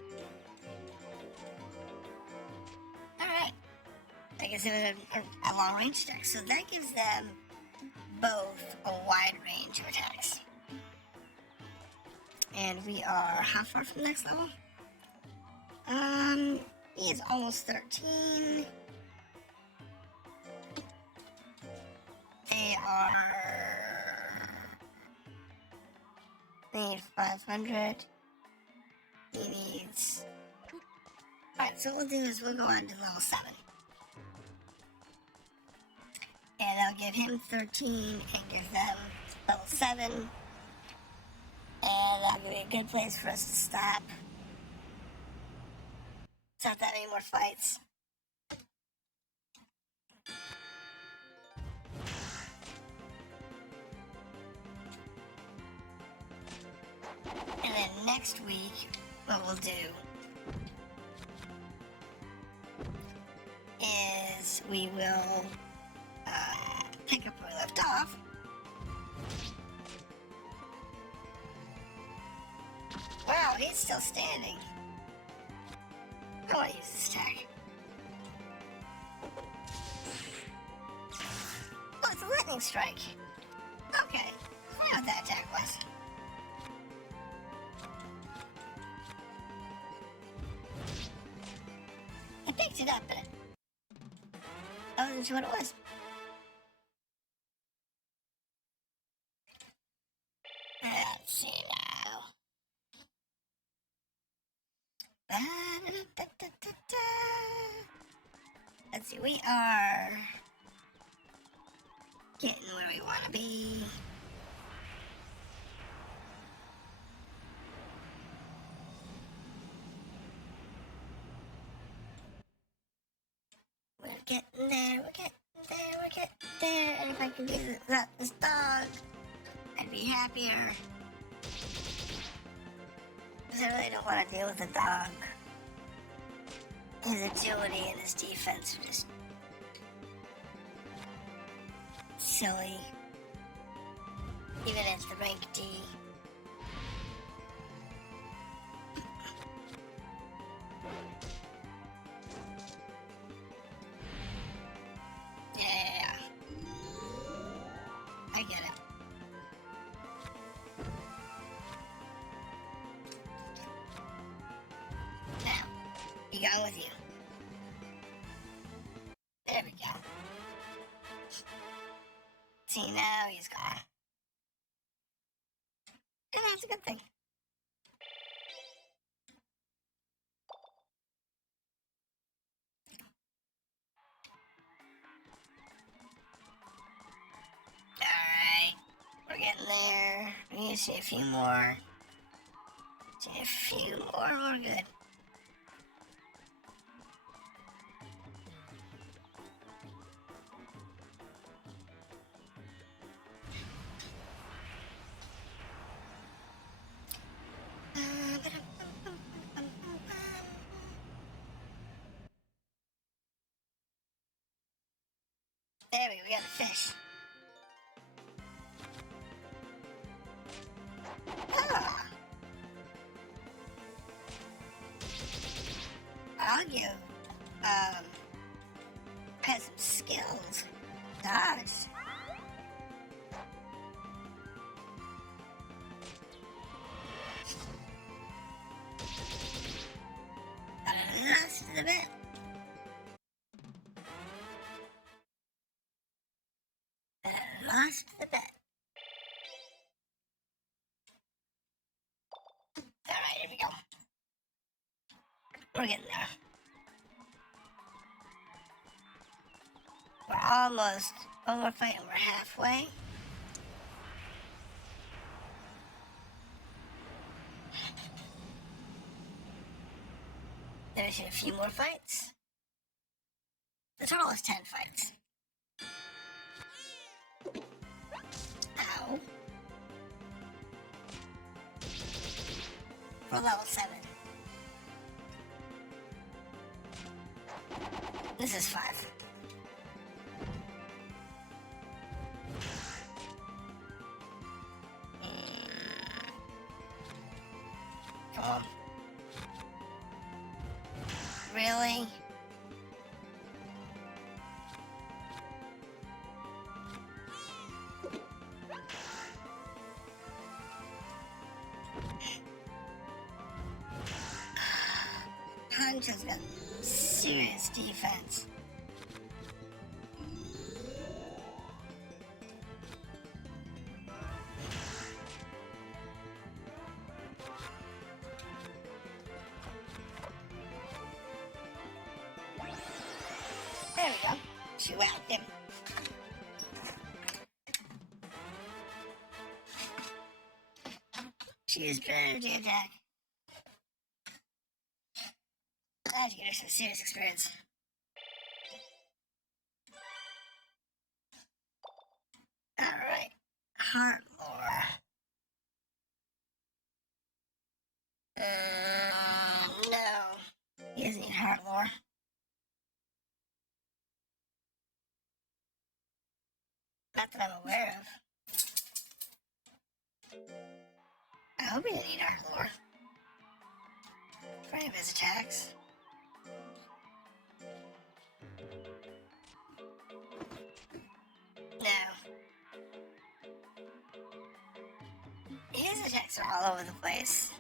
Alright. I guess it was a long range attack, so that gives them both a wide range of attacks. And we are how far from the next level? He is almost 13. They need 500. He needs... Alright, so what we'll do is we'll go on to level 7. And I'll give him 13 and give them level 7. And that'll be a good place for us to stop. It's not that many more fights. And then next week, what we'll do is we will pick up where we left off. Wow, he's still standing. I want to use this attack. Oh, it's a lightning strike. Okay, I know what that attack was. I picked it up, but I wasn't sure what it was. Let's see now. Let's see, we are getting where we want to be. We're getting there, we're getting there, we're getting there. And if I can do this dog, I'd be happier. Because I really don't want to deal with the dog. His agility and his defense are just silly. Even at the rank D. Yeah. I get it. Now, be gone with you. There we go. See, now he's gone. a good thing. Alright, we're getting there. We need to see a few more. See a few more, we're good. There we got a fish. Ah. Argue. Has some skills. Dodged. Lost the bet. Lost the bet. Alright, here we go. We're getting there. We're almost over fighting. We're halfway. There's a few more fights. The total is 10 fights. Ow. For level 7. This is 5. Come on. Really? Punch has got serious defense. There we go. She whacked him. She used her energy attack. I had to get her some serious experience. Alright. Heart lore. No. He doesn't need heart lore. Not that I'm aware of. I hope he didn't need heart lore. For any of his attacks. No. His attacks are all over the place.